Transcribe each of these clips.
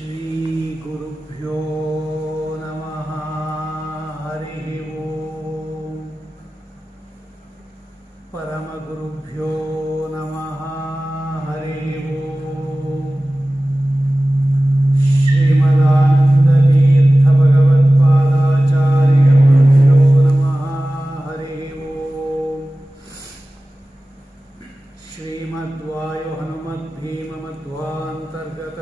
ಶ್ರೀಗುರುಭ್ಯೋ ನಮಃ. ಹರಿ ಓಂ. ಪರಮಗುರುಭ್ಯೋ ನಮಃ. ಹರಿ ಓಂ. ಶ್ರೀಮದಾನಂದತೀರ್ಥ ಭಗವತ್ಪಾದಾಚಾರ್ಯಗುರುಭ್ಯೋ ನಮಃ. ಹರಿ ಓಂ. ಶ್ರೀಮದ್ವಾಯು ಹನುಮದ್ಭೀಮಮಧ್ವಾಂತರ್ಗತ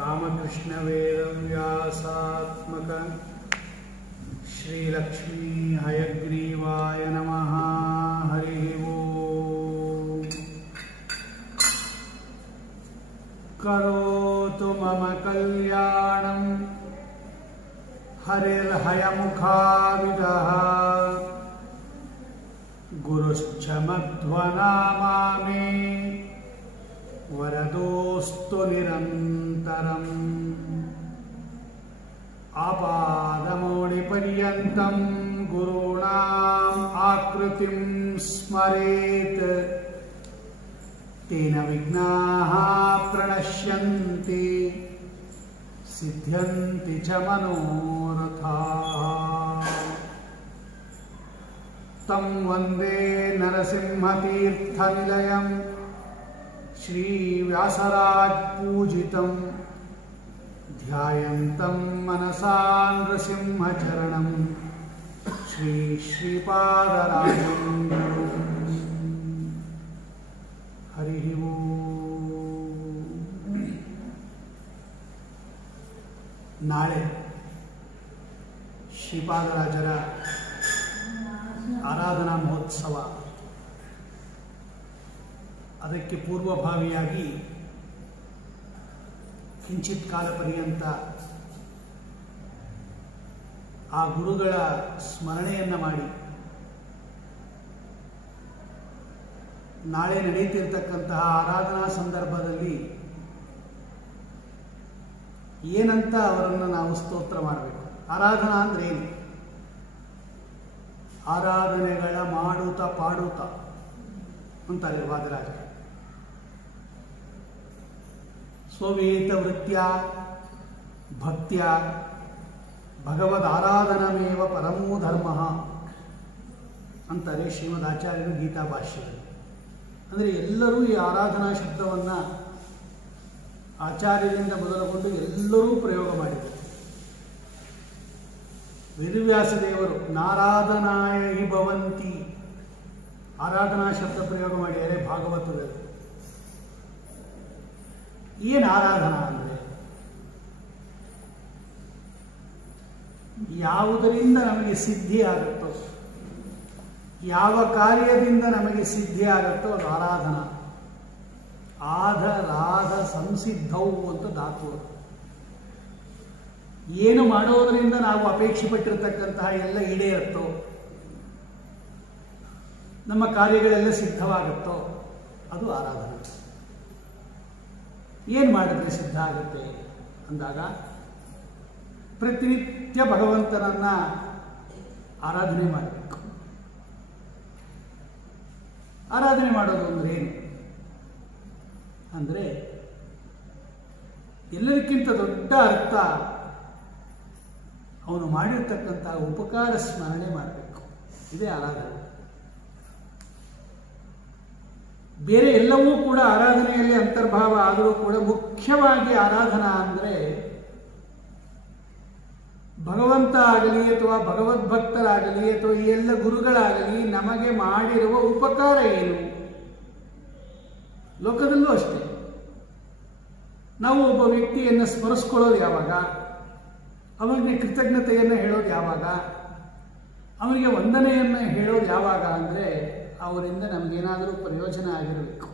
ರಾಮಕೃಷ್ಣ ವೇದವ್ಯಾಸಾತ್ಮಕ ಶ್ರೀಲಕ್ಷ್ಮೀ ಹಯಗ್ರೀವಾಯ ನಮಃ. ಹರಿ ಓಂ. ಕರೋತು ಮಮ ಕಲ್ಯಾಣಂ ಹರಿರ್ಹಯಮುಖಾವಿದಃ ಗುರುಶ್ಚ ಮಧ್ವನಾಮಾಮಿ ವರದೋಸ್ತು ನಿರಂತರಂ. ಆಪಾದಮೌಳಿಪರ್ಯಂತಂ ಗುರುಣಾಂ ಆಕೃತಿಂ ಸ್ಮರೇತ್ ತೇನ ವಿಘ್ನಾಃ ಪ್ರಣಶ್ಯಂತಿ ಸಿದ್ಧ್ಯಂತಿ ಚ ಮನೋರಥಾಃ. तं वन्दे नरसिंहतीर्थनिलयं श्रीव्यासराजपूजितं ध्यायन्तं मनसा नृसिंहचरणं श्रीपादराजं गुरुं. हरिः ओम्. ನಾಳೆ ಶ್ರೀಪಾದರಾಜರ ಆರಾಧನಾ ಮಹೋತ್ಸವ. ಅದಕ್ಕೆ ಪೂರ್ವಭಾವಿಯಾಗಿ ಕಿಂಚಿತ್ ಕಾಲ ಪರ್ಯಂತ ಆ ಗುರುಗಳ ಸ್ಮರಣೆಯನ್ನು ಮಾಡಿ ನಾಳೆ ನಡೆಯುತ್ತಿರತಕ್ಕಂತಹ ಆರಾಧನಾ ಸಂದರ್ಭದಲ್ಲಿ ಏನಂತ ಅವರನ್ನು ನಾವು ಸ್ತೋತ್ರ ಮಾಡಬೇಕು. ಆರಾಧನಾ ಅಂದರೆ ಏನು? ಆರಾಧನೆಗಳ ಮಾಡುತ್ತ ಪಾಡುತ್ತ ಅಂತಾರೆ ವಾದರಾಜ. ಸ್ವವೇತ ವೃತ್ಯ ಭಕ್ತ್ಯ ಭಗವದ್ ಆರಾಧನಮೇವ ಪರಮೋ ಧರ್ಮ ಅಂತಾರೆ ಶ್ರೀಮದ್ ಆಚಾರ್ಯರು ಗೀತಾ ಭಾಷ್ಯದಲ್ಲಿ. ಅಂದರೆ ಎಲ್ಲರೂ ಈ ಆರಾಧನಾ ಶಬ್ದವನ್ನು ಆಚಾರ್ಯರಿಂದ ಮೊದಲುಗೊಂಡು ಎಲ್ಲರೂ ಪ್ರಯೋಗ ಮಾಡಿದರು. ವೇದವ್ಯಾಸ ದೇವರು ನಾರಾಧನಾಯ ಹಿ ಭವಂತಿ ಆರಾಧನಾ ಶಬ್ದ ಪ್ರಯೋಗ ಮಾಡಿದ್ದಾರೆ ಭಾಗವತದಲ್ಲಿ. ಏನು ಆರಾಧನಾ ಅಂದರೆ? ಯಾವುದರಿಂದ ನಮಗೆ ಸಿದ್ಧಿ ಆಗುತ್ತೋ, ಯಾವ ಕಾರ್ಯದಿಂದ ನಮಗೆ ಸಿದ್ಧಿ ಆಗುತ್ತೋ ಅದು ಆರಾಧನಾ. ಆಧ ರಾಧ ಸಂಸಿದ್ಧವು ಅಂತ ಧಾತು. ಏನು ಮಾಡೋದರಿಂದ ನಾವು ಅಪೇಕ್ಷೆ ಪಟ್ಟಿರತಕ್ಕಂತಹ ಎಲ್ಲ ಈಡೇರುತ್ತೋ, ನಮ್ಮ ಕಾರ್ಯಗಳೆಲ್ಲ ಸಿದ್ಧವಾಗುತ್ತೋ ಅದು ಆರಾಧನೆ. ಏನು ಮಾಡಿದ್ರೆ ಸಿದ್ಧ ಆಗುತ್ತೆ ಅಂದಾಗ ಪ್ರತಿನಿತ್ಯ ಭಗವಂತನನ್ನ ಆರಾಧನೆ ಮಾಡಬೇಕು. ಆರಾಧನೆ ಮಾಡೋದು ಅಂದ್ರೆ ಏನು ಅಂದರೆ ಎಲ್ಲದಕ್ಕಿಂತ ದೊಡ್ಡ ಅರ್ಥ ಅವನು ಮಾಡಿರ್ತಕ್ಕಂಥ ಉಪಕಾರ ಸ್ಮರಣೆ ಮಾಡಬೇಕು. ಇದೇ ಆರಾಧನೆ. ಬೇರೆ ಎಲ್ಲವೂ ಕೂಡ ಆರಾಧನೆಯಲ್ಲಿ ಅಂತರ್ಭಾವ ಆದರೂ ಕೂಡ ಮುಖ್ಯವಾಗಿ ಆರಾಧನಾ ಅಂದರೆ ಭಗವಂತ ಆಗಲಿ ಅಥವಾ ಭಗವದ್ಭಕ್ತರಾಗಲಿ ಅಥವಾ ಈ ಎಲ್ಲ ಗುರುಗಳಾಗಲಿ ನಮಗೆ ಮಾಡಿರುವ ಉಪಕಾರ ಏನು. ಲೋಕದಲ್ಲೂ ಅಷ್ಟೇ. ನಾವು ಒಬ್ಬ ವ್ಯಕ್ತಿಯನ್ನು ಸ್ಮರಿಸ್ಕೊಳ್ಳೋದು ಯಾವಾಗ, ಅವನಿಗೆ ಕೃತಜ್ಞತೆಯನ್ನು ಹೇಳೋದು ಯಾವಾಗ, ಅವನಿಗೆ ವಂದನೆಯನ್ನು ಹೇಳೋದು ಯಾವಾಗ ಅಂದರೆ ಅವರಿಂದ ನಮಗೇನಾದರೂ ಪ್ರಯೋಜನ ಆಗಿರಬೇಕು.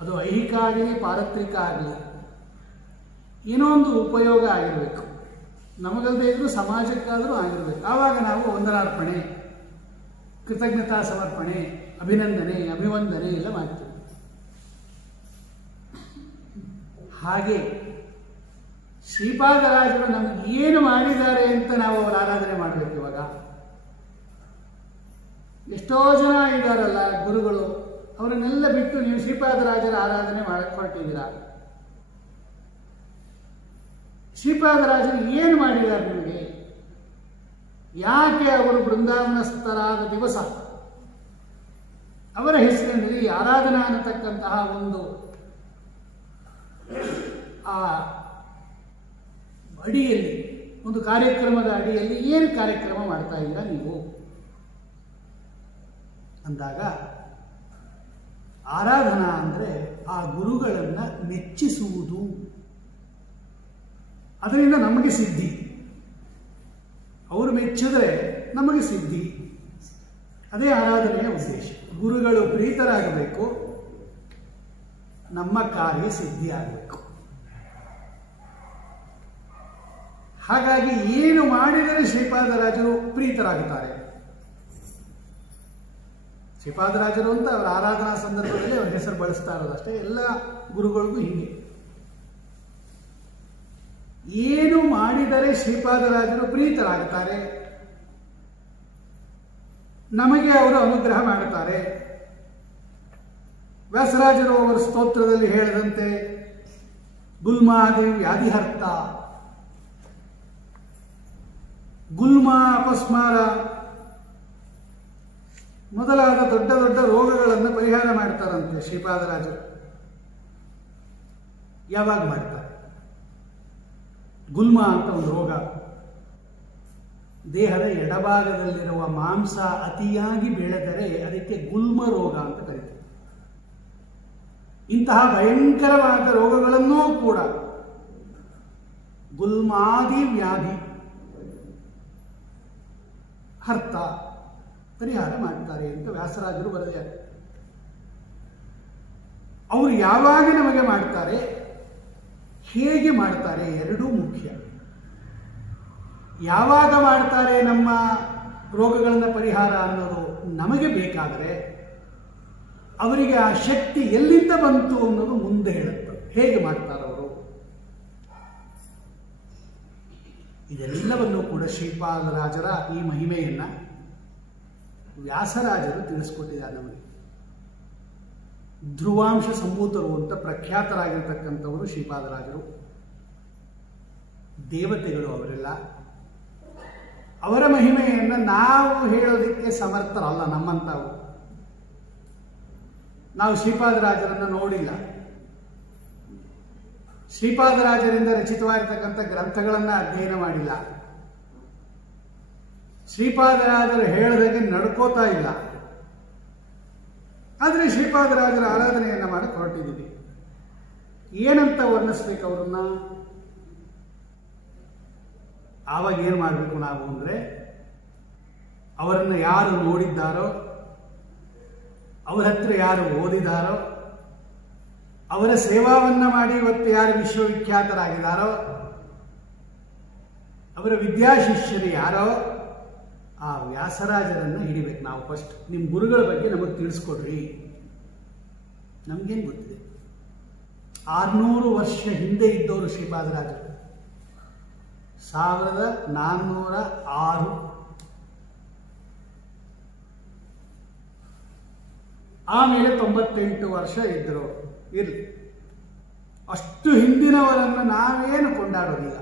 ಅದು ಐಹಿಕ ಆಗಲಿ ಪಾರತ್ರಿಕ ಆಗಲಿ ಏನೋ ಒಂದು ಉಪಯೋಗ ಆಗಿರಬೇಕು. ನಮಗಲ್ಲದೆ ಇದ್ರೂ ಸಮಾಜಕ್ಕಾದರೂ ಆಗಿರಬೇಕು. ಆವಾಗ ನಾವು ವಂದನಾರ್ಪಣೆ, ಕೃತಜ್ಞತಾ ಸಮರ್ಪಣೆ, ಅಭಿನಂದನೆ, ಅಭಿವಂದನೆ ಎಲ್ಲ ಮಾಡ್ತೀವಿ. ಹಾಗೆ ಶ್ರೀಪಾದರಾಜರು ನಮಗೆ ಏನು ಮಾಡಿದ್ದಾರೆ ಅಂತ ನಾವು ಅವರ ಆರಾಧನೆ ಮಾಡಬೇಕು. ಇವಾಗ ಎಷ್ಟೋ ಜನ ಇದ್ದಾರಲ್ಲ ಗುರುಗಳು, ಅವರನ್ನೆಲ್ಲ ಬಿಟ್ಟು ನೀವು ಶ್ರೀಪಾದರಾಜರ ಆರಾಧನೆ ಮಾಡಕ್ಕೆ ಹೊರಟಿದ್ದೀರಾ. ಶ್ರೀಪಾದರಾಜರು ಏನು ಮಾಡಿದ್ದಾರೆ ನಿಮಗೆ? ಯಾಕೆ ಅವರು ಬೃಂದಾವನಸ್ಥರಾದ ದಿವಸ ಅವರ ಹೆಸರಿನಲ್ಲಿ ಆರಾಧನಾ ಅನ್ನತಕ್ಕಂತಹ ಒಂದು ಆ ಅಡಿಯಲ್ಲಿ, ಒಂದು ಕಾರ್ಯಕ್ರಮದ ಅಡಿಯಲ್ಲಿ ಏನು ಕಾರ್ಯಕ್ರಮ ಮಾಡ್ತಾ ಇದ್ದೀರಾ ನೀವು ಅಂದಾಗ, ಆರಾಧನಾ ಅಂದರೆ ಆ ಗುರುಗಳನ್ನು ಮೆಚ್ಚಿಸುವುದು, ಅದರಿಂದ ನಮಗೆ ಸಿದ್ಧಿ. ಅವರು ಮೆಚ್ಚಿದ್ರೆ ನಮಗೆ ಸಿದ್ಧಿ. ಅದೇ ಆರಾಧನೆಯ ಉದ್ದೇಶ. ಗುರುಗಳು ಪ್ರೀತರಾಗಬೇಕು, ನಮ್ಮ ಕಾರ್ಯ ಸಿದ್ಧಿ ಆಗಬೇಕು. ಹಾಗಾಗಿ ಏನು ಮಾಡಿದರೆ ಶ್ರೀಪಾದರಾಜರು ಪ್ರೀತರಾಗುತ್ತಾರೆ? ಶ್ರೀಪಾದರಾಜರು ಅಂತ ಅವರ ಆರಾಧನಾ ಸಂದರ್ಭದಲ್ಲಿ ಅವರ ಹೆಸರು ಬಳಸ್ತಾ ಇರೋದಷ್ಟೇ. ಎಲ್ಲ ಗುರುಗಳಿಗೂ ಹೀಗೆ. ಏನು ಮಾಡಿದರೆ ಶ್ರೀಪಾದರಾಜರು ಪ್ರೀತರಾಗುತ್ತಾರೆ, ನಮಗೆ ಅವರು ಅನುಗ್ರಹ ಮಾಡುತ್ತಾರೆ. ವ್ಯಾಸರಾಜರು ಅವರ ಸ್ತೋತ್ರದಲ್ಲಿ ಹೇಳಿದಂತೆ ಗುಲ್ಮಾದಿ ವ್ಯಾಧಿಹರ್ತ, ಗುಲ್ಮ, ಅಪಸ್ಮಾರ ಮೊದಲಾದ ದೊಡ್ಡ ದೊಡ್ಡ ರೋಗಗಳನ್ನು ಪರಿಹಾರ ಮಾಡ್ತಾರಂತೆ ಶ್ರೀಪಾದರಾಜರು. ಯಾವಾಗ ಮಾಡ್ತಾರೆ? ಗುಲ್ಮ ಅಂತ ಒಂದು ರೋಗ, ದೇಹದ ಎಡಭಾಗದಲ್ಲಿರುವ ಮಾಂಸ ಅತಿಯಾಗಿ ಬೆಳೆದರೆ ಅದಕ್ಕೆ ಗುಲ್ಮ ರೋಗ ಅಂತ ಕರೀತಾರೆ. ಇಂತಹ ಭಯಂಕರವಾದ ರೋಗಗಳನ್ನೂ ಕೂಡ ಗುಲ್ಮಾದಿ ವ್ಯಾಧಿ ಹರ್ತ ಪರಿಹಾರ ಮಾಡ್ತಾರೆ ಅಂತ ವ್ಯಾಸರಾಜರು ಬರೆದಿದ್ದಾರೆ. ಅವರು ಯಾವಾಗ ನಮಗೆ ಮಾಡ್ತಾರೆ, ಹೇಗೆ ಮಾಡ್ತಾರೆ, ಎರಡೂ ಮುಖ್ಯ. ಯಾವಾಗ ಮಾಡ್ತಾರೆ ನಮ್ಮ ರೋಗಗಳನ್ನ ಪರಿಹಾರ ಅನ್ನೋದು ನಮಗೆ ಬೇಕಾದರೆ, ಅವರಿಗೆ ಆ ಶಕ್ತಿ ಎಲ್ಲಿಂದ ಬಂತು ಅನ್ನೋದು ಮುಂದೆ ಹೇಳುತ್ತೆ. ಹೇಗೆ ಮಾಡ್ತಾರೆ ಅವರು, ಇದೆಲ್ಲವನ್ನೂ ಕೂಡ ಶ್ರೀಪಾದರಾಜರ ಈ ಮಹಿಮೆಯನ್ನ ವ್ಯಾಸರಾಜರು ತಿಳಿಸ್ಕೊಟ್ಟಿದ್ದಾರೆ ನಮಗೆ. ಧ್ರುವಾಂಶ ಸಂಭೂತರು ಅಂತ ಪ್ರಖ್ಯಾತರಾಗಿರ್ತಕ್ಕಂಥವರು ಶ್ರೀಪಾದರಾಜರು. ದೇವತೆಗಳು ಅವರೆಲ್ಲ. ಅವರ ಮಹಿಮೆಯನ್ನು ನಾವು ಹೇಳೋದಕ್ಕೆ ಸಮರ್ಥರಲ್ಲ ನಮ್ಮಂಥವು. ನಾವು ಶ್ರೀಪಾದರಾಜರನ್ನು ನೋಡಿಲ್ಲ, ಶ್ರೀಪಾದರಾಜರಿಂದ ರಚಿತವಾಗಿರ್ತಕ್ಕಂಥ ಗ್ರಂಥಗಳನ್ನು ಅಧ್ಯಯನ ಮಾಡಿಲ್ಲ, ಶ್ರೀಪಾದರಾಜರು ಹೇಳದಾಗೆ ನಡ್ಕೋತಾ ಇಲ್ಲ. ಆದರೆ ಶ್ರೀಪಾದರಾಜರ ಆರಾಧನೆಯನ್ನು ಮಾಡಕ್ಕೆ ಹೊರಟಿದ್ದೀವಿ. ಏನಂತ ವರ್ಣಿಸ್ಬೇಕು ಅವರನ್ನ? ಆವಾಗ ಏನು ಮಾಡಬೇಕು ನಾವು ಅಂದರೆ, ಅವರನ್ನು ಯಾರು ನೋಡಿದ್ದಾರೋ, ಅವರ ಹತ್ರ ಯಾರು ಓದಿದಾರೋ, ಅವರ ಸೇವಾವನ್ನ ಮಾಡಿ ಇವತ್ತು ಯಾರು ವಿಶ್ವವಿಖ್ಯಾತರಾಗಿದ್ದಾರೋ, ಅವರ ವಿದ್ಯಾಶಿಷ್ಯರು ಯಾರೋ, ಆ ವ್ಯಾಸರಾಜರನ್ನು ಹಿಡಿಬೇಕು ನಾವು ಫಸ್ಟ್. ನಿಮ್ಮ ಗುರುಗಳ ಬಗ್ಗೆ ನಮಗೆ ತಿಳಿಸ್ಕೊಡ್ರಿ. ನಮಗೇನು ಗೊತ್ತಿದೆ? 600 ವರ್ಷ ಹಿಂದೆ ಇದ್ದವರು ಶ್ರೀಪಾದರಾಜರು. 1406 ಆಮೇಲೆ 98 ವರ್ಷ ಇದ್ದರು. ಇರಲಿ, ಅಷ್ಟು ಹಿಂದಿನವರನ್ನು ನಾವೇನು ಕೊಂಡಾಡೋದಿಲ್ಲ.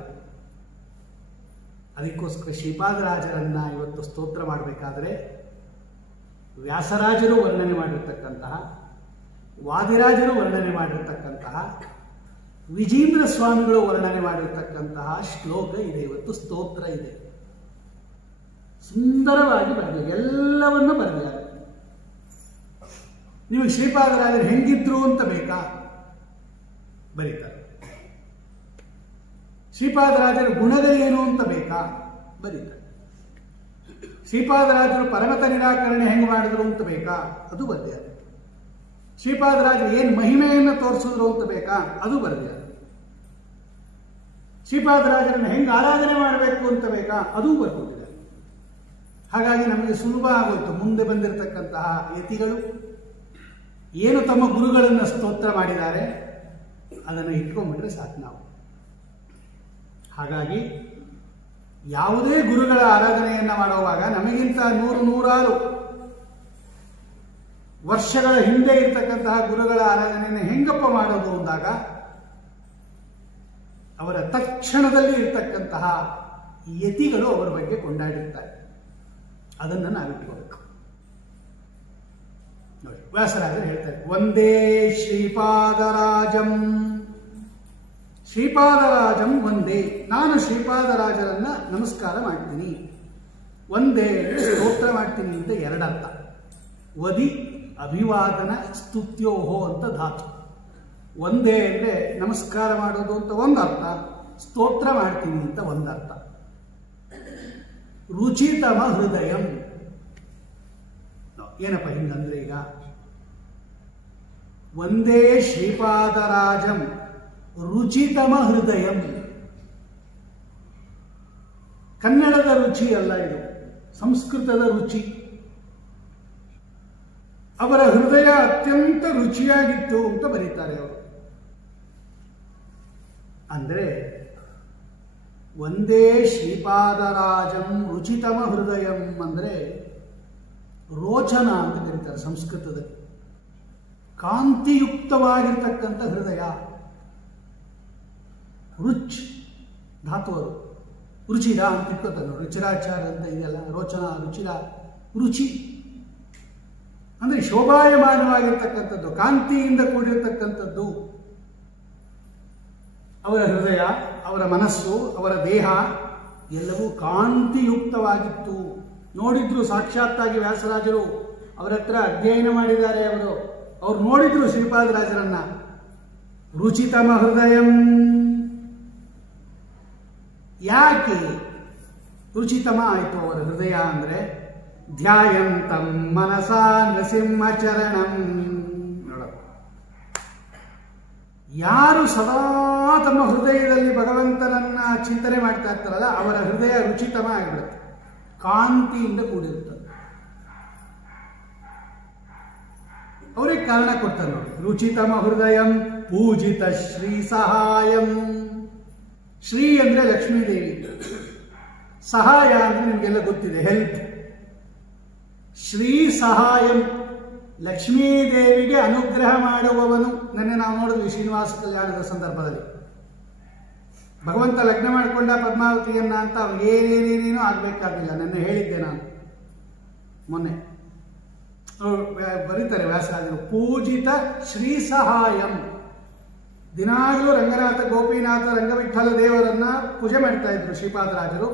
ಅದಕ್ಕೋಸ್ಕರ ಶ್ರೀಪಾದರಾಜರನ್ನ ಇವತ್ತು ಸ್ತೋತ್ರ ಮಾಡಬೇಕಾದ್ರೆ ವ್ಯಾಸರಾಜರು ವರ್ಣನೆ ಮಾಡಿರ್ತಕ್ಕಂತಹ, ವಾದಿರಾಜರು ವರ್ಣನೆ ಮಾಡಿರ್ತಕ್ಕಂತಹ, ವಿಜೇಂದ್ರ ಸ್ವಾಮಿಗಳು ವರ್ಣನೆ ಮಾಡಿರ್ತಕ್ಕಂತಹ ಶ್ಲೋಕ ಇದೆ, ಇವತ್ತು ಸ್ತೋತ್ರ ಇದೆ. ಸುಂದರವಾಗಿ ಬರೆದಿದೆ, ಎಲ್ಲವನ್ನೂ ಬರೆದಿದ್ದಾರೆ. ನೀವು ಶ್ರೀಪಾದರಾಜರು ಹೆಂಗಿದ್ರು ಅಂತ ಬೇಕಾ? ಬರೀತಾರೆ. ಶ್ರೀಪಾದರಾಜರ ಗುಣಗಳೇನು ಅಂತ ಬೇಕಾ? ಬರೀತಾರೆ. ಶ್ರೀಪಾದರಾಜರು ಪರಮತ ನಿರಾಕರಣೆ ಹೆಂಗೆ ಮಾಡಿದ್ರು ಅಂತ ಬೇಕಾ? ಅದು ಬರೆದಿದ್ದಾರೆ. ಶ್ರೀಪಾದರಾಜರು ಏನು ಮಹಿಮೆಯನ್ನು ತೋರಿಸಿದ್ರು ಅಂತ ಬೇಕಾ? ಅದು ಬರೆದಿದ್ದಾರೆ. ಶ್ರೀಪಾದರಾಜರನ್ನು ಹೆಂಗೆ ಆರಾಧನೆ ಮಾಡಬೇಕು ಅಂತ ಬೇಕಾ? ಅದೂ ಬರ್ಕೊಟ್ಟಿದ್ದಾರೆ. ಹಾಗಾಗಿ ನಮಗೆ ಸುಲಭ ಆಗೋಯ್ತು. ಮುಂದೆ ಬಂದಿರತಕ್ಕಂತಹ ಯತಿಗಳು ಏನು ತಮ್ಮ ಗುರುಗಳನ್ನು ಸ್ತೋತ್ರ ಮಾಡಿದ್ದಾರೆ ಅದನ್ನು ಇಟ್ಕೊಂಡ್ಬಿಟ್ರೆ ಸಾಕು ನಾವು. ಹಾಗಾಗಿ ಯಾವುದೇ ಗುರುಗಳ ಆರಾಧನೆಯನ್ನು ಮಾಡುವಾಗ ನಮಗಿಂತ ನೂರಾರು ವರ್ಷಗಳ ಹಿಂದೆ ಇರ್ತಕ್ಕಂತಹ ಗುರುಗಳ ಆರಾಧನೆಯನ್ನು ಹೆಂಗಪ್ಪ ಮಾಡೋದು ಅಂದಾಗ ಅವರ ತಕ್ಷಣದಲ್ಲಿ ಇರ್ತಕ್ಕಂತಹ ಯತಿಗಳು ಅವರ ಬಗ್ಗೆ ಕೊಂಡಾಡಿರ್ತಾರೆ. ಅದನ್ನು ನಾವಿಟ್ಕೋಬೇಕು. ನೋಡಿ, ವ್ಯಾಸರಾಜರು ಹೇಳ್ತಾರೆ, ಒಂದೇ ಶ್ರೀಪಾದರಾಜಂ. ಶ್ರೀಪಾದರಾಜಂ ಒಂದೇ, ನಾನು ಶ್ರೀಪಾದರಾಜರನ್ನ ನಮಸ್ಕಾರ ಮಾಡ್ತೀನಿ. ಒಂದೇ ಸ್ತೋತ್ರ ಮಾಡ್ತೀನಿ ಅಂತ ಎರಡರ್ಥ. ವದಿ ಅಭಿವಾದನ ಸ್ತುತ್ಯೋಹೋ ಅಂತ ಧಾತು. ಒಂದೇ ಅಂದರೆ ನಮಸ್ಕಾರ ಮಾಡೋದು ಅಂತ ಒಂದರ್ಥ, ಸ್ತೋತ್ರ ಮಾಡ್ತೀನಿ ಅಂತ ಒಂದರ್ಥ. ರುಚಿತಮ ಹೃದಯಂ, ಏನಪ್ಪ ಹಿಂಗಂದ್ರೆ, ಈಗ ಒಂದೇ ಶ್ರೀಪಾದರಾಜಂ ರುಚಿತಮ ಹೃದಯಂ. ಕನ್ನಡದ ರುಚಿ ಅಲ್ಲ ಇದು, ಸಂಸ್ಕೃತದ ರುಚಿ. ಅವರ ಹೃದಯ ಅತ್ಯಂತ ರುಚಿಯಾಗಿತ್ತು ಅಂತ ಬರೀತಾರೆ ಅವರು. ಅಂದ್ರೆ ಒಂದೇ ಶ್ರೀಪಾದರಾಜಂ ರುಚಿತಮ ಹೃದಯಂ ಅಂದ್ರೆ ರೋಚನ ಅಂತ ಕರೀತಾರೆ ಸಂಸ್ಕೃತದಲ್ಲಿ. ಕಾಂತಿಯುಕ್ತವಾಗಿರ್ತಕ್ಕಂಥ ಹೃದಯ. ರುಚ್ ಧಾತು ಅದು. ರುಚಿರ ಅಂತ ಇಟ್ಕೋತಾರೆ ನೋಡಿ, ರುಚಿರಾಚಾರ ಅಂತ ಇದೆಯಲ್ಲ, ರೋಚನ ರುಚಿರ, ರುಚಿ ಅಂದ್ರೆ ಶೋಭಾಯಮಾನವಾಗಿರ್ತಕ್ಕಂಥದ್ದು, ಕಾಂತಿಯಿಂದ ಕೂಡಿರ್ತಕ್ಕಂಥದ್ದು. ಅವರ ಹೃದಯ, ಅವರ ಮನಸ್ಸು, ಅವರ ದೇಹ ಎಲ್ಲವೂ ಕಾಂತಿಯುಕ್ತವಾಗಿತ್ತು. ನೋಡಿದ್ರು ಸಾಕ್ಷಾತ್ತಾಗಿ ವ್ಯಾಸರಾಜರು ಅವರ ಹತ್ರ ಅಧ್ಯಯನ ಮಾಡಿದ್ದಾರೆ. ಅವರು ನೋಡಿದ್ರು ಶ್ರೀಪಾದರಾಜರನ್ನ. ರುಚಿತಮ ಹೃದಯಂ. ಯಾಕೆ ರುಚಿತಮ ಆಯಿತು ಅವರ ಹೃದಯ ಅಂದ್ರೆ, ಧ್ಯಾಯಂತಂ ಮನಸಾ ನೃಸಿಂಹಚರಣಂ. ಯಾರು ಸದಾ ತಮ್ಮ ಹೃದಯದಲ್ಲಿ ಭಗವಂತನನ್ನ ಚಿಂತನೆ ಮಾಡ್ತಾ ಇರ್ತಾರಲ್ಲ, ಅವರ ಹೃದಯ ರುಚಿತಮ ಆಗಿಬಿಡುತ್ತೆ, ಕಾಂತಿಯಿಂದ ಕೂಡಿರುತ್ತದೆ. ಅವರಿಗೆ ಕಾರಣ ಕೊಡ್ತಾರೆ ನೋಡಿ, ರುಚಿತಮ ಹೃದಯಂ ಪೂಜಿತ ಶ್ರೀ ಸಹಾಯಂ. ಶ್ರೀ ಅಂದ್ರೆ ಲಕ್ಷ್ಮೀದೇವಿ, ಸಹಾಯ ಅಂದ್ರೆ ನಿಮಗೆಲ್ಲ ಗೊತ್ತಿದೆ, ಹೆಲ್ಪ್. ಶ್ರೀ ಸಹಾಯಂ, ಲಕ್ಷ್ಮೀದೇವಿಗೆ ಅನುಗ್ರಹ ಮಾಡುವವನು. ನೆನ್ನೆ ನಾವು ನೋಡಿದ್ವಿ ಶ್ರೀನಿವಾಸ ಕಲ್ಯಾಣದ ಸಂದರ್ಭದಲ್ಲಿ. ಭಗವಂತ ಲಗ್ನ ಮಾಡಿಕೊಂಡ ಪದ್ಮಾವತಿಯನ್ನ ಅಂತ ಏನೇನೇನೇನೂ ಆಗ್ಬೇಕಾಗಿಲ್ಲ. ನೆನ್ನೆ ಹೇಳಿದ್ದೆ ನಾನು, ಮೊನ್ನೆ ಬರೀತಾರೆ ವ್ಯಾಸರಾಜರು, ಪೂಜಿತ ಶ್ರೀ ಸಹಾಯಂ. ದಿನಾಗಲೂ ರಂಗನಾಥ, ಗೋಪಿನಾಥ, ರಂಗವಿಠಲ ದೇವರನ್ನ ಪೂಜೆ ಮಾಡ್ತಾ ಇದ್ರು ಶ್ರೀಪಾದರಾಜರು.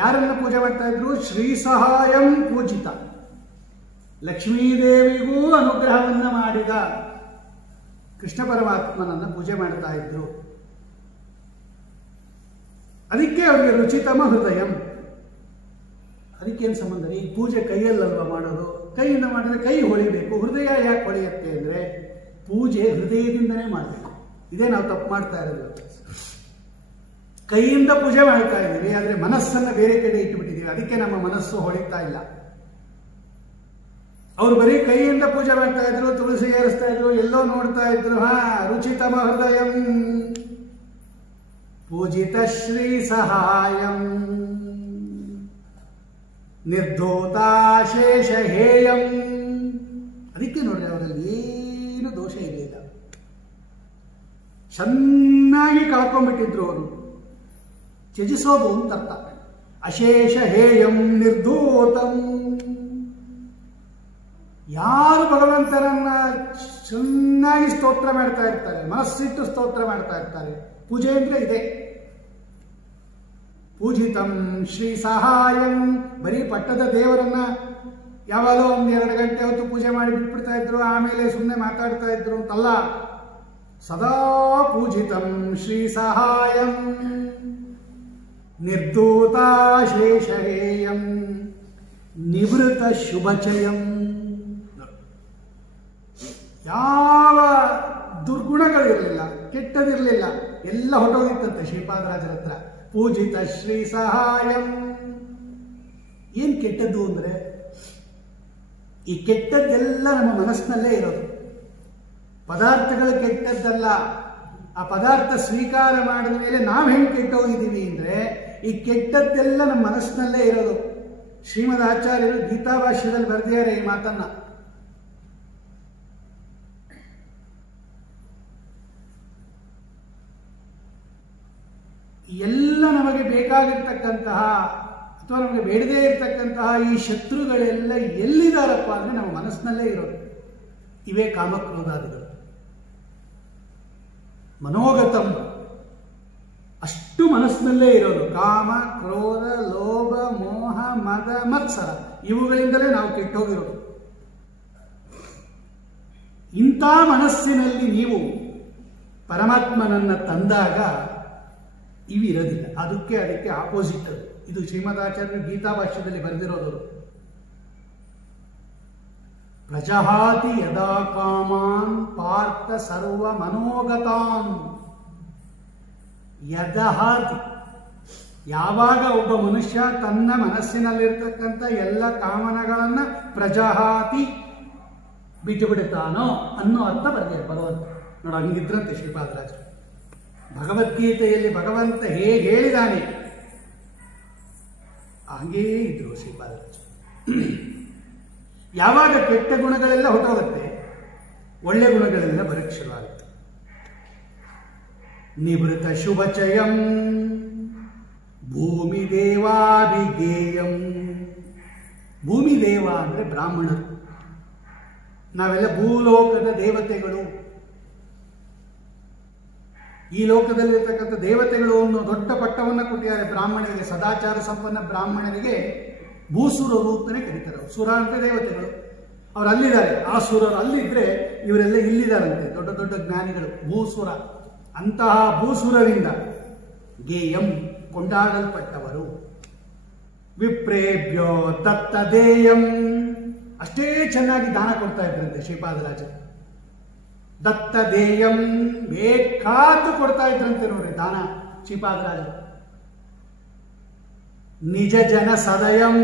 ಯಾರನ್ನ ಪೂಜೆ ಮಾಡ್ತಾ ಇದ್ರು? ಶ್ರೀ ಸಹಾಯಂ ಪೂಜಿತ, ಲಕ್ಷ್ಮೀದೇವಿಗೂ ಅನುಗ್ರಹವನ್ನ ಮಾಡಿದ ಕೃಷ್ಣ ಪರಮಾತ್ಮನನ್ನ ಪೂಜೆ ಮಾಡ್ತಾ ಇದ್ರು. ಅದಕ್ಕೆ ಅವರಿಗೆ ರುಚಿತಮ ಹೃದಯಂ. ಅದಕ್ಕೇನು ಸಂಬಂಧ? ಈ ಪೂಜೆ ಕೈಯಲ್ಲಲ್ವ ಮಾಡೋದು? ಕೈಯಿಂದ ಮಾಡಿದ್ರೆ ಕೈ ಹೊಳಿಬೇಕು, ಹೃದಯ ಯಾಕೆ ಹೊಳೆಯುತ್ತೆ ಅಂದ್ರೆ ಪೂಜೆ ಹೃದಯದಿಂದನೇ ಮಾಡಬೇಕು. ಇದೇ ನಾವು ತಪ್ಪು ಮಾಡ್ತಾ ಇರೋದು. ಕೈಯಿಂದ ಪೂಜೆ ಮಾಡ್ತಾ ಇದ್ದೀವಿ, ಆದರೆ ಮನಸ್ಸನ್ನ ಬೇರೆ ಕಡೆ ಇಟ್ಟುಬಿಟ್ಟಿದ್ದೀವಿ. ಅದಕ್ಕೆ ನಮ್ಮ ಮನಸ್ಸು ಹೊಳಿತಾ ಇಲ್ಲ. ಅವರು ಬರೀ ಕೈಯಿಂದ ಪೂಜೆ ಮಾಡ್ತಾ ಇದ್ರು, ತುಳಸಿ ಏರಿಸ್ತಾ ಇದ್ರು, ಎಲ್ಲೋ ನೋಡ್ತಾ ಇದ್ರು. ರುಚಿತಮ ಹೃದಯಂ ಪೂಜಿತ ಶ್ರೀ ಸಹಾಯಂ ನಿರ್ಧೂತಾಶೇಷ ಹೇಯಂ. ಅದಕ್ಕೆ ನೋಡ್ರಿ, ಅವರಲ್ಲಿ ಏನು ದೋಷ ಇರಲಿಲ್ಲ, ಚೆನ್ನಾಗಿ ಕಳ್ಕೊಂಡ್ಬಿಟ್ಟಿದ್ರು ಅವರು. ತ್ಯಜಿಸೋದು ಅಂತ ಅರ್ಥ. ಅಶೇಷ ಹೇಯಂ ನಿರ್ಧೂತಂ. ಯಾರು ಭಗವಂತನನ್ನ ಚೆನ್ನಾಗಿ ಸ್ತೋತ್ರ ಮಾಡ್ತಾ ಇರ್ತಾರೆ, ಮನಸ್ಸಿಟ್ಟು ಸ್ತೋತ್ರ ಮಾಡ್ತಾ ಇರ್ತಾರೆ, ಪೂಜೆ ಅಂದ್ರೆ ಇದೆ. ಪೂಜಿತಂ ಶ್ರೀ ಸಹಾಯಂ. ಬರೀ ಪಟ್ಟದ ದೇವರನ್ನ ಯಾವಾಗಲೋ 1-2 ಗಂಟೆ ಹೊತ್ತು ಪೂಜೆ ಮಾಡಿ ಬಿಟ್ಬಿಡ್ತಾ ಇದ್ರು, ಆಮೇಲೆ ಸುಮ್ಮನೆ ಮಾತಾಡ್ತಾ ಇದ್ರು ಅಂತಲ್ಲ. ಸದಾ ಪೂಜಿತಂ ಶ್ರೀ ಸಹಾಯಂ ನಿರ್ಧೂತಾಶೇಷೇಯಂ ನಿವೃತ ಶುಭಚಯಂ. ಯಾವ ದುರ್ಗುಣಗಳಿರಲಿಲ್ಲ, ಕೆಟ್ಟದಿರಲಿಲ್ಲ, ಎಲ್ಲ ಹೊಟ್ಟೋಗಿತ್ತಂತೆ ಶ್ರೀಪಾದರಾಜರ ಹತ್ರ. ಪೂಜಿತ ಶ್ರೀ ಸಹಾಯಂ. ಏನ್ ಕೆಟ್ಟದ್ದು ಅಂದ್ರೆ, ಈ ಕೆಟ್ಟದ್ದೆಲ್ಲ ನಮ್ಮ ಮನಸ್ಸಿನಲ್ಲೇ ಇರೋದು. ಪದಾರ್ಥಗಳು ಕೆಟ್ಟದ್ದಲ್ಲ. ಆ ಪದಾರ್ಥ ಸ್ವೀಕಾರ ಮಾಡಿದ ಮೇಲೆ ನಾವು ಹೆಂಗೆ ಕೆಟ್ಟೋಗಿದ್ದೀವಿ ಅಂದ್ರೆ, ಈ ಕೆಟ್ಟದ್ದೆಲ್ಲ ನಮ್ಮ ಮನಸ್ಸಿನಲ್ಲೇ ಇರೋದು. ಶ್ರೀಮದ್ ಆಚಾರ್ಯರು ಗೀತಾಭಾಷ್ಯದಲ್ಲಿ ಬರೆದಿದ್ದಾರೆ ಈ ಮಾತನ್ನ. ಎಲ್ಲ ನಮಗೆ ಬೇಕಾಗಿರ್ತಕ್ಕಂತಹ ಅಥವಾ ನಮಗೆ ಬೇಡದೇ ಇರತಕ್ಕಂತಹ ಈ ಶತ್ರುಗಳೆಲ್ಲ ಎಲ್ಲಿದ್ದಾರಪ್ಪ ಅಂದರೆ ನಮ್ಮ ಮನಸ್ಸಿನಲ್ಲೇ ಇರೋದು. ಇವೇ ಕಾಮಕ್ರೋಧಾದಿಗಳು. ಮನೋಗತಂ ಅಷ್ಟು ಮನಸ್ಸಿನಲ್ಲೇ ಇರೋದು. ಕಾಮ, ಕ್ರೋಧ, ಲೋಭ, ಮೋಹ, ಮದ, ಮತ್ಸರ ಇವುಗಳಿಂದಲೇ ನಾವು ಕೆಟ್ಟೋಗಿರೋದು. ಇಂಥ ಮನಸ್ಸಿನಲ್ಲಿ ನೀವು ಪರಮಾತ್ಮನನ್ನ ತಂದಾಗ ಇವಿರೋದಿಲ್ಲ. ಅದಕ್ಕೆ ಆಪೋಸಿಟ್ ಅದು. ಇದು ಶ್ರೀಮದಾಚಾರ್ಯರು ಗೀತಾ ಭಾಷ್ಯದಲ್ಲಿ ಬರೆದಿರೋದು. ಪ್ರಜಹಾತಿ ಯದಾ ಕಾಮಾನ್ ಪಾರ್ಥ ಸರ್ವ ಮನೋಗತಾನ್. ಯದಹಾತಿ, ಯಾವಾಗ ಒಬ್ಬ ಮನುಷ್ಯ ತನ್ನ ಮನಸ್ಸಿನಲ್ಲಿರ್ತಕ್ಕಂಥ ಎಲ್ಲ ಕಾಮನಗಳನ್ನ ಪ್ರಜಹಾತಿ ಬಿಟ್ಟು ಬಿಡುತ್ತಾನೋ ಅನ್ನೋ ಅರ್ಥ ಬರಬೇಕು ಬರುವಂತ. ನೋಡ, ಹಂಗಿದ್ರಂತೆ ಶ್ರೀಪಾದರಾಜರು. ಭಗವದ್ಗೀತೆಯಲ್ಲಿ ಭಗವಂತ ಹೇಗೆ ಹೇಳಿದಾನೆ ಹಾಗೇ ಇದ್ರು ಶ್ರೀಪಾದರಾಜರು. ಯಾವಾಗ ಕೆಟ್ಟ ಗುಣಗಳೆಲ್ಲ ಹೊಟ್ಟೋಗುತ್ತೆ, ಒಳ್ಳೆ ಗುಣಗಳೆಲ್ಲ ಬರಕ್ಕೆ ಶುರುವಾಗುತ್ತೆ. ನಿವೃತ್ತ ಶುಭಚಯಂ ಭೂಮಿ ದೇವಾಭಿಗೇಯಂ. ಭೂಮಿ ದೇವ ಅಂದ್ರೆ ಬ್ರಾಹ್ಮಣರು. ನಾವೆಲ್ಲ ಭೂಲೋಕದ ದೇವತೆಗಳು. ಈ ಲೋಕದಲ್ಲಿರ್ತಕ್ಕಂಥ ದೇವತೆಗಳು ಅನ್ನೋ ದೊಡ್ಡ ಪಟ್ಟವನ್ನು ಕೊಟ್ಟಿದ್ದಾರೆ ಬ್ರಾಹ್ಮಣರಿಗೆ. ಸದಾಚಾರ ಸಂಪನ್ನ ಬ್ರಾಹ್ಮಣರಿಗೆ ಭೂಸುರರು ಅಂತಲೇ ಕರೀತಾರೆ. ಸುರ ಅಂತ ದೇವತೆಗಳು. ಅವ್ರು ಅಲ್ಲಿದ್ದಾರೆ. ಆ ಸುರರು ಅಲ್ಲಿದ್ರೆ ಇವರೆಲ್ಲ ಇಲ್ಲಿದ್ದಾರಂತೆ, ದೊಡ್ಡ ದೊಡ್ಡ ಜ್ಞಾನಿಗಳು, ಭೂಸುರ. ಅಂತಹ ಭೂಸುರರಿಂದ ಗೇಯಂ ಕೊಂಡಾಡಲ್ಪಟ್ಟವರು. ವಿಪ್ರೇಭ್ಯೋ ದತ್ತದೇಯಂ. ಅಷ್ಟೇ ಚೆನ್ನಾಗಿ ದಾನ ಕೊಡ್ತಾ ಇದ್ರಂತೆ ಶ್ರೀಪಾದರಾಜರು. ದತ್ತದೇಯಂ, ಬೇಕಾದ್ದು ಕೊಡ್ತಾ ಇದ್ರಂತೆ ನೋಡ್ರಿ ದಾನ ಶ್ರೀಪಾದರಾಜರು. ನಿಜ ಜನ ಸದಯಂ.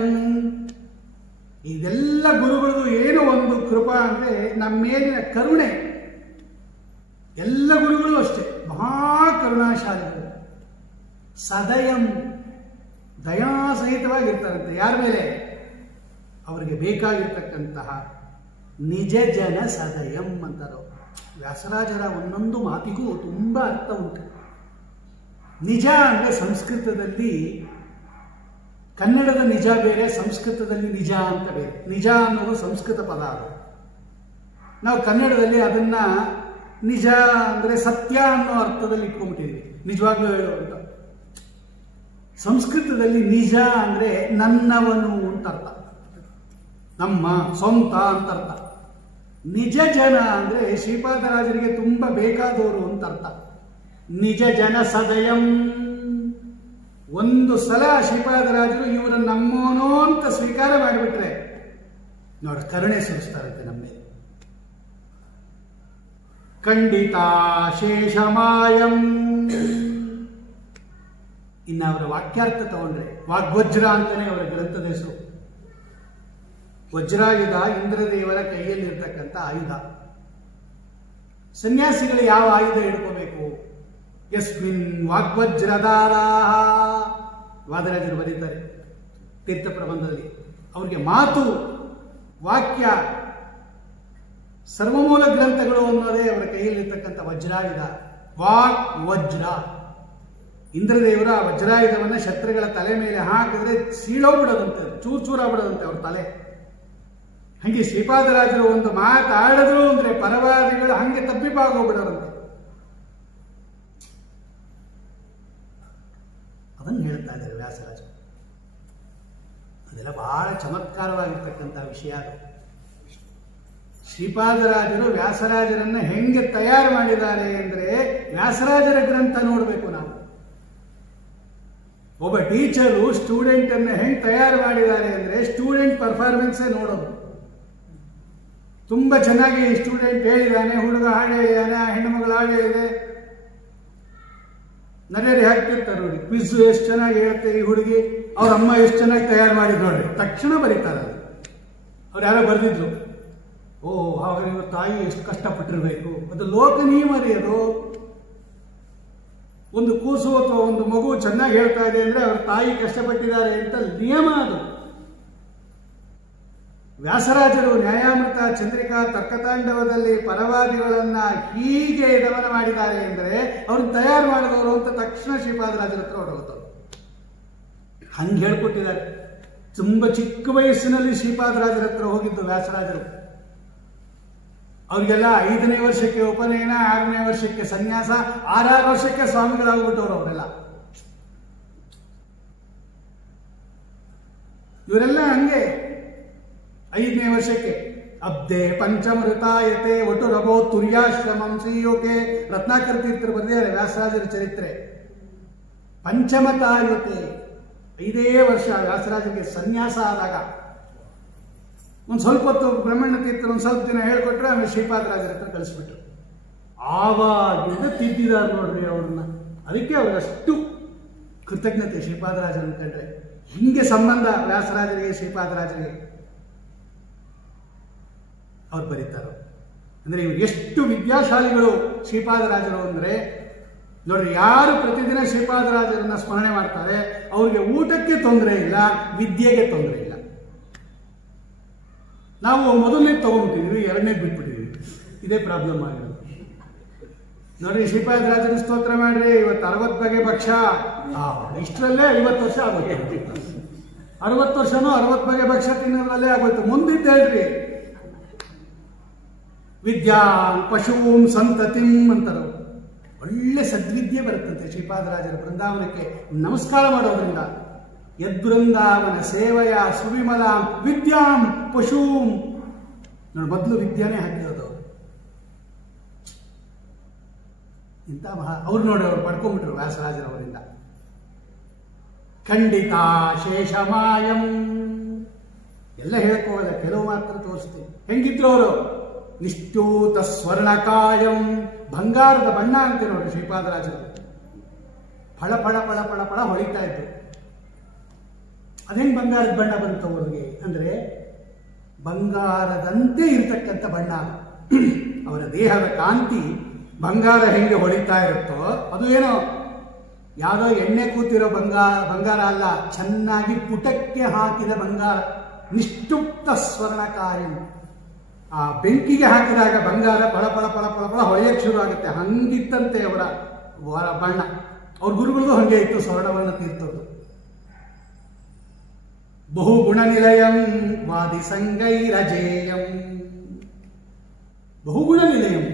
ಇದೆಲ್ಲ ಗುರುಗಳದು ಏನು ಒಂದು ಕೃಪಾ ಅಂದ್ರೆ ನಮ್ಮ ಮೇಲಿನ ಕರುಣೆ. ಎಲ್ಲ ಗುರುಗಳು ಅಷ್ಟೇ ಮಹಾ ಕರುಣಾಶಾಲಿಗಳು. ಸದಯಂ, ದಯಾಸಹಿತವಾಗಿರ್ತಾರಂತೆ. ಯಾರ ಮೇಲೆ? ಅವರಿಗೆ ಬೇಕಾಗಿರ್ತಕ್ಕಂತಹ ನಿಜ ಜನ ಸದಯಂ ಅಂತಾರೋ. ವ್ಯಾಸರಾಜರ ಒಂದೊಂದು ಮಾತಿಗೂ ತುಂಬ ಅರ್ಥ ಉಂಟು. ನಿಜ ಅಂದರೆ ಸಂಸ್ಕೃತದಲ್ಲಿ, ಕನ್ನಡದ ನಿಜ ಬೇರೆ, ಸಂಸ್ಕೃತದಲ್ಲಿ ನಿಜ ಅಂತ ಬೇರೆ. ನಿಜ ಅನ್ನೋದು ಸಂಸ್ಕೃತ ಪದ. ಅದು ನಾವು ಕನ್ನಡದಲ್ಲಿ ಅದನ್ನ ನಿಜ ಅಂದರೆ ಸತ್ಯ ಅನ್ನೋ ಅರ್ಥದಲ್ಲಿ ಇಟ್ಕೊಂಡ್ಬಿಟ್ಟಿದ್ವಿ, ನಿಜವಾಗ್ಲೂ ಹೇಳೋ ಅಂತ. ಸಂಸ್ಕೃತದಲ್ಲಿ ನಿಜ ಅಂದರೆ ನನ್ನವನು ಅಂತ ಅರ್ಥ, ನಮ್ಮ ಸ್ವಂತ ಅಂತ ಅರ್ಥ. ನಿಜ ಜನ ಅಂದರೆ ಶ್ರೀಪಾದರಾಜರಿಗೆ ತುಂಬ ಬೇಕಾದವರು ಅಂತ ಅರ್ಥ. ನಿಜ ಜನ ಸದಯಂ. ಒಂದು ಸಲ ಶ್ರೀಪಾದರಾಜರು ಇವರ ನಮ್ಮೋನೋ ಅಂತ ಸ್ವೀಕಾರ ಮಾಡಿಬಿಟ್ರೆ ನೋಡಿ ಕರುಣೆ ಸುರಿಸ್ತಾರಂತೆ ನಮ್ಮ ಮೇಲೆ. ಖಂಡಿತ ಶೇಷಮಾಯಂ. ಇನ್ನು ಅವರ ವಾಕ್ಯಾರ್ಥ ತಗೊಂಡ್ರೆ ವಾಗ್ವಜ್ರ ಅಂತಾನೆ ಅವರ ಗ್ರಂಥದ ಹೆಸರು. ವಜ್ರಾಯುಧ ಇಂದ್ರದೇವರ ಕೈಯಲ್ಲಿರ್ತಕ್ಕಂಥ ಆಯುಧ. ಸನ್ಯಾಸಿಗಳು ಯಾವ ಆಯುಧ ಹಿಡ್ಕೋಬೇಕು? ಯಸ್ಮಿನ್ ವಾಗ್ವಜ್ರದಾರ. ವಾದರಾಜರು ಬರೀತಾರೆ ತೀರ್ಥ ಪ್ರಬಂಧದಲ್ಲಿ. ಅವ್ರಿಗೆ ಮಾತು, ವಾಕ್ಯ, ಸರ್ವಮೂಲ ಗ್ರಂಥಗಳು ಅನ್ನೋದೇ ಅವರ ಕೈಯಲ್ಲಿರ್ತಕ್ಕಂಥ ವಜ್ರಾಯುಧ. ವಾಕ್ ವಜ್ರ. ಇಂದ್ರದೇವರ ವಜ್ರಾಯುಧವನ್ನ ಶತ್ರುಗಳ ತಲೆ ಮೇಲೆ ಹಾಕಿದ್ರೆ ಸೀಳೋಗ್ಬಿಡೋದಂತೆ, ಚೂರ್ ಚೂರಾಗ್ಬಿಡೋದಂತೆ ಅವ್ರ ತಲೆ. ಹಂಗೆ ಶ್ರೀಪಾದರಾಜರು ಒಂದು ಮಾತಾಡಿದ್ರು ಅಂದ್ರೆ ಪರವಾದಿಗಳು ಹಂಗೆ ತಪ್ಪಿಪಾಗೋಗ್ಬಿಡೋರಂತೆ. ಅದನ್ನು ಹೇಳ್ತಾ ಇದ್ದಾರೆ ವ್ಯಾಸರಾಜ. ಅದೆಲ್ಲ ಬಹಳ ಚಮತ್ಕಾರವಾಗಿರ್ತಕ್ಕಂಥ ವಿಷಯ. ಅದು ಶ್ರೀಪಾದರಾಜರು ವ್ಯಾಸರಾಜರನ್ನ ಹೆಂಗೆ ತಯಾರು ಮಾಡಿದ್ದಾರೆ ಅಂದ್ರೆ ವ್ಯಾಸರಾಜರ ಗ್ರಂಥ ನೋಡಬೇಕು ನಾವು. ಒಬ್ಬ ಟೀಚರು ಸ್ಟೂಡೆಂಟ್ ಅನ್ನ ಹೆಂಗ್ ತಯಾರು ಮಾಡಿದ್ದಾರೆ ಅಂದ್ರೆ ಸ್ಟೂಡೆಂಟ್ ಪರ್ಫಾರ್ಮೆನ್ಸೇ ನೋಡೋದು. ತುಂಬಾ ಚೆನ್ನಾಗಿ ಸ್ಟೂಡೆಂಟ್ ಹೇಳಿದಾನೆ, ಹುಡುಗ ಹಾಡು ಹೇಳಿದಾನೆ, ಹೆಣ್ಣು ಮಗಳು ಹಾಡು ಹೇಳಿದೆ, ನರೇರಿ ಹಾಕ್ತಿರ್ತಾರೆ ನೋಡಿ. ಕ್ವಿಜ್ ಎಷ್ಟು ಚೆನ್ನಾಗಿ ಹೇಳುತ್ತೆ ಈ ಹುಡುಗಿ, ಅವ್ರ ಅಮ್ಮ ಎಷ್ಟು ಚೆನ್ನಾಗಿ ತಯಾರು ಮಾಡಿದ್ರು ನೋಡ್ರಿ, ತಕ್ಷಣ ಬರೀತಾರೆ. ಅವ್ರು ಯಾರೋ ಬರೆದಿದ್ರು, ಓ ಹಾಗೆ ಇವ್ರ ತಾಯಿ ಎಷ್ಟು ಕಷ್ಟಪಟ್ಟಿರ್ಬೇಕು. ಅದು ಲೋಕ ನಿಯಮ ರೀ. ಅದು ಒಂದು ಕೂಸು ಅಥವಾ ಒಂದು ಮಗು ಚೆನ್ನಾಗಿ ಹೇಳ್ತಾ ಇದೆ ಅಂದ್ರೆ ಅವ್ರ ತಾಯಿ ಕಷ್ಟಪಟ್ಟಿದ್ದಾರೆ ಅಂತ ನಿಯಮ ಅದು. ವ್ಯಾಸರಾಜರು ನ್ಯಾಯಾಮೃತ, ಚಂದ್ರಿಕಾ, ತರ್ಕತಾಂಡವದಲ್ಲಿ ಪರವಾದಿಗಳನ್ನ ಹೀಗೆ ದಮನ ಮಾಡಿದ್ದಾರೆ ಅಂದರೆ ಅವ್ರನ್ನ ತಯಾರು ಮಾಡಿದವರು ಅಂತ ತಕ್ಷಣ ಶ್ರೀಪಾದರಾಜರ ಹತ್ರ ಹೊರಗೋತವ್ರು. ಹಂಗೆ ಹೇಳ್ಕೊಟ್ಟಿದ್ದಾರೆ. ತುಂಬ ಚಿಕ್ಕ ವಯಸ್ಸಿನಲ್ಲಿ ಶ್ರೀಪಾದರಾಜರ ಹತ್ರ ಹೋಗಿದ್ದು ವ್ಯಾಸರಾಜರು. ಅವ್ರಿಗೆಲ್ಲ 5ನೇ ವರ್ಷಕ್ಕೆ ಉಪನಯನ, 6ನೇ ವರ್ಷಕ್ಕೆ ಸನ್ಯಾಸ, 6 ವರ್ಷಕ್ಕೆ ಸ್ವಾಮಿಗಳಾಗ್ಬಿಟ್ಟವ್ರು ಅವರೆಲ್ಲ. ಇವರೆಲ್ಲ ಹಂಗೆ 5ನೇ ವರ್ಷಕ್ಕೆ ಅಬ್ದೆ ಪಂಚಮೃತಾಯತೆ ವಟುರಭೋ ತುರ್ಯಾಶ್ರಮಂ ಶ್ರೀಯೋಕೆ ರತ್ನಾಕರ ತೀರ್ಥರು ಬರೆದಿದ್ದಾರೆ ವ್ಯಾಸರಾಜರ ಚರಿತ್ರೆ. ಪಂಚಮತಾಯತೆ 5ನೇ ವರ್ಷ ವ್ಯಾಸರಾಜರಿಗೆ ಸನ್ಯಾಸ ಆದಾಗ ಒಂದು ಸ್ವಲ್ಪ ಹೊತ್ತು ಬ್ರಹ್ಮಣ್ಯ ತೀರ್ಥರು ಒಂದು ಸ್ವಲ್ಪ ದಿನ ಹೇಳ್ಕೊಟ್ರೆ ಆಮೇಲೆ ಶ್ರೀಪಾದರಾಜರ ಹತ್ರ ಕಳಿಸ್ಬಿಟ್ರು. ಆವಾಗಿಂದ ತಿದ್ದಿದ್ದಾರೆ ನೋಡ್ರಿ ಅವ್ರನ್ನ. ಅದಕ್ಕೆ ಅವ್ರಿಗಷ್ಟು ಕೃತಜ್ಞತೆ ಶ್ರೀಪಾದರಾಜರು ಕಂಡ್ರೆ. ಹಿಂಗೆ ಸಂಬಂಧ ವ್ಯಾಸರಾಜರಿಗೆ ಶ್ರೀಪಾದರಾಜರಿಗೆ ಅವ್ರು ಬರೀತಾರೆ. ಅಂದ್ರೆ ಇವ್ರು ಎಷ್ಟು ವಿದ್ಯಾಶಾಲಿಗಳು ಶ್ರೀಪಾದರಾಜರು ಅಂದ್ರೆ ನೋಡ್ರಿ, ಯಾರು ಪ್ರತಿದಿನ ಶ್ರೀಪಾದರಾಜರನ್ನ ಸ್ಮರಣೆ ಮಾಡ್ತಾರೆ ಅವ್ರಿಗೆ ಊಟಕ್ಕೆ ತೊಂದರೆ ಇಲ್ಲ, ವಿದ್ಯೆಗೆ ತೊಂದರೆ ಇಲ್ಲ. ನಾವು ಮೊದಲನೇ ತಗೊಂಡ್ಬಿಟ್ಟಿದ್ವಿ, 2ನೇ ಬಿಟ್ಬಿಟ್ಟಿದ್ವಿ. ಇದೇ ಪ್ರಾಬ್ಲಮ್ ಆಗಿರೋದು. ನೋಡ್ರಿ, ಶ್ರೀಪಾದರಾಜನ ಸ್ತೋತ್ರ ಮಾಡ್ರಿ, ಇವತ್ತು 60 ಬಗೆ ಭಕ್ಷ್ಯ, ಇಷ್ಟರಲ್ಲೇ 50 ವರ್ಷ ಆಗೋಯ್ತು. 60 ವರ್ಷನೂ 60 ಬಗೆ ಭಕ್ಷ್ಯ ತಿನ್ನೋದ್ರಲ್ಲೇ ಆಗೋಯ್ತು. ಮುಂದಿದ್ದು ಹೇಳ್ರಿ, ವಿದ್ಯಾ ಪಶೂಂ ಸಂತತಿಂ ಅಂತಾರ. ಒಳ್ಳೆ ಸದ್ವಿದ್ಯೆ ಬರುತ್ತಂತೆ ಶ್ರೀಪಾದರಾಜರ ಬೃಂದಾವನಕ್ಕೆ ನಮಸ್ಕಾರ ಮಾಡೋದ್ರಿಂದ. ಯದ್ಬೃಂದಾವನ ಸೇವೆಯ ಸುವಿಮಲಾಂ ವಿದ್ಯಾಂ ಪಶೂಂ. ನೋಡಿ, ಮೊದಲು ವಿದ್ಯಾನೇ ಹಾಕಿರೋದು ಅವರು. ಇಂಥ ಅವ್ರು ನೋಡಿ, ಅವ್ರು ಪಡ್ಕೊಂಡ್ಬಿಟ್ರು ವ್ಯಾಸರಾಜರವರಿಂದ. ಖಂಡಿತ ಶೇಷಮಾಯಂ ಎಲ್ಲ ಹೇಳಕ್ಕೋಗಲ್ಲ, ಕೆಲವು ಮಾತ್ರ ತೋರಿಸ್ತೀನಿ. ಹೆಂಗಿದ್ರು ಅವರು? ನಿಷ್ಠೂತ ಸ್ವರ್ಣಕಾಯಂ, ಬಂಗಾರದ ಬಣ್ಣ ಅಂತೆ ನೋಡಿ ಶ್ರೀಪಾದರಾಜರು. ಫಳ ಫಳ ಫಳ ಫಳ ಫಳ ಹೊಳಿತಾ ಇದ್ರು. ಅದೇನು ಬಂಗಾರದ ಬಣ್ಣ ಬಂತು ಅವ್ರಿಗೆ ಅಂದ್ರೆ ಬಂಗಾರದಂತೆ ಇರತಕ್ಕಂಥ ಬಣ್ಣ. ಅವರ ದೇಹದ ಕಾಂತಿ ಬಂಗಾರ ಹೆಂಗೆ ಹೊಳಿತಾ ಇರುತ್ತೋ ಅದು ಏನೋ ಯಾವುದೋ ಎಣ್ಣೆ ಕೂತಿರೋ ಬಂಗಾರ ಅಲ್ಲ, ಚೆನ್ನಾಗಿ ಪುಟಕ್ಕೆ ಹಾಕಿದ ಬಂಗಾರ. ನಿಷ್ಠುಪ್ತ ಸ್ವರ್ಣಕಾಯಂ, ಆ ಬೆಂಕಿಗೆ ಹಾಕಿದಾಗ ಬಂಗಾರ ಫಳ ಫಳ ಫಳ ಫಳ ಫಳ ಹೊಳೆಯಕ್ಕೆ ಶುರು ಆಗುತ್ತೆ. ಹಂಗಿತ್ತಂತೆ ಅವರ ಬಣ್ಣ. ಅವ್ರ ಗುರುಗಳಿಗೂ ಹಂಗೆ ಇತ್ತು ಸ್ವರ್ಣವರ್ಣ ತೀರ್ಥದ್ದು. ಬಹುಗುಣ ನಿಲಯಂ ವಾದಿ ಸಂಗೈರಜೇಯಂ. ಬಹುಗುಣ ನಿಲಯಂ,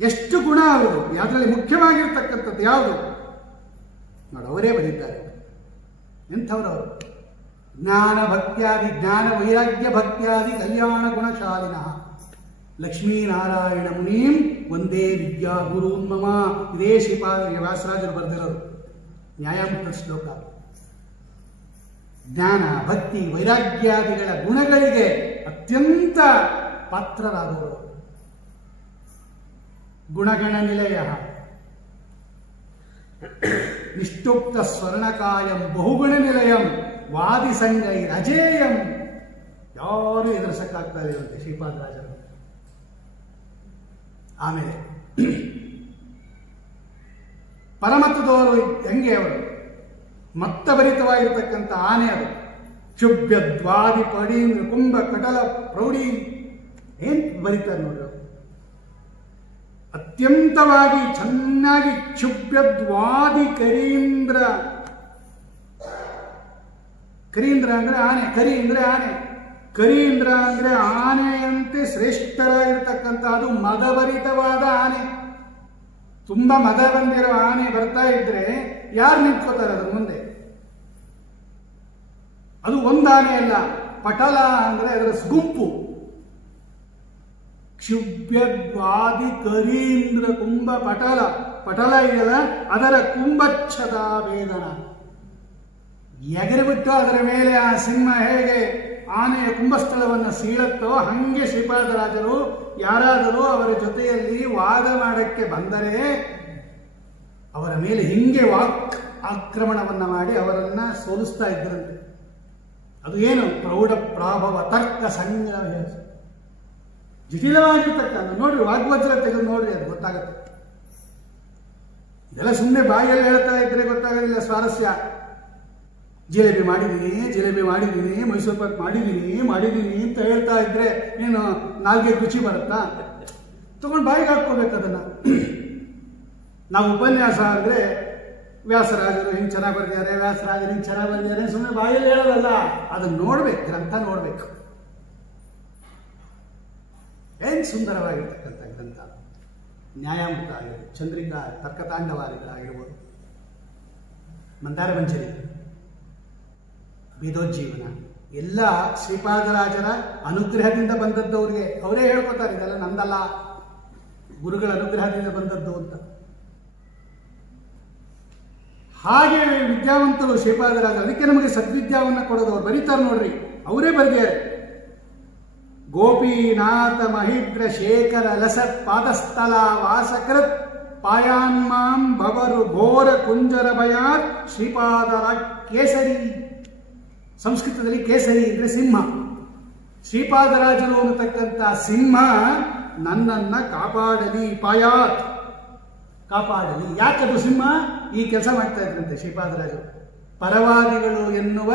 ಎಷ್ಟು ಗುಣ ಅವರು. ಅದರಲ್ಲಿ ಮುಖ್ಯವಾಗಿರ್ತಕ್ಕಂಥದ್ದು ಯಾವುದು ನೋಡಿ, ಅವರೇ ಬರೀತಾರೆ. ಎಂಥವ್ರವರು? ಜ್ಞಾನ ಭಕ್ತ್ಯಾದಿ, ಜ್ಞಾನ ವೈರಾಗ್ಯ ಭಕ್ತ್ಯಾದಿ ಕಲ್ಯಾಣ ಗುಣಶಾಲಿನಃ ಲಕ್ಷ್ಮೀನಾರಾಯಣ ಮುನೀಂ ಒಂದೇ ವಿದ್ಯಾ ಗುರೂನ್ ಮಮ. ಇದೇ ಶ್ರೀಪಾದ ವ್ಯಾಸರಾಜರು ಬರೆದಿರೋರು ನ್ಯಾಯಾಮೃತ ಶ್ಲೋಕ. ಜ್ಞಾನ ಭಕ್ತಿ ವೈರಾಗ್ಯಾದಿಗಳ ಗುಣಗಳಿಗೆ ಅತ್ಯಂತ ಪಾತ್ರರಾದವರು. ಗುಣಗಣ ನಿಲಯ ನಿಷ್ಠುಪ್ತ ಸ್ವರ್ಣಕಾಯಂ ಬಹುಗುಣ ನಿಲಯಂ ವಾದಿ ಸಂಗೈ ಅಜೇಯಂ. ಯಾರು ಎದುರಿಸಕ್ಕಾಗ್ತಾ ಇರುವಂತೆ ಶ್ರೀಪಾದರಾಜರು. ಆಮೇಲೆ ಪರಮತ್ವದವರು ಹೆಂಗೆ ಅವರು? ಮತ್ತಭರಿತವಾಗಿರ್ತಕ್ಕಂಥ ಆನೆ ಅದು. ಕ್ಷುಭ್ಯದ್ವಾದಿ ಪಡೀಂದ್ರ ಕುಂಭ ಕಟಲ ಪ್ರೌಢಿ ಏನ್ ಬರೀತಾರೆ ನೋಡ್ರಿ. ಅತ್ಯಂತವಾಗಿ ಚೆನ್ನಾಗಿ ಕ್ಷುಭ್ಯದ್ವಾದಿ ಕರೀಂದ್ರ. ಕರೀಂದ್ರ ಅಂದ್ರೆ ಆನೆ, ಕರಿ ಅಂದ್ರೆ ಆನೆ. ಕರೀಂದ್ರ ಅಂದ್ರೆ ಆನೆಯಂತೆ ಶ್ರೇಷ್ಠರಾಗಿರ್ತಕ್ಕಂಥ, ಅದು ಮದಭರಿತವಾದ ಆನೆ. ತುಂಬಾ ಮದ ಬಂದಿರೋ ಆನೆ ಬರ್ತಾ ಇದ್ರೆ ಯಾರು ನಿಂತ್ಕೋತಾರೆ ಅದ್ರ ಮುಂದೆ? ಅದು ಒಂದು ಆನೆ ಅಲ್ಲ, ಪಟಲ ಅಂದ್ರೆ ಅದರ ಗುಂಪು. ಕ್ಷುಭ್ಯದ್ವಾದಿ ಕರೀಂದ್ರ ಕುಂಭ ಪಟಲ. ಪಟಲ ಇದೆಯಲ್ಲ, ಅದರ ಕುಂಭಚ್ಛದ ವೇದನ. ಎಗರಿಬಿಟ್ಟು ಅದರ ಮೇಲೆ ಆ ಸಿಂಹ ಹೇಗೆ ಆನೆಯ ಕುಂಭಸ್ಥಳವನ್ನು ಸೀಳತ್ತೋ ಹಂಗೆ ಶ್ರೀಪಾದರಾಜರು ಯಾರಾದರೂ ಅವರ ಜೊತೆಯಲ್ಲಿ ವಾದ ಮಾಡಕ್ಕೆ ಬಂದರೆ ಅವರ ಮೇಲೆ ಹಿಂಗೆ ವಾಕ್ ಆಕ್ರಮಣವನ್ನ ಮಾಡಿ ಅವರನ್ನ ಸೋಲಿಸ್ತಾ ಇದ್ದರಂತೆ. ಅದು ಏನು? ಪ್ರೌಢ ಪ್ರಾಭವ ತರ್ಕ ಸಂಗ್ರಹ, ಜಟಿಲವಾಗಿರ್ತಕ್ಕಂಥ. ನೋಡ್ರಿ, ವಾಗ್ವಜ್ರ ತೆಗೆದು ನೋಡ್ರಿ, ಅದು ಗೊತ್ತಾಗುತ್ತೆ. ಇದೆಲ್ಲ ಸುಮ್ಮನೆ ಬಾಯಲ್ಲಿ ಹೇಳ್ತಾ ಇದ್ರೆ ಗೊತ್ತಾಗೋದಿಲ್ಲ ಸ್ವಾರಸ್ಯ. ಜಿಲೇಬಿ ಮಾಡಿದ್ದೀನಿ, ಮೈಸೂರು ಪಾಕ್ ಮಾಡಿದ್ದೀನಿ ಅಂತ ಹೇಳ್ತಾ ಇದ್ರೆ ಏನು ನಾಲ್ಗೆ ರುಚಿ ಬರುತ್ತಾ? ತಗೊಂಡು ಬಾಯಿಗೆ ಹಾಕ್ಕೋಬೇಕು ಅದನ್ನು. ನಾವು ಉಪನ್ಯಾಸ ಅಂದರೆ ವ್ಯಾಸರಾಜರು ಹಿಂಗೆ ಚೆನ್ನಾಗಿ ಬರೆದಿದ್ದಾರೆ ಸುಮ್ಮನೆ ಬಾಯಲ್ಲಿ ಹೇಳೋದಲ್ಲ, ಅದನ್ನು ನೋಡ್ಬೇಕು, ಗ್ರಂಥ ನೋಡ್ಬೇಕು. ಏನು ಸುಂದರವಾಗಿರ್ತಕ್ಕಂಥ ಗ್ರಂಥ. ನ್ಯಾಯಾಮೃತ ಆಗಿರ್ಬೋದು, ಚಂದ್ರಿಕಾ ತರ್ಕತಾಂಡವಾದಿಗಳಾಗಿರ್ಬೋದು, ಮಂದಾರ ಮಂಜರಿ, ವೇದೋಜ್ಜೀವನ ಎಲ್ಲ ಶ್ರೀಪಾದರಾಜರ ಅನುಗ್ರಹದಿಂದ ಬಂದದ್ದು. ಅವರೇ ಹೇಳ್ಕೊತಾರೆ, ಇದೆಲ್ಲ ನಂದಲ್ಲ, ಗುರುಗಳ ಅನುಗ್ರಹದಿಂದ ಬಂದದ್ದು ಅಂತ. ಹಾಗೆ ವಿದ್ಯಾವಂತರು ಶ್ರೀಪಾದರಾಜರು, ಅದಕ್ಕೆ ನಮಗೆ ಸದ್ವಿದ್ಯಾವನ್ನು ಕೊಡೋದು. ಅವ್ರು ಬರೀತಾರೆ ನೋಡ್ರಿ, ಅವರೇ ಬರೆದಿದ್ದಾರೆ. ಗೋಪಿನಾಥ ಮಹಿದ್ರ ಶೇಖರ ಲಸತ್ ಪಾದಸ್ಥಲ ವಾಸಕೃತ್ ಪಾಯಾನ್ಮಾಂ ಭವರು ಘೋರ ಕುಂಜರ ಭಯಾತ್ ಶ್ರೀಪಾದರ ಕೇಸರಿ. ಸಂಸ್ಕೃತದಲ್ಲಿ ಕೇಸರಿ ಅಂದರೆ ಸಿಂಹ. ಶ್ರೀಪಾದರಾಜರು ಅನ್ನತಕ್ಕಂಥ ಸಿಂಹ ನನ್ನನ್ನ ಕಾಪಾಡಲಿ, ಪಾಯಾತ್ ಕಾಪಾಡಲಿ. ಯಾಕದು ಸಿಂಹ? ಈ ಕೆಲಸ ಮಾಡ್ತಾ ಇದ್ರಂತೆ ಶ್ರೀಪಾದರಾಜರು. ಪರವಾದಿಗಳು ಎನ್ನುವ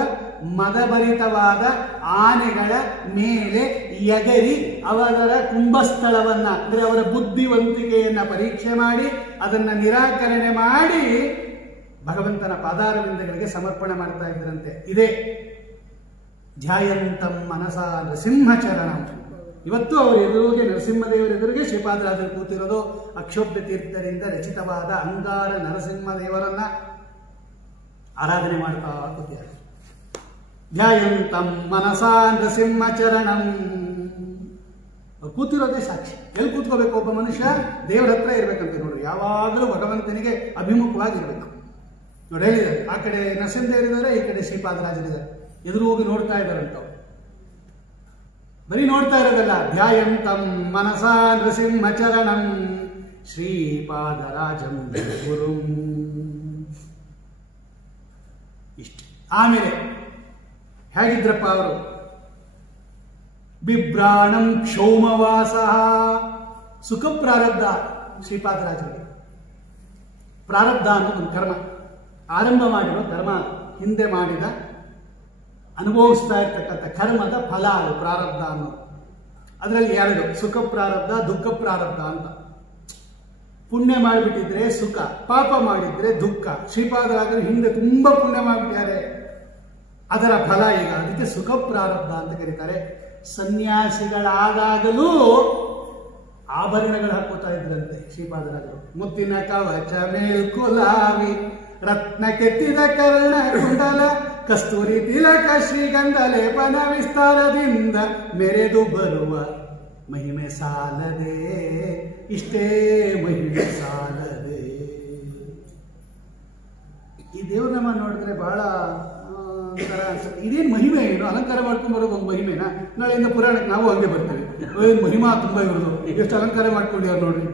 ಮದಭರಿತವಾದ ಆನೆಗಳ ಮೇಲೆ ಎಗರಿ ಅವರ ಕುಂಭಸ್ಥಳವನ್ನ ಅಂದರೆ ಅವರ ಬುದ್ಧಿವಂತಿಕೆಯನ್ನ ಪರೀಕ್ಷೆ ಮಾಡಿ ಅದನ್ನು ನಿರಾಕರಣೆ ಮಾಡಿ ಭಗವಂತನ ಪಾದಾರವಿಂದಗಳಿಗೆ ಸಮರ್ಪಣೆ ಮಾಡ್ತಾ ಇದ್ದರಂತೆ. ಇದೇ ಧ್ಯಾಯಂತಂ ಮನಸ ನರಸಿಂಹಚರಣಂ. ಇವತ್ತು ಅವರು ಎದುರಿಗೆ, ನರಸಿಂಹದೇವರ ಎದುರಿಗೆ ಶ್ರೀಪಾದರಾಜರು ಕೂತಿರೋದು. ಅಕ್ಷೋಭ್ಯ ತೀರ್ಥರಿಂದ ರಚಿತವಾದ ಅಂಗಾರ ನರಸಿಂಹದೇವರನ್ನ ಆರಾಧನೆ ಮಾಡ್ತಾ ಕೂತಿದ್ದಾರೆ. ಧ್ಯಾಯಂತಂ ಮನಸ ನರಸಿಂಹಚರಣಂ. ಕೂತಿರೋದೇ ಸಾಕ್ಷಿ. ಎಲ್ಲಿ ಕೂತ್ಕೋಬೇಕು ಒಬ್ಬ ಮನುಷ್ಯ? ದೇವರ ಹತ್ರ ಇರ್ಬೇಕಂತ ನೋಡ್ರಿ. ಯಾವಾಗಲೂ ಭಗವಂತನಿಗೆ ಅಭಿಮುಖವಾಗಿರ್ಬೇಕು. ನೋಡಿ ಹೇಳಿದ್ದಾರೆ, ಆ ಕಡೆ ನರಸಿಂಹದೇವರಿದ್ದಾರೆ, ಈ ಕಡೆ ಶ್ರೀಪಾದರಾಜರಿದ್ದಾರೆ. ಎದುರು ಹೋಗಿ ನೋಡ್ತಾ ಇದ್ದಾರಂತವ್ರು. ಬರೀ ನೋಡ್ತಾ ಇರೋದಲ್ಲ, ಧ್ಯಾಯಂತಂ ಮನಸ ನೃಸಿಂಹಚರಣಂ ಶ್ರೀಪಾದರಾಜಂ ಗುರುಂ. ಇಷ್ಟು. ಆಮೇಲೆ ಹೇಗಿದ್ರಪ್ಪ ಅವರು? ಬಿಭ್ರಾಣಂ ಕ್ಷೌಮವಾಸ. ಸುಖ ಪ್ರಾರಬ್ಧ ಶ್ರೀಪಾದರಾಜರಿಗೆ. ಪ್ರಾರಬ್ಧ ಅನ್ನೋದೊಂದು ಕರ್ಮ. ಆರಂಭ ಮಾಡಿರೋ ಕರ್ಮ, ಹಿಂದೆ ಮಾಡಿದ ಅನುಭವಿಸ್ತಾ ಇರ್ತಕ್ಕಂಥ ಕರ್ಮದ ಫಲ ಅದು ಪ್ರಾರಬ್ಧ ಅನ್ನೋದು. ಅದರಲ್ಲಿ ಎರಡು, ಸುಖ ಪ್ರಾರಬ್ಧ, ದುಃಖ ಪ್ರಾರಬ್ಧ ಅಂತ. ಪುಣ್ಯ ಮಾಡಿಬಿಟ್ಟಿದ್ರೆ ಸುಖ, ಪಾಪ ಮಾಡಿದ್ರೆ ದುಃಖ. ಶ್ರೀಪಾದರಾಜರು ಹಿಂದೆ ತುಂಬ ಪುಣ್ಯ ಮಾಡಿಬಿಟ್ಟಿದ್ದಾರೆ, ಅದರ ಫಲ ಈಗ. ಅದಕ್ಕೆ ಸುಖ ಪ್ರಾರಬ್ಧ ಅಂತ ಕರೀತಾರೆ. ಸನ್ಯಾಸಿಗಳಾದಾಗಲೂ ಆಭರಣಗಳು ಹಾಕೋತಾ ಇದ್ರಂತೆ ಶ್ರೀಪಾದರಾಜರು. ಮುತ್ತಿನ ಕವಚ ಮೇಲ್ಕುಲಾವಿ, ರತ್ನ ಕೆತ್ತಿದ ಕರ್ಣ ಕುಂಡಲ, ಕಸ್ತೂರಿ ತಿಲಕ ಶ್ರೀಗಂಧ ಲೇಪನ ವಿಸ್ತಾರದಿಂದ ಮೆರೆದು ಬರುವ ಮಹಿಮೆ ಸಾಲದೆ, ಇಷ್ಟೇ ಮಹಿಮೆ ಸಾಲದೆ. ಈ ದೇವ್ರನಾಮ ನೋಡಿದ್ರೆ ಬಹಳ ಒಂಥರ ಅನ್ಸುತ್ತೆ. ಇದೇನು ಮಹಿಮೆ? ಏನು ಅಲಂಕಾರ ಮಾಡ್ಕೊಂಡು ಬರೋದು ಒಂದು ಮಹಿಮೆನಾ? ನಾಳೆಯಿಂದ ಪುರಾಣಕ್ಕೆ ನಾವು ಹಂಗೆ ಬರ್ತೇವೆ. ಏನು ಮಹಿಮಾ ತುಂಬ ಇರೋದು, ಎಷ್ಟು ಅಲಂಕಾರ ಮಾಡ್ಕೊಂಡಿವ್ರು ನೋಡ್ರಿ.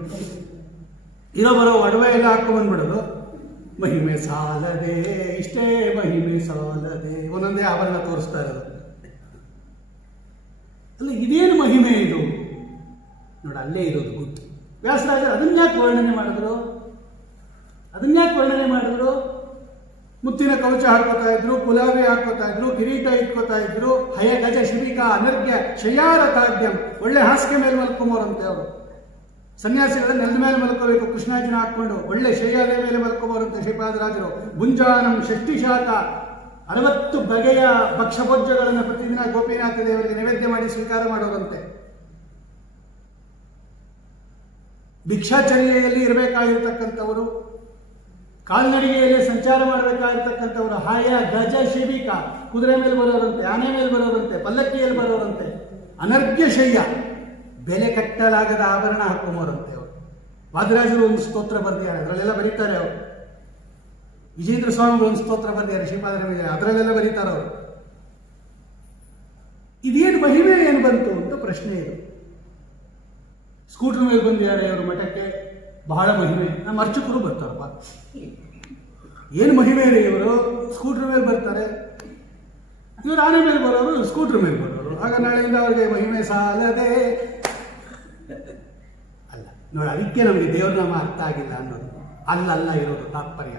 ಇರೋ ಬರೋ ಒಡವೆ ಎಲ್ಲ ಹಾಕೊಂಡ್ಬಂದ್ಬಿಡೋದು. ಮಹಿಮೆ ಸಾಲದೆ, ಇಷ್ಟೇ ಮಹಿಮೆ ಸಾಲದೆ, ಒಂದೊಂದೇ ಆಭರಣ ತೋರಿಸ್ತಾ ಇರೋದು. ಅಲ್ಲ, ಇದೇನು ಮಹಿಮೆ ಇದು? ನೋಡಿ, ಅಲ್ಲೇ ಇರೋದು ಗುಟ್ಟು. ವ್ಯಾಸರಾಜರು ಅದನ್ಯಾಕೆ ವರ್ಣನೆ ಮಾಡಿದ್ರು? ಮುತ್ತಿನ ಕವಚ ಹಾಕೋತಾ ಇದ್ರು, ಕುಲಾವಿ ಹಾಕೋತಾ ಇದ್ರು, ಕಿರೀಟ ಇಟ್ಕೋತಾ ಇದ್ರು, ಹಯ ಗಜ ಶಿಬಿಕ ಅನರ್ಘ್ಯ ಶಯಾರತಾಢ್ಯಂ. ಒಳ್ಳೆ ಹಾಸಿಗೆ ಮೇಲೆ ಮಲ್ಕೊಂಬೋರಂತೆ ಅವರು. ಸನ್ಯಾಸಿಗಳ ನೆಲದ ಮೇಲೆ ಮಲ್ಕೋಬೇಕು, ಕೃಷ್ಣಾಜಿನ ಹಾಕೊಂಡು ಒಳ್ಳೆ ಶಯ್ಯಾದ ಮೇಲೆ ಮಲ್ಕೋಬೋರಂತೆ ಶ್ರೀಪಾದರಾಜರು. ಗುಂಜಾನಂ ಷಷ್ಠಿ ಶಾಖ, 60 ಬಗೆಯ ಭಕ್ಷಭೋಜ್ಯಗಳನ್ನು ಪ್ರತಿದಿನ ಗೋಪಿನಾಥ ದೇವರಿಗೆ ನೈವೇದ್ಯ ಮಾಡಿ ಸ್ವೀಕಾರ ಮಾಡೋರಂತೆ. ಭಿಕ್ಷಾಚರ್ಯೆಯಲ್ಲಿ ಇರಬೇಕಾಗಿರ್ತಕ್ಕಂಥವರು, ಕಾಲ್ನಡಿಗೆಯಲ್ಲಿ ಸಂಚಾರ ಮಾಡಬೇಕಾಗಿರ್ತಕ್ಕಂಥವರು. ಹಾಯ ಗಜ ಶಿಬಿಕ, ಕುದುರೆ ಮೇಲೆ ಬರೋರಂತೆ, ಆನೆ ಮೇಲೆ ಬರೋರಂತೆ, ಪಲ್ಲಕ್ಕಿಯಲ್ಲಿ ಬರೋರಂತೆ. ಅನರ್ಘ್ಯ ಶಯ್ಯ, ಬೆಲೆ ಕಟ್ಟಲಾಗದ ಆಭರಣ ಹಾಕೊಂಬರಂತೆ ಅವರು. ವಾದಿರಾಜರು ಒಂದು ಸ್ತೋತ್ರ ಬರೆದಿದ್ದಾರೆ, ಅದರಲ್ಲೆಲ್ಲ ಬರೀತಾರೆ ಅವರು. ವಿಜೇಂದ್ರ ಸ್ವಾಮಿಗಳು ಒಂದು ಸ್ತೋತ್ರ ಬರೆದಿದ್ದಾರೆ ಶ್ರೀಪಾದರ ಮೇಲೆ, ಅದರಲ್ಲೆಲ್ಲ ಬರೀತಾರೆ ಅವರು. ಇದೇನು ಮಹಿಮೆ ಏನು ಬಂತು ಅಂತ ಪ್ರಶ್ನೆ ಇದು. ಸ್ಕೂಟರ್ ಮೇಲೆ ಬಂದಿದ್ದಾರೆ ಅವರು ಮಠಕ್ಕೆ, ಬಹಳ ಮಹಿಮೆ. ನಮ್ಮ ಅರ್ಚಕರು ಬರ್ತಾರಪ್ಪ, ಏನು ಮಹಿಮೆ ರೀ ಇವರು? ಸ್ಕೂಟರ್ ಮೇಲೆ ಬರ್ತಾರೆ. ಇವರು ಆನೆ ಮೇಲೆ ಬರೋರು, ಸ್ಕೂಟರ್ ಮೇಲೆ ಬರೋರು. ಆಗ ನಾಳೆಯಿಂದ ಅವರಿಗೆ ಮಹಿಮೆ ಸಾಲದೆ ಅಲ್ಲ. ನೋಡಿ, ಅದಕ್ಕೆ ನಮಗೆ ದೇವ್ರನಾಮ ಅರ್ಥ ಆಗಿಲ್ಲ ಅನ್ನೋದು. ಅಲ್ಲಲ್ಲ ಇರೋದು ತಾತ್ಪರ್ಯ.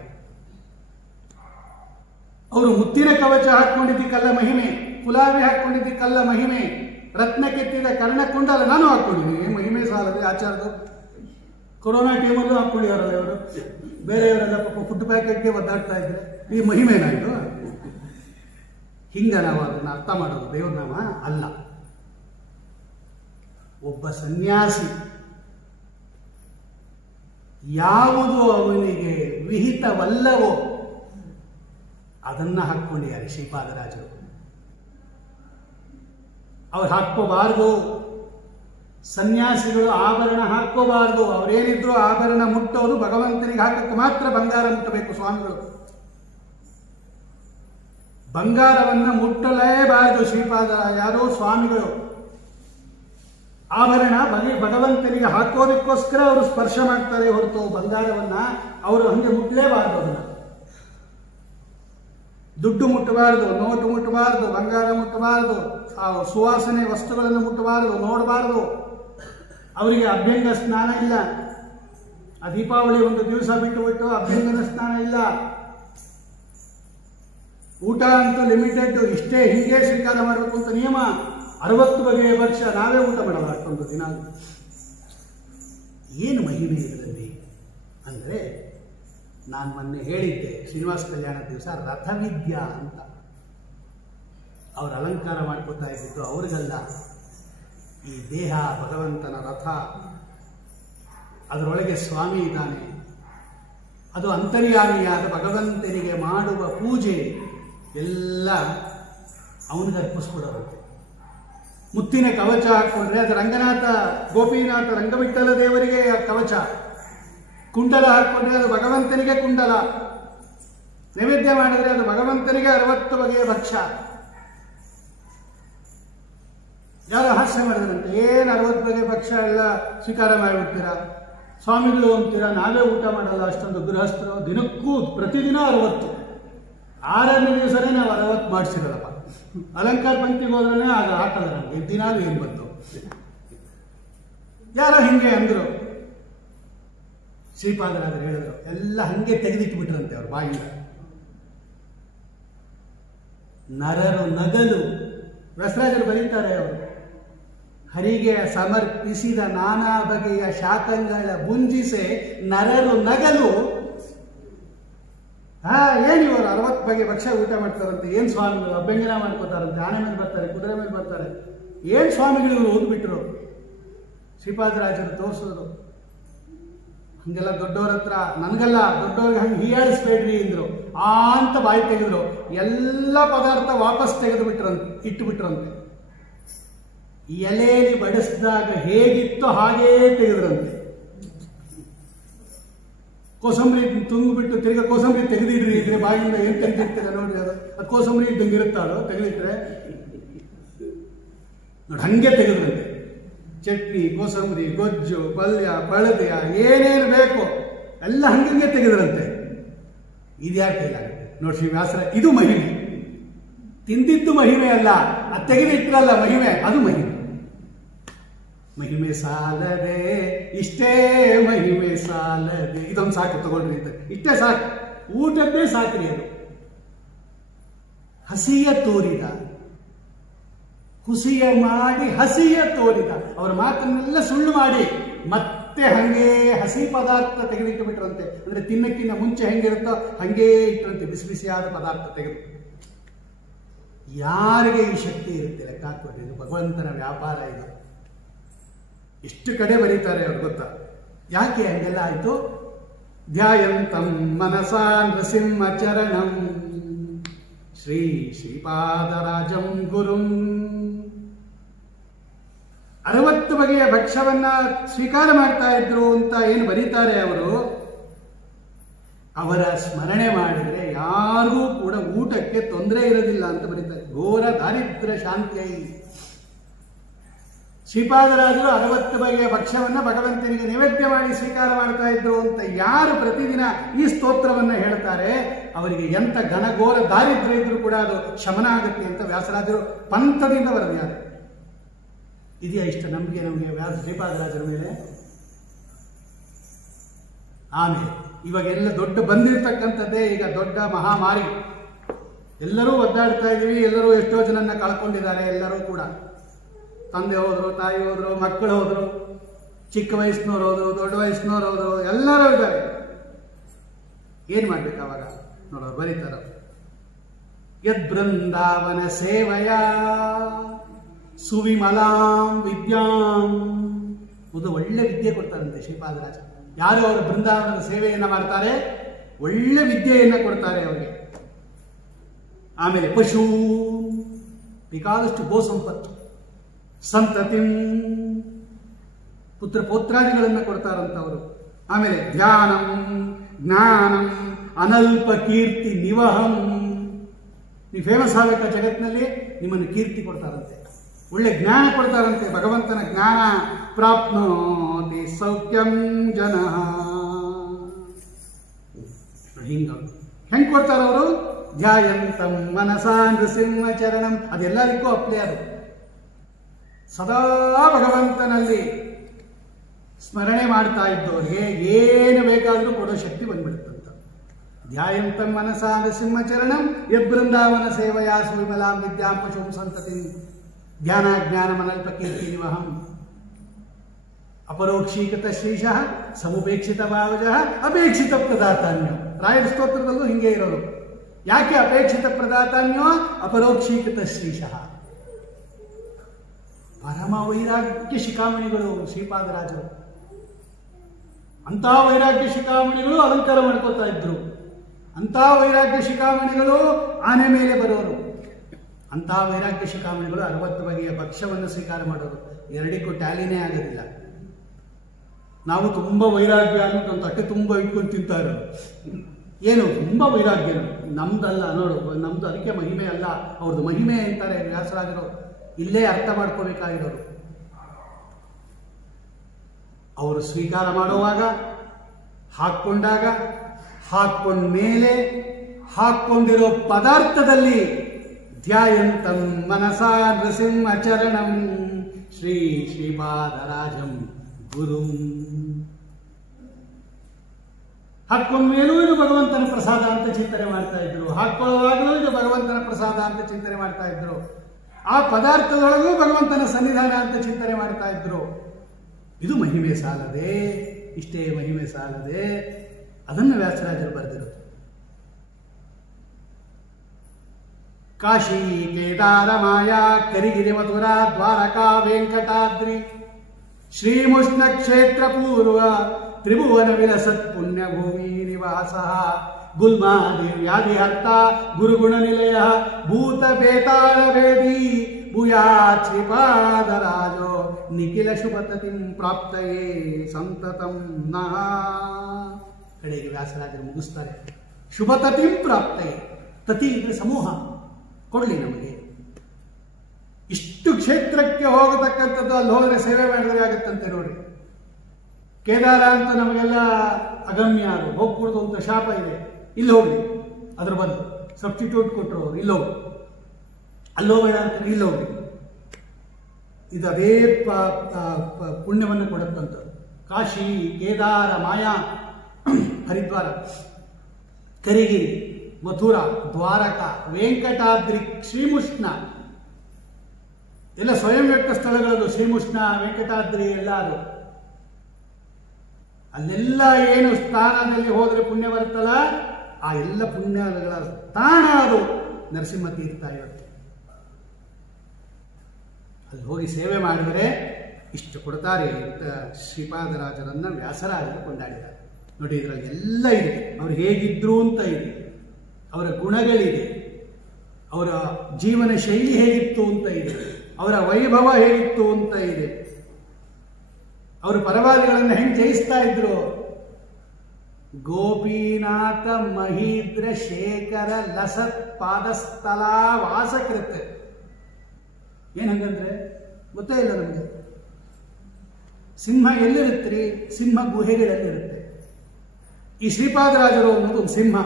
ಅವರು ಮುತ್ತಿನ ಕವಚ ಹಾಕೊಂಡಿದ್ದಕ್ಕಲ್ಲ ಮಹಿಮೆ, ಕುಲಾವಿ ಹಾಕೊಂಡಿದ್ದಕ್ಕಲ್ಲ ಮಹಿಮೆ, ರತ್ನ ಕೆತ್ತಿದ ಕರ್ಣಕುಂಡಲ ನಾನು ಹಾಕೊಂಡಿದ್ದೀನಿ. ಮಹಿಮೆ ಸಾಲದೆ ಆಚಾರದು ಕೊರೋನಾ ಟೈಮಲ್ಲೂ ಹಾಕೊಂಡಿದಾರಲ್ಲ ಇವರು. ಬೇರೆಯವರೆಲ್ಲ ಪಾಪ ಫುಡ್ ಪ್ಯಾಕೆಟ್ಗೆ ಒದ್ದಾಡ್ತಾ ಇದ್ರೆ ಈ ಮಹಿಮೆನಾ ಇದು? ಹಿಂಗ ನಾವು ಅದನ್ನು ಅರ್ಥ ಮಾಡೋದು ದೇವನಾಮ ಅಲ್ಲ. ಒಬ್ಬ ಸನ್ಯಾಸಿ ಯಾವುದು ಅವನಿಗೆ ವಿಹಿತವಲ್ಲವೋ ಅದನ್ನ ಹಾಕ್ಕೊಂಡಿದ್ದಾರೆ ಶ್ರೀಪಾದರಾಜರು. ಅವ್ರು ಹಾಕ್ಕೋಬಾರ್ದು. ಸನ್ಯಾಸಿಗಳು ಆಭರಣ ಹಾಕ್ಕೋಬಾರ್ದು. ಅವರೇನಿದ್ರು ಆಭರಣ ಮುಟ್ಟೋದು ಭಗವಂತನಿಗೆ ಹಾಕಕ್ಕೆ ಮಾತ್ರ ಬಂಗಾರ ಮುಟ್ಟಬೇಕು. ಸ್ವಾಮಿಗಳು ಬಂಗಾರವನ್ನ ಮುಟ್ಟಲೇಬಾರದು. ಶ್ರೀಪಾದ ಯಾರೋ ಸ್ವಾಮಿಗಳು ಆಭರಣ ಭಗವಂತನಿಗೆ ಹಾಕೋದಕ್ಕೋಸ್ಕರ ಅವರು ಸ್ಪರ್ಶ ಮಾಡ್ತಾರೆ ಹೊರತು ಬಂಗಾರವನ್ನ ಅವರು ಹಂಗೆ ಮುಟ್ಟಲೇಬಾರದು. ಅದನ್ನ ದುಡ್ಡು ಮುಟ್ಟಬಾರದು, ನೋಟು ಮುಟ್ಟಬಾರದು, ಬಂಗಾರ ಮುಟ್ಟಬಾರದು, ಸುವಾಸನೆ ವಸ್ತುಗಳನ್ನು ಮುಟ್ಟಬಾರದು, ನೋಡಬಾರದು. ಅವರಿಗೆ ಅಭ್ಯಂಗ ಸ್ನಾನ ಇಲ್ಲ. ಆ ದೀಪಾವಳಿ ಒಂದು ದಿವಸ ಬಿಟ್ಟು ಅಭ್ಯಂಗನ ಸ್ನಾನ ಇಲ್ಲ. ಊಟ ಅಂತೂ ಲಿಮಿಟೆಡ್, ಇಷ್ಟೇ ಹಿಂಗೆ ಸ್ವೀಕಾರ ಮಾಡಬೇಕು ಅಂತ ನಿಯಮ. 60 ಬಗೆಯ ಭಕ್ಷ್ಯ ನಾವೇ ಊಟ ಮಾಡಲ್ಲ ಅಷ್ಟೊಂದು ದಿನ. ಏನು ಮಹಿಮೆ ಇದರಲ್ಲಿ ಅಂದರೆ, ನಾನು ಮೊನ್ನೆ ಹೇಳಿದ್ದೆ ಶ್ರೀನಿವಾಸ ಕಲ್ಯಾಣ ದಿವಸ ರಥವಿದ್ಯಾ ಅಂತ. ಅವ್ರು ಅಲಂಕಾರ ಮಾಡ್ಕೋತಾ ಇದ್ದಿದ್ದು ಅವ್ರಿಗಲ್ಲ. ಈ ದೇಹ ಭಗವಂತನ ರಥ, ಅದರೊಳಗೆ ಸ್ವಾಮಿ ಇದ್ದಾನೆ. ಅದು ಅಂತರ್ಯಾಮಿಯಾದ ಭಗವಂತನಿಗೆ ಮಾಡುವ ಪೂಜೆ ಎಲ್ಲ ಅವನಿಗೆ ಅರ್ಪಿಸ್ಕೊಡೋರಂತೆ. ಮುತ್ತಿನ ಕವಚ ಹಾಕೊಂಡ್ರೆ ಅದು ರಂಗನಾಥ ಗೋಪಿನಾಥ ರಂಗವಿಠಲ ದೇವರಿಗೆ ಕವಚ. ಕುಂಡಲ ಹಾಕೊಂಡ್ರೆ ಅದು ಭಗವಂತನಿಗೆ ಕುಂಡಲ. ನೈವೇದ್ಯ ಮಾಡಿದ್ರೆ ಅದು ಭಗವಂತನಿಗೆ 60 ಬಗೆಯ ಭಕ್ಷ್ಯ. ಯಾರು ಹಾಸ್ಯ ಮಾಡಿದ್ರಂತೆ, ಏನು 60 ಬಗೆಯ ಭಕ್ಷ್ಯ ಎಲ್ಲ ಸ್ವೀಕಾರ ಮಾಡಿಬಿಡ್ತೀರಾ ಸ್ವಾಮಿಗಳು ಅಂತೀರಾ, ನಾವೇ ಊಟ ಮಾಡಲ್ಲ ಅಷ್ಟೊಂದು ಗೃಹಸ್ಥರು. ದಿನಕ್ಕೂ ಪ್ರತಿದಿನ 60. 6ನೇ ದಿವಸನೇ ನಾವು 60 ಮಾಡಿಸಿರಲ್ಲಪ್ಪ. ಅಲಂಕಾರ ಪಂಕ್ತಿಗೆ ಹೋದ್ರೆ ಆಗ ಹಾಕಲ್ಲ ನಮ್ಗೆ. ದಿನ ಏನು ಬಂತು? ಯಾರೋ ಹಿಂಗೆ ಅಂದ್ರು. ಶ್ರೀಪಾದರಾಜರು ಹೇಳಿದ್ರು, ಎಲ್ಲ ಹಂಗೆ ತೆಗೆದಿಟ್ಬಿಟ್ರಂತೆ ಅವ್ರ ಬಾಯಿಂದ. ನರರು ನಗಲು, ವ್ಯಾಸರಾಜರು ಬರೀತಾರೆ ಅವರು, ಹರಿಗೆ ಸಮರ್ಪಿಸಿದ ನಾನಾ ಬಗೆಯ ಶಾಖಗಳ ಭುಂಜಿಸೆ ನರರು ನಗಲು. ಏನಿವರು 60 ಬಗೆ ಭಕ್ಷ್ಯ ಊಟ ಮಾಡ್ತಾರಂತೆ. ಏನ್ ಸ್ವಾಮಿಗಳು ಅಭ್ಯಂಗನ ಮಾಡ್ಕೋತಾರಂತೆ. ಆನೆ ಮೇಲೆ ಬರ್ತಾರೆ, ಕುದುರೆ ಮೇಲೆ ಬರ್ತಾರೆ. ಏನ್ ಸ್ವಾಮಿಗಳು ಇವರು ಓದ್ಬಿಟ್ರು. ಶ್ರೀಪಾದರಾಜರು ತೋರಿಸಿದ್ರು. ಹಂಗೆಲ್ಲ ದೊಡ್ಡವ್ರ ಹತ್ರ ನನಗಲ್ಲ, ದೊಡ್ಡವ್ರಿಗೆ ಹಂಗೆ ಹೀಯಾಳಿಸ್ಬೇಡ್ರಿ ಅಂದ್ರು. ಅಂತ ಬಾಯಿ ತೆಗೆದ್ರು. ಎಲ್ಲ ಪದಾರ್ಥ ವಾಪಸ್ ತೆಗೆದು ಇಟ್ಟುಬಿಟ್ರಂತೆ. ಎಲೆಯಲ್ಲಿ ಬಡಿಸಿದಾಗ ಹೇಗಿತ್ತೋ ಹಾಗೇ ತೆಗೆದ್ರಂತೆ. ಕೋಸಂಬರಿ ತುಂಬಿಬಿಟ್ಟು ತಿರ್ಗಾ ಕೋಸಂಬರಿ ತೆಗೆದಿಡ್ರಿ ಇದ್ರೆ ಬಾಯಿಂದ ಏನ್ ತೆಗೆದಿರ್ತೀರ ನೋಡ್ರಿ. ಅದು ಕೋಸಂಬರಿ ಇದ್ದಂಗೆ ಇರುತ್ತಾಳು, ತೆಗೆದಿಟ್ರೆ ನೋಡಿ ಹಂಗೆ ತೆಗೆದ್ರಂತೆ. ಚಟ್ನಿ, ಕೋಸಂಬರಿ, ಗೊಜ್ಜು, ಪಲ್ಯ, ಪಳದೆಯ ಏನೇನು ಬೇಕು ಎಲ್ಲ ಹಂಗೆ ತೆಗೆದ್ರಂತೆ. ಇದ್ಯಾರ ಕೈಲಾಗುತ್ತೆ ನೋಡಿ ಶ್ರೀವ್ಯಾಸರ. ಇದು ಮಹಿಮೆ. ತಿಂದಿದ್ದು ಮಹಿಮೆ ಅಲ್ಲ, ಅದು ತೆಗೆದಿಟ್ರಲ್ಲ ಮಹಿಮೆ, ಅದು ಮಹಿಮೆ. ಮಹಿಮೆ ಸಾಲದೆ ಇಷ್ಟೇ ಮಹಿಮೆ ಸಾಲದೆ. ಇದೊಂದು ಸಾಕು ತಗೊಳ್ರಿ ಅಂತ. ಇಷ್ಟೇ ಸಾಕು, ಊಟದ್ದೇ ಸಾಕ್ರಿ. ಅದು ಹಸಿಯ ತೋರಿದ, ಹುಸಿಯ ಮಾಡಿ ಹಸಿಯ ತೋರಿದ. ಅವರ ಮಾತನ್ನೆಲ್ಲ ಸುಳ್ಳು ಮಾಡಿ ಮತ್ತೆ ಹಂಗೆ ಹಸಿ ಪದಾರ್ಥ ತೆಗೆದಿಟ್ಟು ಬಿಟ್ರಂತೆ. ಅಂದ್ರೆ ತಿನ್ನಕ್ಕಿಂತ ಮುಂಚೆ ಹೆಂಗಿರುತ್ತೋ ಹಂಗೇ ಇಟ್ಟರಂತೆ, ಬಿಸಿ ಬಿಸಿಯಾದ ಪದಾರ್ಥ ತೆಗೆದು. ಯಾರಿಗೆ ಈ ಶಕ್ತಿ ಇರುತ್ತೆ ಲೆಕ್ಕ ಹಾಕ್ಬಿಟ್ಟು. ಇದು ಭಗವಂತನ ವ್ಯಾಪಾರ. ಇದು ಎಷ್ಟು ಕಡೆ ಬರೀತಾರೆ ಅವ್ರು ಗೊತ್ತಾ? ಯಾಕೆ ಹಂಗೆಲ್ಲ ಆಯ್ತು? ಧ್ಯಾಯಂತಂ ಮನಸಾ ನೃಸಿಂಹ ಚರಣಂ ಶ್ರೀ ಶ್ರೀಪಾದರಾಜಂ ಗುರುಂ. 60 ಬಗೆಯ ಭಕ್ಷ್ಯವನ್ನ ಸ್ವೀಕಾರ ಮಾಡ್ತಾ ಇದ್ರು ಅಂತ ಏನು ಬರೀತಾರೆ ಅವರು. ಅವರ ಸ್ಮರಣೆ ಮಾಡಿದರೆ ಯಾರಿಗೂ ಕೂಡ ಊಟಕ್ಕೆ ತೊಂದರೆ ಇರೋದಿಲ್ಲ ಅಂತ ಬರೀತಾರೆ. ಘೋರ ದಾರಿದ್ರ್ಯ ಶಾಂತಿಯೈ. ಶ್ರೀಪಾದರಾಜರು 60 ಬಗೆಯ ಭಕ್ಷ್ಯವನ್ನ ಭಗವಂತನಿಗೆ ನೈವೇದ್ಯ ಮಾಡಿ ಸ್ವೀಕಾರ ಮಾಡ್ತಾ ಇದ್ರು ಅಂತ ಯಾರು ಪ್ರತಿದಿನ ಈ ಸ್ತೋತ್ರವನ್ನ ಹೇಳ್ತಾರೆ ಅವರಿಗೆ ಎಂತ ಘನಘೋರ ದಾರಿದ್ರ್ಯ ಇದ್ರೂ ಕೂಡ ಅದು ಶಮನ ಆಗುತ್ತೆ ಅಂತ ವ್ಯಾಸರಾಜರು ಪಂಥದಿಂದ ವರದಿಯಾರೆ. ಇದೆಯಾ ಇಷ್ಟ ನಮಗೆ ಶ್ರೀಪಾದರಾಜರ ಮೇಲೆ? ಆಮೇಲೆ ಇವಾಗೆಲ್ಲ ದೊಡ್ಡ ಬಂದಿರತಕ್ಕಂಥದ್ದೇ ಈಗ ದೊಡ್ಡ ಮಹಾಮಾರಿ ಎಲ್ಲರೂ ಒದ್ದಾಡ್ತಾ ಇದ್ದೀವಿ. ಎಲ್ಲರೂ ಎಷ್ಟೋ ಜನನ್ನ ಕಳ್ಕೊಂಡಿದ್ದಾರೆ. ಎಲ್ಲರೂ ಕೂಡ ತಂದೆ ಹೋದ್ರು, ತಾಯಿ ಹೋದ್ರು, ಮಕ್ಕಳು ಹೋದ್ರು, ಚಿಕ್ಕ ವಯಸ್ಸಿನವ್ರು ಹೋದ್ರು, ದೊಡ್ಡ ವಯಸ್ಸಿನವ್ರು ಹೋದ್ರು, ಎಲ್ಲರೂ ಇದ್ದಾರೆ. ಏನ್ ಮಾಡ್ಬೇಕು ಅವಾಗ? ನೋಡೋರು ಬರೀತಾರ, ಯದ್ ಬೃಂದಾವನ ಸೇವಯ ಸುವಿಮಲಾಂ ವಿದ್ಯಾಂ. ಒಂದು ಒಳ್ಳೆ ವಿದ್ಯೆ ಕೊಡ್ತಾರಂತೆ ಶ್ರೀಪಾದರಾಜ. ಯಾರು ಅವರ ಬೃಂದಾವನದ ಸೇವೆಯನ್ನ ಮಾಡ್ತಾರೆ, ಒಳ್ಳೆ ವಿದ್ಯೆಯನ್ನ ಕೊಡ್ತಾರೆ ಅವರಿಗೆ. ಆಮೇಲೆ ಪಶು, ಬೇಕಾದಷ್ಟು ಗೋ ಸಂಪತ್ತು, ಸಂತತಿಂ, ಪುತ್ರ ಪೌತ್ರಾದಿಗಳನ್ನ ಕೊಡ್ತಾರಂತವರು. ಆಮೇಲೆ ಧ್ಯಾನಂ, ಜ್ಞಾನಂ, ಅನಲ್ಪ ಕೀರ್ತಿ ನಿವಹಂ. ನೀವು ಫೇಮಸ್ ಆಗಬೇಕ ಜಗತ್ತಿನಲ್ಲಿ, ನಿಮ್ಮನ್ನು ಕೀರ್ತಿ ಕೊಡ್ತಾರಂತೆ, ಒಳ್ಳೆ ಜ್ಞಾನ ಕೊಡ್ತಾರಂತೆ. ಭಗವಂತನ ಜ್ಞಾನ ಪ್ರಾಪ್ನೋತಿ ಸೌಖ್ಯಂ ಜನಃ. ಹೆಂಗ್ ಕೊಡ್ತಾರ ಅವರು? ಧ್ಯಾಯಂತಂ ಮನಸಾ ನೃಸಿಂಹ ಚರಣಂ. ಅದೆಲ್ಲರಿಗೂ ಅಪ್ಲೈ. ಅದು ಸದಾ ಭಗವಂತನಲ್ಲಿ ಸ್ಮರಣೆ ಮಾಡ್ತಾ ಇದ್ದವರಿಗೆ ಏನು ಬೇಕಾದರೂ ಕೊಡೋ ಶಕ್ತಿ ಬಂದ್ಬಿಡುತ್ತಂತ. ಧ್ಯಾಯಂತಂ ಮನಸಾ ನೃಸಿಂಹ ಚರಣಂ ಯದ್ಬೃಂದಾವನ ಸೇವಯಾ ಸುವಿಮಲಾಂ ವಿದ್ಯಾಂ ಪಶುಂ ಸಂತತಿಂ ಧ್ಯಾನ ಜ್ಞಾನ ಅನಲ್ಪ ಕೀರ್ತಿ ನಿವಹಂ. ಅಪರೋಕ್ಷೀಕೃತ ಶ್ರೀಶಃ ಸಮುಪೇಕ್ಷಿತ ಭಾವಜಃ ಅಪೇಕ್ಷಿತ ಪ್ರದಾತಾನ್ಯೋ. ರಾಯರ ಸ್ತೋತ್ರದಲ್ಲೂ ಹಿಂಗೆ ಇರೋದು. ಯಾಕೆ ಅಪೇಕ್ಷಿತ ಪ್ರದಾತಾನ್ಯೋ? ಅಪರೋಕ್ಷೀಕೃತ ಶ್ರೀಶಃ. ಪರಮ ವೈರಾಗ್ಯ ಶಿಖಾಮಣಿಗಳು ಶ್ರೀಪಾದರಾಜರು. ಅಂತ ವೈರಾಗ್ಯ ಶಿಖಾಮಣಿಗಳು ಅಲಂಕಾರ ಮಾಡ್ಕೋತಾ ಇದ್ರು. ಅಂತ ವೈರಾಗ್ಯ ಶಿಖಾಮಣಿಗಳು ಆನೆ ಮೇಲೆ ಬರೋರು. ಅಂತ ವೈರಾಗ್ಯ ಶಿಖಾಮಣಿಗಳು 60 ಬಗೆಯ ಭಕ್ಷ್ಯವನ್ನು ಸ್ವೀಕಾರ ಮಾಡೋರು. ಎರಡಕ್ಕೂ ಟ್ಯಾಲಿನೇ ಆಗೋದಿಲ್ಲ. ನಾವು ತುಂಬ ವೈರಾಗ್ಯ ಅನ್ನೋದು ಒಂದು ತಟ್ಟೆ ತುಂಬ ಇಟ್ಕೊಂಡು ತಿಂತಾ ಇರೋರು. ಏನು ತುಂಬ ವೈರಾಗ್ಯ ನಮ್ದಲ್ಲ ನೋಡು, ನಮ್ದು ಅದಕ್ಕೆ ಮಹಿಮೆ ಅಲ್ಲ, ಅವ್ರದ್ದು ಮಹಿಮೆ ಅಂತಾರೆ ವ್ಯಾಸರಾಜರು. ಇಲ್ಲೇ ಅರ್ಥ ಮಾಡ್ಕೋಬೇಕಾಗಿರೋರು. ಅವರು ಸ್ವೀಕಾರ ಮಾಡುವಾಗ, ಹಾಕ್ಕೊಂಡಾಗ, ಹಾಕ್ಕೊಂಡ ಮೇಲೆ, ಹಾಕ್ಕೊಂಡಿರೋ ಪದಾರ್ಥದಲ್ಲಿ ಧ್ಯಾಯಂತಂ ಮನಸಾ ನೃಸಿಂಹ ಚರಣಂ ಶ್ರೀ ಶ್ರೀಪಾದರಾಜಂ ಗುರುಂ. ಹಾಕ್ಕೊಂಡ ಮೇಲೂ ಇದು ಭಗವಂತನ ಪ್ರಸಾದ ಅಂತ ಚಿಂತನೆ ಮಾಡ್ತಾ ಇದ್ರು. ಹಾಕೊಳ್ಳುವಾಗಲೂ ಇದು ಭಗವಂತನ ಪ್ರಸಾದ ಅಂತ ಚಿಂತನೆ ಮಾಡ್ತಾ ಇದ್ರು. ಆ ಪದಾರ್ಥದೊಳಗೂ ಭಗವಂತನ ಸನ್ನಿಧಾನ ಅಂತ ಚಿಂತನೆ ಮಾಡ್ತಾ ಇದ್ರು. ಇದು ಮಹಿಮೆ ಸಾಲದೆ, ಇಷ್ಟೇ ಮಹಿಮೆ ಸಾಲದೆ. ಅದನ್ನು ವ್ಯಾಸರಾಜರು ಬರೆದಿರೋದು. ಕಾಶಿ ಕೇದಾರ ಮಾಯಾ ಕರಿಗಿರಿ ಮಥುರಾ ದ್ವಾರಕಾ ವೆಂಕಟಾದ್ರಿ ಶ್ರೀಮುಷ್ಣ ಕ್ಷೇತ್ರ ಪೂರ್ವ ತ್ರಿಭುವನ ವಿಲಸತ್ ಪುಣ್ಯಭೂಮಿ ನಿವಾಸ ಗುಲ್ಮಾದಿ ವ್ಯಾಧಿಹರ್ತ ಗುರುಗುಣ ನಿಲಯ ಭೂತ ಬೇತಾಳ ವೇದಿ ಭೂಯಾತ್ ಶ್ರೀಪಾದರಾಜೋ ನಿಖಿಲ ಶುಭತತಿಂ ಪ್ರಾಪ್ತಯೇ ಸಂತತಂ ನಃ. ಕಡೆಗೆ ವ್ಯಾಸರಾಜರು ಮುಗಿಸ್ತಾರೆ, ಶುಭತತಿಂ ಪ್ರಾಪ್ತಯೇ. ತತಿ ಇದ್ರೆ ಸಮೂಹ, ಕೊಡ್ಲಿ ನಮಗೆ. ಇಷ್ಟು ಕ್ಷೇತ್ರಕ್ಕೆ ಹೋಗತಕ್ಕಂಥದ್ದು, ಅಲ್ಲಿ ಹೋದರೆ ಸೇವೆ ಮಾಡಿದ್ರೆ ಆಗುತ್ತಂತೆ ನೋಡಿ. ಕೇದಾರ ಅಂತ ನಮಗೆಲ್ಲ ಅಗಮ್ಯ, ಅದು ಹೋಗ್ಬಿಡ್ದು ಅಂತ ಶಾಪ ಇದೆ. ಇಲ್ಲಿ ಹೋಗಿ ಅದ್ರ ಬದಲು ಸಬ್ಸ್ಟಿಟ್ಯೂಟ್ ಕೊಟ್ಟರು ಅವರು, ಇಲ್ಲೋಗಿ ಅಲ್ಲೋಬೇಡ ಅಂತ ಇಲ್ಲೋಗಿ. ಇದು ಅದೇ ಪುಣ್ಯವನ್ನು ಕೊಡುತ್ತಂಥದ್ದು. ಕಾಶಿ ಕೇದಾರ ಮಾಯಾ ಹರಿದ್ವಾರ ಕರಿಗಿರಿ ಮಥುರಾ ದ್ವಾರಕ ವೆಂಕಟಾದ್ರಿ ಶ್ರೀಮುಷ್ಣ ಎಲ್ಲ ಸ್ವಯಂ ವ್ಯಕ್ತ ಸ್ಥಳಗಳದು. ಶ್ರೀಮುಷ್ಣ ವೆಂಕಟಾದ್ರಿ ಎಲ್ಲ ಅದು. ಅಲ್ಲೆಲ್ಲ ಏನು ಸ್ಥಾನದಲ್ಲಿ ಹೋದರೆ ಪುಣ್ಯ ಬರುತ್ತಲ್ಲ, ಆ ಎಲ್ಲ ಪುಣ್ಯಗಳ ತಾಣ ಅದು ನರಸಿಂಹ ತೀರ್ಥ ಇರುತ್ತೆ. ಅಲ್ಲಿ ಹೋಗಿ ಸೇವೆ ಮಾಡಿದರೆ ಇಷ್ಟು ಕೊಡ್ತಾರೆ ಅಂತ ಶ್ರೀಪಾದರಾಜರನ್ನ ವ್ಯಾಸರಾಜರು ಕೊಂಡಾಡಿದ್ದಾರೆ. ನೋಡಿ, ಇದರಲ್ಲಿ ಎಲ್ಲ ಇದೆ. ಅವರು ಹೇಗಿದ್ರು ಅಂತ ಇದೆ, ಅವರ ಗುಣಗಳಿದೆ, ಅವರ ಜೀವನ ಶೈಲಿ ಹೇಗಿತ್ತು ಅಂತ ಇದೆ, ಅವರ ವೈಭವ ಹೇಗಿತ್ತು ಅಂತ ಇದೆ, ಅವರು ಪರವಾದಿಗಳನ್ನು ಹೆಂಗೆ ಜಯಿಸ್ತಾ ಇದ್ರು. ಗೋಪೀನಾಥ ಮಹೀಂದ್ರ ಶೇಖರ ಲಸತ್ ಪಾದಸ್ಥಲ ವಾಸಕೃತ್. ಏನಂಗಂದ್ರೆ ಗೊತ್ತೇ ಇಲ್ಲ ನಮಗೆ. ಸಿಂಹ ಎಲ್ಲಿರುತ್ತೀರಿ? ಸಿಂಹ ಗುಹೆಗಳಲ್ಲಿರುತ್ತೆ. ಈ ಶ್ರೀಪಾದರಾಜರು ಅನ್ನೋದು ಒಂದು ಸಿಂಹ.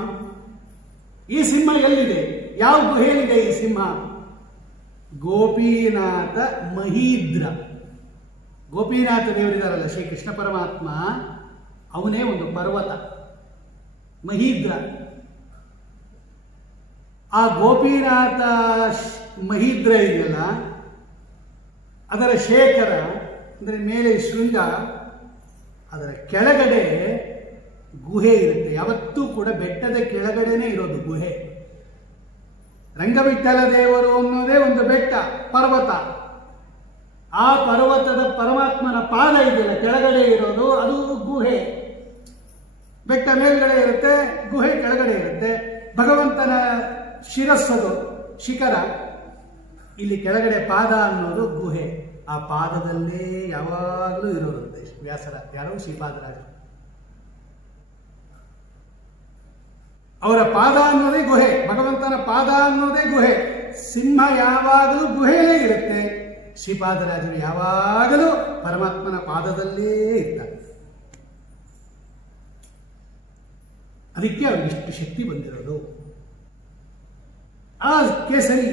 ಈ ಸಿಂಹ ಎಲ್ಲಿದೆ? ಯಾವ ಗುಹೆಯಲ್ಲಿದೆ ಈ ಸಿಂಹ? ಗೋಪೀನಾಥ ಮಹೀಂದ್ರ. ಗೋಪೀನಾಥ ದೇವರಿದಾರಲ್ಲ ಶ್ರೀ ಕೃಷ್ಣ ಪರಮಾತ್ಮ, ಅವನೇ ಒಂದು ಪರ್ವತ ಮಹೀಂದ್ರ. ಆ ಗೋಪಿನಾಥ ಮಹೀಂದ್ರ ಇದೆಯಲ್ಲ, ಅದರ ಶೇಖರ ಅಂದರೆ ಮೇಲೆ ಶೃಂಗ, ಅದರ ಕೆಳಗಡೆ ಗುಹೆ ಇರುತ್ತೆ. ಯಾವತ್ತೂ ಕೂಡ ಬೆಟ್ಟದ ಕೆಳಗಡೆನೇ ಇರೋದು ಗುಹೆ. ರಂಗವಿಠಲ ದೇವರು ಅನ್ನೋದೇ ಒಂದು ಬೆಟ್ಟ, ಪರ್ವತ. ಆ ಪರ್ವತದ ಪರಮಾತ್ಮನ ಪಾದ ಇದೆಯಲ್ಲ ಕೆಳಗಡೆ ಇರೋದು, ಅದು ಗುಹೆ. ಬೆಟ್ಟ ಮೇಲ್ಗಡೆ ಇರುತ್ತೆ, ಗುಹೆ ಕೆಳಗಡೆ ಇರುತ್ತೆ. ಭಗವಂತನ ಶಿರಸ್ಸದು ಶಿಖರ, ಇಲ್ಲಿ ಕೆಳಗಡೆ ಪಾದ ಅನ್ನೋದು ಗುಹೆ. ಆ ಪಾದದಲ್ಲೇ ಯಾವಾಗಲೂ ಇರೋದಂತೆ ವ್ಯಾಸರ, ಯಾರೋ ಶ್ರೀಪಾದರಾಜರು. ಅವರ ಪಾದ ಅನ್ನೋದೇ ಗುಹೆ, ಭಗವಂತನ ಪಾದ ಅನ್ನೋದೇ ಗುಹೆ. ಸಿಂಹ ಯಾವಾಗಲೂ ಗುಹೆಯೇ ಇರುತ್ತೆ, ಶ್ರೀಪಾದರಾಜರು ಯಾವಾಗಲೂ ಪರಮಾತ್ಮನ ಪಾದದಲ್ಲೇ ಇರ್ತಾರೆ. ಅದಕ್ಕೆ ಅವ್ರಿಗೆ ಇಷ್ಟು ಶಕ್ತಿ ಬಂದಿರೋದು. ಆ ಕೇಸರಿ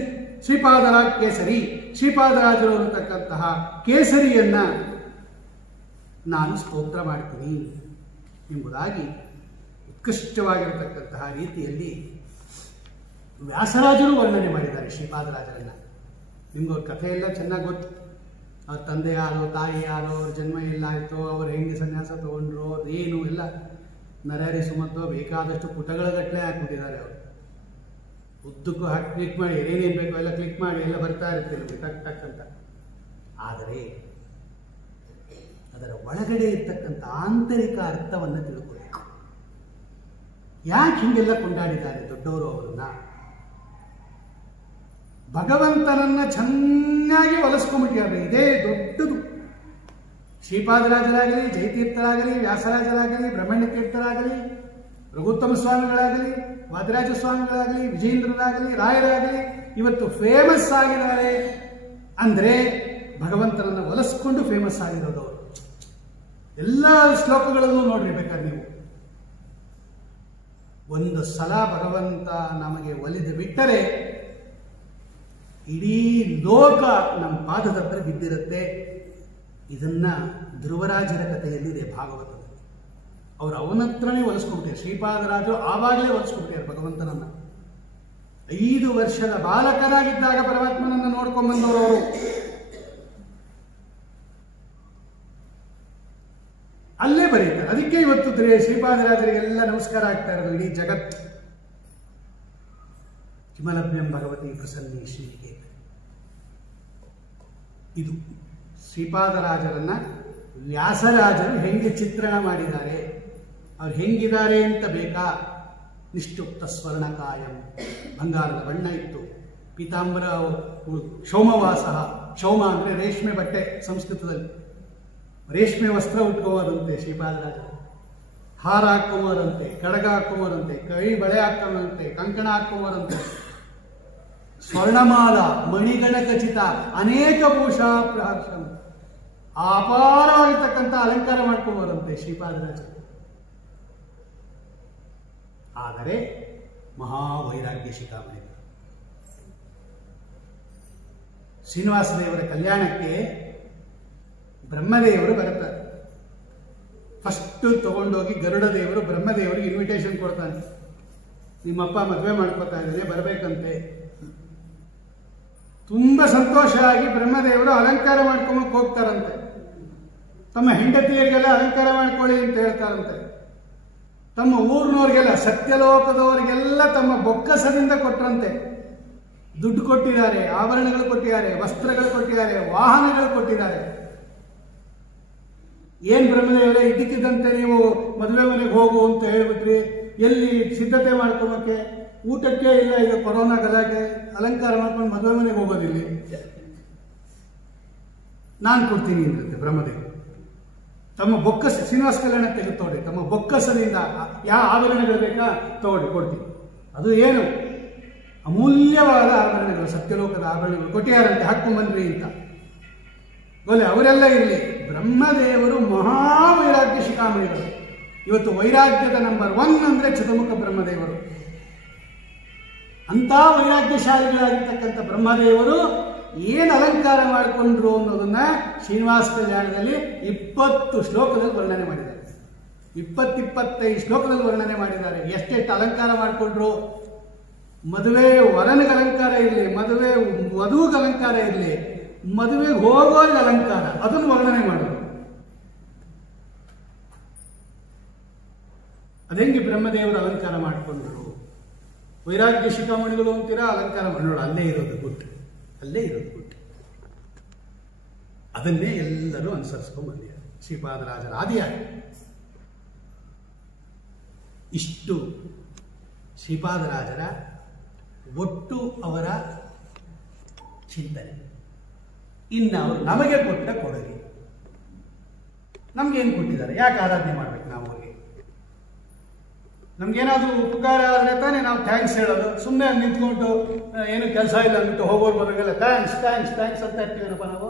ಶ್ರೀಪಾದರಾಜ ಕೇಸರಿ, ಶ್ರೀಪಾದರಾಜರು ಅನ್ನತಕ್ಕಂತಹ ಕೇಸರಿಯನ್ನ ನಾನು ಸ್ತೋತ್ರ ಮಾಡ್ತೀನಿ ಎಂಬುದಾಗಿ ಉತ್ಕೃಷ್ಟವಾಗಿರತಕ್ಕಂತಹ ರೀತಿಯಲ್ಲಿ ವ್ಯಾಸರಾಜರು ವರ್ಣನೆ ಮಾಡಿದ್ದಾರೆ ಶ್ರೀಪಾದರಾಜರನ್ನ. ನಿಮ್ಗೆ ಅವ್ರ ಕಥೆ ಎಲ್ಲ ಚೆನ್ನಾಗಿ ಗೊತ್ತು. ಅವ್ರ ತಂದೆ ಯಾರೋ, ತಾಯಿ ಯಾರೋ, ಅವ್ರ ಜನ್ಮ ಎಲ್ಲಾಯಿತೋ, ಅವ್ರು ಹೆಂಗೆ ಸನ್ಯಾಸ ತಗೊಂಡ್ರು, ಅದೇನು ಎಲ್ಲ ನರಹರಿ ಸುಮಂತೋ ಬೇಕಾದಷ್ಟು ಪುಟಗಳ ಗಟ್ಟಲೆ ಹಾಕ್ಬಿಟ್ಟಿದ್ದಾರೆ. ಅವರು ಉದ್ದಕ್ಕೂ ಹಾಕಿ ಕ್ಲಿಕ್ ಮಾಡಿ ಏನೇನು ಬೇಕೋ ಎಲ್ಲ ಕ್ಲಿಕ್ ಮಾಡಿ ಎಲ್ಲ ಬರ್ತಾ ಇರುತ್ತೆ ನಿಮಗೆ ಟಕ್ ಟಕ್ ಅಂತ. ಆದರೆ ಅದರ ಒಳಗಡೆ ಇರ್ತಕ್ಕಂಥ ಆಂತರಿಕ ಅರ್ಥವನ್ನು ತಿಳ್ಕೊಬೇಕು. ಯಾಕೆ ಹಿಂಗೆಲ್ಲ ಕೊಂಡಾಡಿದ್ದಾರೆ ದೊಡ್ಡವರು ಅವರನ್ನ? ಭಗವಂತನನ್ನ ಚೆನ್ನಾಗಿ ಒಲಿಸ್ಕೊಂಡ್ಬಿಟ್ಟಿದ್ದಾರೆ. ಇದೇ ದೊಡ್ಡದು. ಶ್ರೀಪಾದರಾಜರಾಗಲಿ, ಜಯತೀರ್ಥರಾಗಲಿ, ವ್ಯಾಸರಾಜರಾಗಲಿ, ಬ್ರಹ್ಮಣ್ಯ ತೀರ್ಥರಾಗಲಿ, ರಘುತ್ತಮ ಸ್ವಾಮಿಗಳಾಗಲಿ, ವಾದಿರಾಜ ಸ್ವಾಮಿಗಳಾಗಲಿ, ವಿಜೇಂದ್ರರಾಗಲಿ, ರಾಯರಾಗಲಿ ಇವತ್ತು ಫೇಮಸ್ ಆಗಿದ್ದಾರೆ ಅಂದ್ರೆ ಭಗವಂತನನ್ನು ಒಲಿಸ್ಕೊಂಡು ಫೇಮಸ್ ಆಗಿರೋದು ಅವರು. ಎಲ್ಲ ಶ್ಲೋಕಗಳಲ್ಲೂ ನೋಡ್ರಿ ಬೇಕಾದ್ರೆ ನೀವು. ಒಂದು ಸಲ ಭಗವಂತ ನಮಗೆ ಒಲಿದು ಬಿಟ್ಟರೆ ಇಡೀ ಲೋಕ ನಮ್ಮ ಪಾದದ ಹತ್ರ ಬಿದ್ದಿರುತ್ತೆ. ಇದನ್ನ ಧ್ರುವರಾಜರ ಕಥೆಯಲ್ಲಿದೆ ಭಾಗವತದಲ್ಲಿ. ಅವರು ಅವನತ್ರನೇ ಒಲಿಸ್ಕೊಂಡ್ಬಿಟ್ಟಾರೆ. ಶ್ರೀಪಾದರಾಜರು ಆವಾಗಲೇ ಒಲಿಸ್ಕೊಂಡ್ಬಿಟ್ಟಾರೆ ಭಗವಂತನನ್ನ. 5 ವರ್ಷದ ಬಾಲಕರಾಗಿದ್ದಾಗ ಪರಮಾತ್ಮನನ್ನ ನೋಡ್ಕೊಂಡ್ ಬಂದವರು ಅವರು. ಅಲ್ಲೇ ಬರೀತಾರೆ. ಅದಕ್ಕೆ ಇವತ್ತು ಶ್ರೀಪಾದರಾಜರಿಗೆಲ್ಲ ನಮಸ್ಕಾರ ಆಗ್ತಾ ಇರೋದು ಇಡೀ ಜಗತ್. ಕಿಮಲಭ್ಯಂ ಭಗವತಿ ಪ್ರಸನ್ನಿ ಶ್ರೀನಿಗೆ. ಇದು ಶ್ರೀಪಾದರಾಜರನ್ನ ವ್ಯಾಸರಾಜರು ಹೆಂಗೆ ಚಿತ್ರಣ ಮಾಡಿದ್ದಾರೆ, ಅವ್ರು ಹೆಂಗಿದ್ದಾರೆ ಅಂತ ಬೇಕಾ? ನಿಷ್ಟುಪ್ತ ಸ್ವರ್ಣಕಾಯಂ, ಬಂಗಾರದ ಬಣ್ಣ ಇತ್ತು. ಪೀತಾಂಬರ ಕ್ಷೌಮವಾಸ, ಕ್ಷೌಮ ಅಂದರೆ ರೇಷ್ಮೆ ಬಟ್ಟೆ, ಸಂಸ್ಕೃತದಲ್ಲಿ ರೇಷ್ಮೆ ವಸ್ತ್ರ ಉಟ್ಕೋವರಂತೆ ಶ್ರೀಪಾದರಾಜರು. ಹಾರ ಹಾಕೋವರಂತೆ, ಕಡಗ ಹಾಕೋವರಂತೆ, ಕೈ ಬಳೆ ಹಾಕೋವರಂತೆ, ಕಂಕಣ ಹಾಕೋವರಂತೆ, ಸ್ವರ್ಣಮಾಲ, ಮಣಿಗಣ ಖಚಿತ, ಅನೇಕ ಭೂಷಾ ಪ್ರಹರ್ಷನ್, ಅಪಾರವಾಗಿರ್ತಕ್ಕಂಥ ಅಲಂಕಾರ ಮಾಡ್ಕೋವರಂತೆ ಶ್ರೀಪಾದರಾಜರು. ಆದರೆ ಮಹಾವೈರಾಗ್ಯ ಶಿಖಾಮಣಿ. ಶ್ರೀನಿವಾಸ ದೇವರ ಕಲ್ಯಾಣಕ್ಕೆ ಬ್ರಹ್ಮದೇವರು ಬರುತ್ತಾರೆ. ಫಸ್ಟ್ ತಗೊಂಡೋಗಿ ಗರುಡ ದೇವರು ಬ್ರಹ್ಮದೇವರಿಗೆ ಇನ್ವಿಟೇಷನ್ ಕೊಡ್ತಾನೆ. ನಿಮ್ಮಪ್ಪ ಮದುವೆ ಮಾಡ್ಕೊತಾ ಇದ್ದಾನೆ, ಬರಬೇಕಂತೆ. ತುಂಬಾ ಸಂತೋಷ ಆಗಿ ಬ್ರಹ್ಮದೇವರು ಅಲಂಕಾರ ಮಾಡ್ಕೊಂಬಕ್ ಹೋಗ್ತಾರಂತೆ. ತಮ್ಮ ಹೆಂಡತಿಯರಿಗೆಲ್ಲ ಅಲಂಕಾರ ಮಾಡ್ಕೊಳ್ಳಿ ಅಂತ ಹೇಳ್ತಾರಂತೆ. ತಮ್ಮ ಊರಿನವ್ರಿಗೆಲ್ಲ, ಸತ್ಯಲೋಕದವರಿಗೆಲ್ಲ ತಮ್ಮ ಬೊಕ್ಕಸದಿಂದ ಕೊಟ್ಟರಂತೆ. ದುಡ್ಡು ಕೊಟ್ಟಿದ್ದಾರೆ, ಆಭರಣಗಳು ಕೊಟ್ಟಿದ್ದಾರೆ, ವಸ್ತ್ರಗಳು ಕೊಟ್ಟಿದ್ದಾರೆ, ವಾಹನಗಳು ಕೊಟ್ಟಿದ್ದಾರೆ. ಏನ್ ಬ್ರಹ್ಮದೇವರೇ ಇದ್ದಕ್ಕಿದ್ದಂತೆ ನೀವು ಮದುವೆ ಮನೆಗೆ ಹೋಗು ಅಂತ ಹೇಳ್ಬಿಟ್ರಿ, ಎಲ್ಲಿ ಸಿದ್ಧತೆ ಮಾಡ್ಕೊಳಕ್ಕೆ ಊಟಕ್ಕೆ ಇಲ್ಲ, ಈಗ ಕೊರೋನಾ ಗಲಾಟೆ, ಅಲಂಕಾರ ಮಾಡ್ಕೊಂಡು ಮದುವೆ ಮನೆಗೆ ಹೋಗೋದಿಲ್ಲ, ನಾನು ಕೊಡ್ತೀನಿ ಅಂತೆ ಬ್ರಹ್ಮದೇವರು. ತಮ್ಮ ಬೊಕ್ಕಸ, ಶ್ರೀನಿವಾಸ ಕಲ್ಯಾಣ ತೆಗೆದುತೋಡಿ, ತಮ್ಮ ಬೊಕ್ಕಸದಿಂದ ಯಾವ ಆಭರಣಗಳು ಬೇಕಾ ತಗೊಳ್ಳಿ, ಕೊಡ್ತೀನಿ. ಅದು ಏನು ಅಮೂಲ್ಯವಾದ ಆಭರಣಗಳು, ಸತ್ಯಲೋಕದ ಆಭರಣಗಳು ಕೊಟ್ಟಿಯಾರಂತೆ, ಹಾಕೊಂಬನ್ರಿ ಅಂತ. ಗೊಲೆ ಅವರೆಲ್ಲ ಇರಲಿ. ಬ್ರಹ್ಮದೇವರು ಮಹಾವೈರಾಗ್ಯ ಶಿಖಾಮಣಿಗಳು. ಇವತ್ತು ವೈರಾಗ್ಯದ ನಂಬರ್ 1 ಅಂದ್ರೆ ಚತುರ್ಮುಖ ಬ್ರಹ್ಮದೇವರು. ಅಂತ ವೈರಾಗ್ಯಶಾಲಿಗಳಾಗಿರ್ತಕ್ಕಂಥ ಬ್ರಹ್ಮದೇವರು ಏನು ಅಲಂಕಾರ ಮಾಡಿಕೊಂಡ್ರು ಅನ್ನೋದನ್ನ ಶ್ರೀನಿವಾಸ ಕಲ್ಯಾಣದಲ್ಲಿ 20 ಶ್ಲೋಕದಲ್ಲಿ ವರ್ಣನೆ ಮಾಡಿದ್ದಾರೆ. 20-25 ಶ್ಲೋಕದಲ್ಲಿ ವರ್ಣನೆ ಮಾಡಿದ್ದಾರೆ. ಎಷ್ಟೆಷ್ಟು ಅಲಂಕಾರ ಮಾಡಿಕೊಂಡ್ರು. ಮದುವೆ ವರನಿಗೆ ಅಲಂಕಾರ ಇರಲಿ, ಮದುವೆ ವಧುವಿಗೆ ಅಲಂಕಾರ ಇರಲಿ, ಮದುವೆಗೆ ಹೋಗೋರಿಗೆ ಅಲಂಕಾರ, ಅದನ್ನು ವರ್ಣನೆ ಮಾಡೋದು. ಅದೆಂಗೆ ಬ್ರಹ್ಮದೇವರು ಅಲಂಕಾರ ಮಾಡಿಕೊಂಡ್ರು, ವೈರಾಗ್ಯ ಶಿಖಾಮಣಿಗಳು ಅಂತೀರಾ, ಅಲಂಕಾರ ಮಾಡೋಣ, ಅಲ್ಲೇ ಇರೋದು ಗುಟ್ಟು, ಅಲ್ಲೇ ಇರೋದು ಗುಟ್ಟು. ಅದನ್ನೇ ಎಲ್ಲರೂ ಅನುಸರಿಸ್ಕೊಂಡು ಬಂದಿದ್ದಾರೆ ಶ್ರೀಪಾದರಾಜರ ಆದಿಯಾಗಿ. ಇಷ್ಟು ಶ್ರೀಪಾದರಾಜರ ಒಟ್ಟು ಅವರ ಚಿಂತನೆ. ಇನ್ನು ಅವರು ನಮಗೆ ಕೊಟ್ಟ ಕೊಡುಗೆ, ನಮ್ಗೇನು ಕೊಟ್ಟಿದ್ದಾರೆ, ಯಾಕೆ ಆರಾಧನೆ ಮಾಡ್ಬೇಕು ನಾವು ಅವ್ರಿಗೆ? ನಮ್ಗೇನಾದ್ರೂ ಉಪಕಾರ ಆದರೆ ತಾನೇ ನಾವು ಥ್ಯಾಂಕ್ಸ್ ಹೇಳೋದು. ಸುಮ್ಮನೆ ನಿಂತ್ಕೊಂಡು ಏನು ಕೆಲಸ ಇಲ್ಲ ಅಂದ್ಬಿಟ್ಟು ಹೋಗೋರು ಬರೋಗೆಲ್ಲ ಥ್ಯಾಂಕ್ಸ್ ಥ್ಯಾಂಕ್ಸ್ ಥ್ಯಾಂಕ್ಸ್ ಅಂತ ಇರ್ತೀವನಪ್ಪ ನಾವು.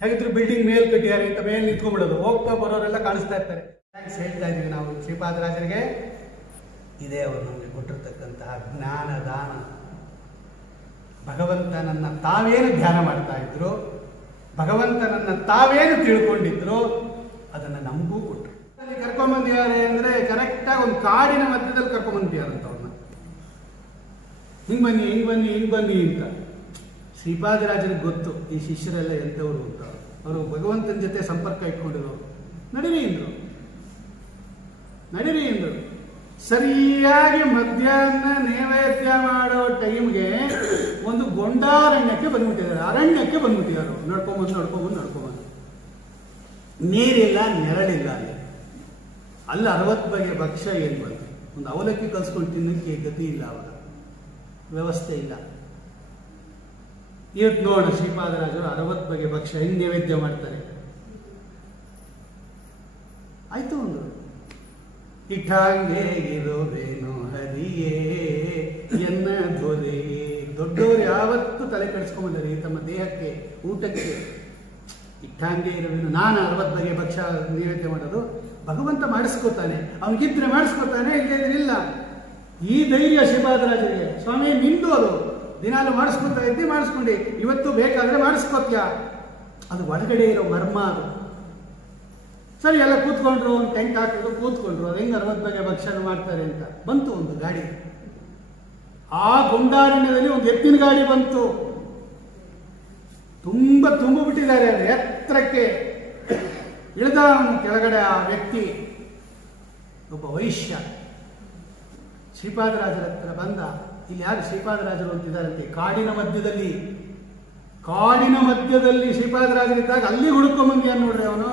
ಹೇಗಿದ್ರು ಬಿಲ್ಡಿಂಗ್ ಮೇಲ್ ಕಟ್ಟಿದ್ದಾರೆ ಅಂತ ಮೇಲೆ ನಿಂತ್ಕೊಂಡ್ಬಿಡೋದು, ಹೋಗ್ತಾ ಬರೋರೆಲ್ಲ ಕಾಣಿಸ್ತಾ ಇರ್ತಾರೆ. ಥ್ಯಾಂಕ್ಸ್ ಹೇಳ್ತಾ ಇದ್ದೀವಿ ನಾವು ಶ್ರೀಪಾದರಾಜರಿಗೆ. ಇದೇ ಅವರು ನಮಗೆ ಕೊಟ್ಟಿರ್ತಕ್ಕಂತಹ ಜ್ಞಾನದಾನ. ಭಗವಂತನನ್ನ ತಾವೇನು ಧ್ಯಾನ ಮಾಡ್ತಾ ಇದ್ರು, ಭಗವಂತನನ್ನ ತಾವೇನು ತಿಳ್ಕೊಂಡಿದ್ರು, ಅದನ್ನು ನಮಗೂ ಕೊಟ್ಟರು. ಕರ್ಕೊಂಬಂದಿದ್ದಾರೆ ಅಂದರೆ ಕರೆಕ್ಟಾಗಿ ಒಂದು ಕಾಡಿನ ಮಧ್ಯದಲ್ಲಿ ಕರ್ಕೊಂಬಂದಿದ್ದಾರಂತ ಅವ್ರನ್ನ. ಹಿಂಗೆ ಬನ್ನಿ ಹಿಂಗೆ ಬನ್ನಿ ಹಿಂಗೆ ಬನ್ನಿ ಅಂತ. ಶ್ರೀಪಾದರಾಜರಿಗೆ ಗೊತ್ತು ಈ ಶಿಷ್ಯರೆಲ್ಲ ಎಂಥವ್ರು ಅಂತ. ಅವರು ಭಗವಂತನ ಜೊತೆ ಸಂಪರ್ಕ ಇಟ್ಕೊಂಡಿರೋರು. ನಡೀರಿ ಎಂದರು, ನಡೀರಿ ಎಂದರು. ಸರಿಯಾಗಿ ಮಧ್ಯಾಹ್ನ ನೈವೇದ್ಯ ಮಾಡೋ ಟೈಮ್ಗೆ ಒಂದು ಗೊಂಡಾರಣ್ಯಕ್ಕೆ ಬಂದ್ಬಿಟ್ಟಿದ್ದಾರೆ, ಅರಣ್ಯಕ್ಕೆ ಬಂದ್ಬಿಟ್ಟಿದ್ದಾರೆ. ನಡ್ಕೊಂಬಂದು ನಡ್ಕೊಂಬಂದು ನಡ್ಕೊಂಬಂದು ನೀರಿಲ್ಲ, ನೆರಳಿಲ್ಲ. ಅಲ್ಲಿ 60 ಬಗೆಯ ಭಕ್ಷ್ಯ ಏನು ಬಂತು. ಒಂದು ಅವಲಕ್ಕಿ ಕಲ್ಸ್ಕೊಂಡು ತಿನ್ನೋಕ್ಕೆ ಗತಿ ಇಲ್ಲ, ಅವಾಗ ವ್ಯವಸ್ಥೆ ಇಲ್ಲ. ಇವತ್ತು ನೋಡೋಣ ಶ್ರೀಪಾದರಾಜರು 60 ಬಗೆಯ ಭಕ್ಷ್ಯ ಹೆಂಗೆ ನೈವೇದ್ಯ ಮಾಡ್ತಾರೆ. ಆಯ್ತು ಒಂದು ಇಟ್ಟಾಂಗೆ ಇರೋವೇನೋ ಹರಿಯೇ ಎನ್ನ ಧೋರೆ. ದೊಡ್ಡವರು ಯಾವತ್ತೂ ತಲೆ ಕೆಡಿಸ್ಕೊಂಡ್ಬಂದರೆ ತಮ್ಮ ದೇಹಕ್ಕೆ ಊಟಕ್ಕೆ. ಇಟ್ಟಾಂಗೆ ಇರೋವೇನು, ನಾನು 60 ಬಗೆಯ ಭಕ್ಷ್ಯ ನೈವೇದ್ಯ ಮಾಡೋದು. ಭಗವಂತ ಮಾಡಿಸ್ಕೋತಾನೆ, ಅವನಿಗಿದ್ರೆ ಮಾಡಿಸ್ಕೋತಾನೆ, ಇಲ್ಲ. ಈ ಧೈರ್ಯ ಶ್ರೀಪಾದರಾಜರಿಗೆ. ಸ್ವಾಮಿ ನಿಂದು ಅದು, ದಿನಾಲು ಮಾಡಿಸ್ಕೊತಾ ಇದ್ದೆ, ಮಾಡಿಸ್ಕೊಂಡೆ, ಇವತ್ತು ಬೇಕಾದ್ರೆ ಮಾಡಿಸ್ಕೋತ್ಯಾ. ಅದು ಒಳಗಡೆ ಇರೋ ಮರ್ಮ ಅದು. ಸರಿ, ಎಲ್ಲ ಕೂತ್ಕೊಂಡ್ರು, ಒಂದು ಟೆಂಟ್ ಹಾಕಿದ್ರು, ಕೂತ್ಕೊಂಡ್ರು. ಅದು ಹೆಂಗೆ 60 ಬಗೆಯ ಭಕ್ಷ್ಯನ ಮಾಡ್ತಾರೆ ಅಂತ. ಬಂತು ಒಂದು ಗಾಡಿ. ಆ ಗೊಂಡಾರಣ್ಯದಲ್ಲಿ ಒಂದು ಎತ್ತಿನ ಗಾಡಿ ಬಂತು. ತುಂಬ ಬಿಟ್ಟಿದ್ದಾರೆ ಅದು ಎತ್ತರಕ್ಕೆ. ಇಳಿದ ಕೆಳಗಡೆ ಆ ವ್ಯಕ್ತಿ ಒಬ್ಬ ವೈಶ್ಯ ಶ್ರೀಪಾದರಾಜರ ಹತ್ರ ಬಂದ. ಇಲ್ಲಿ ಯಾರು ಶ್ರೀಪಾದರಾಜರು ಅಂತಿದ್ದಾರಂತೆ. ಕಾಡಿನ ಮಧ್ಯದಲ್ಲಿ ಶ್ರೀಪಾದರಾಜರಿದ್ದಾಗ ಅಲ್ಲಿ ಹುಡುಕೊಂಬಂದಿಯ ನೋಡ್ರಿ ಅವನು.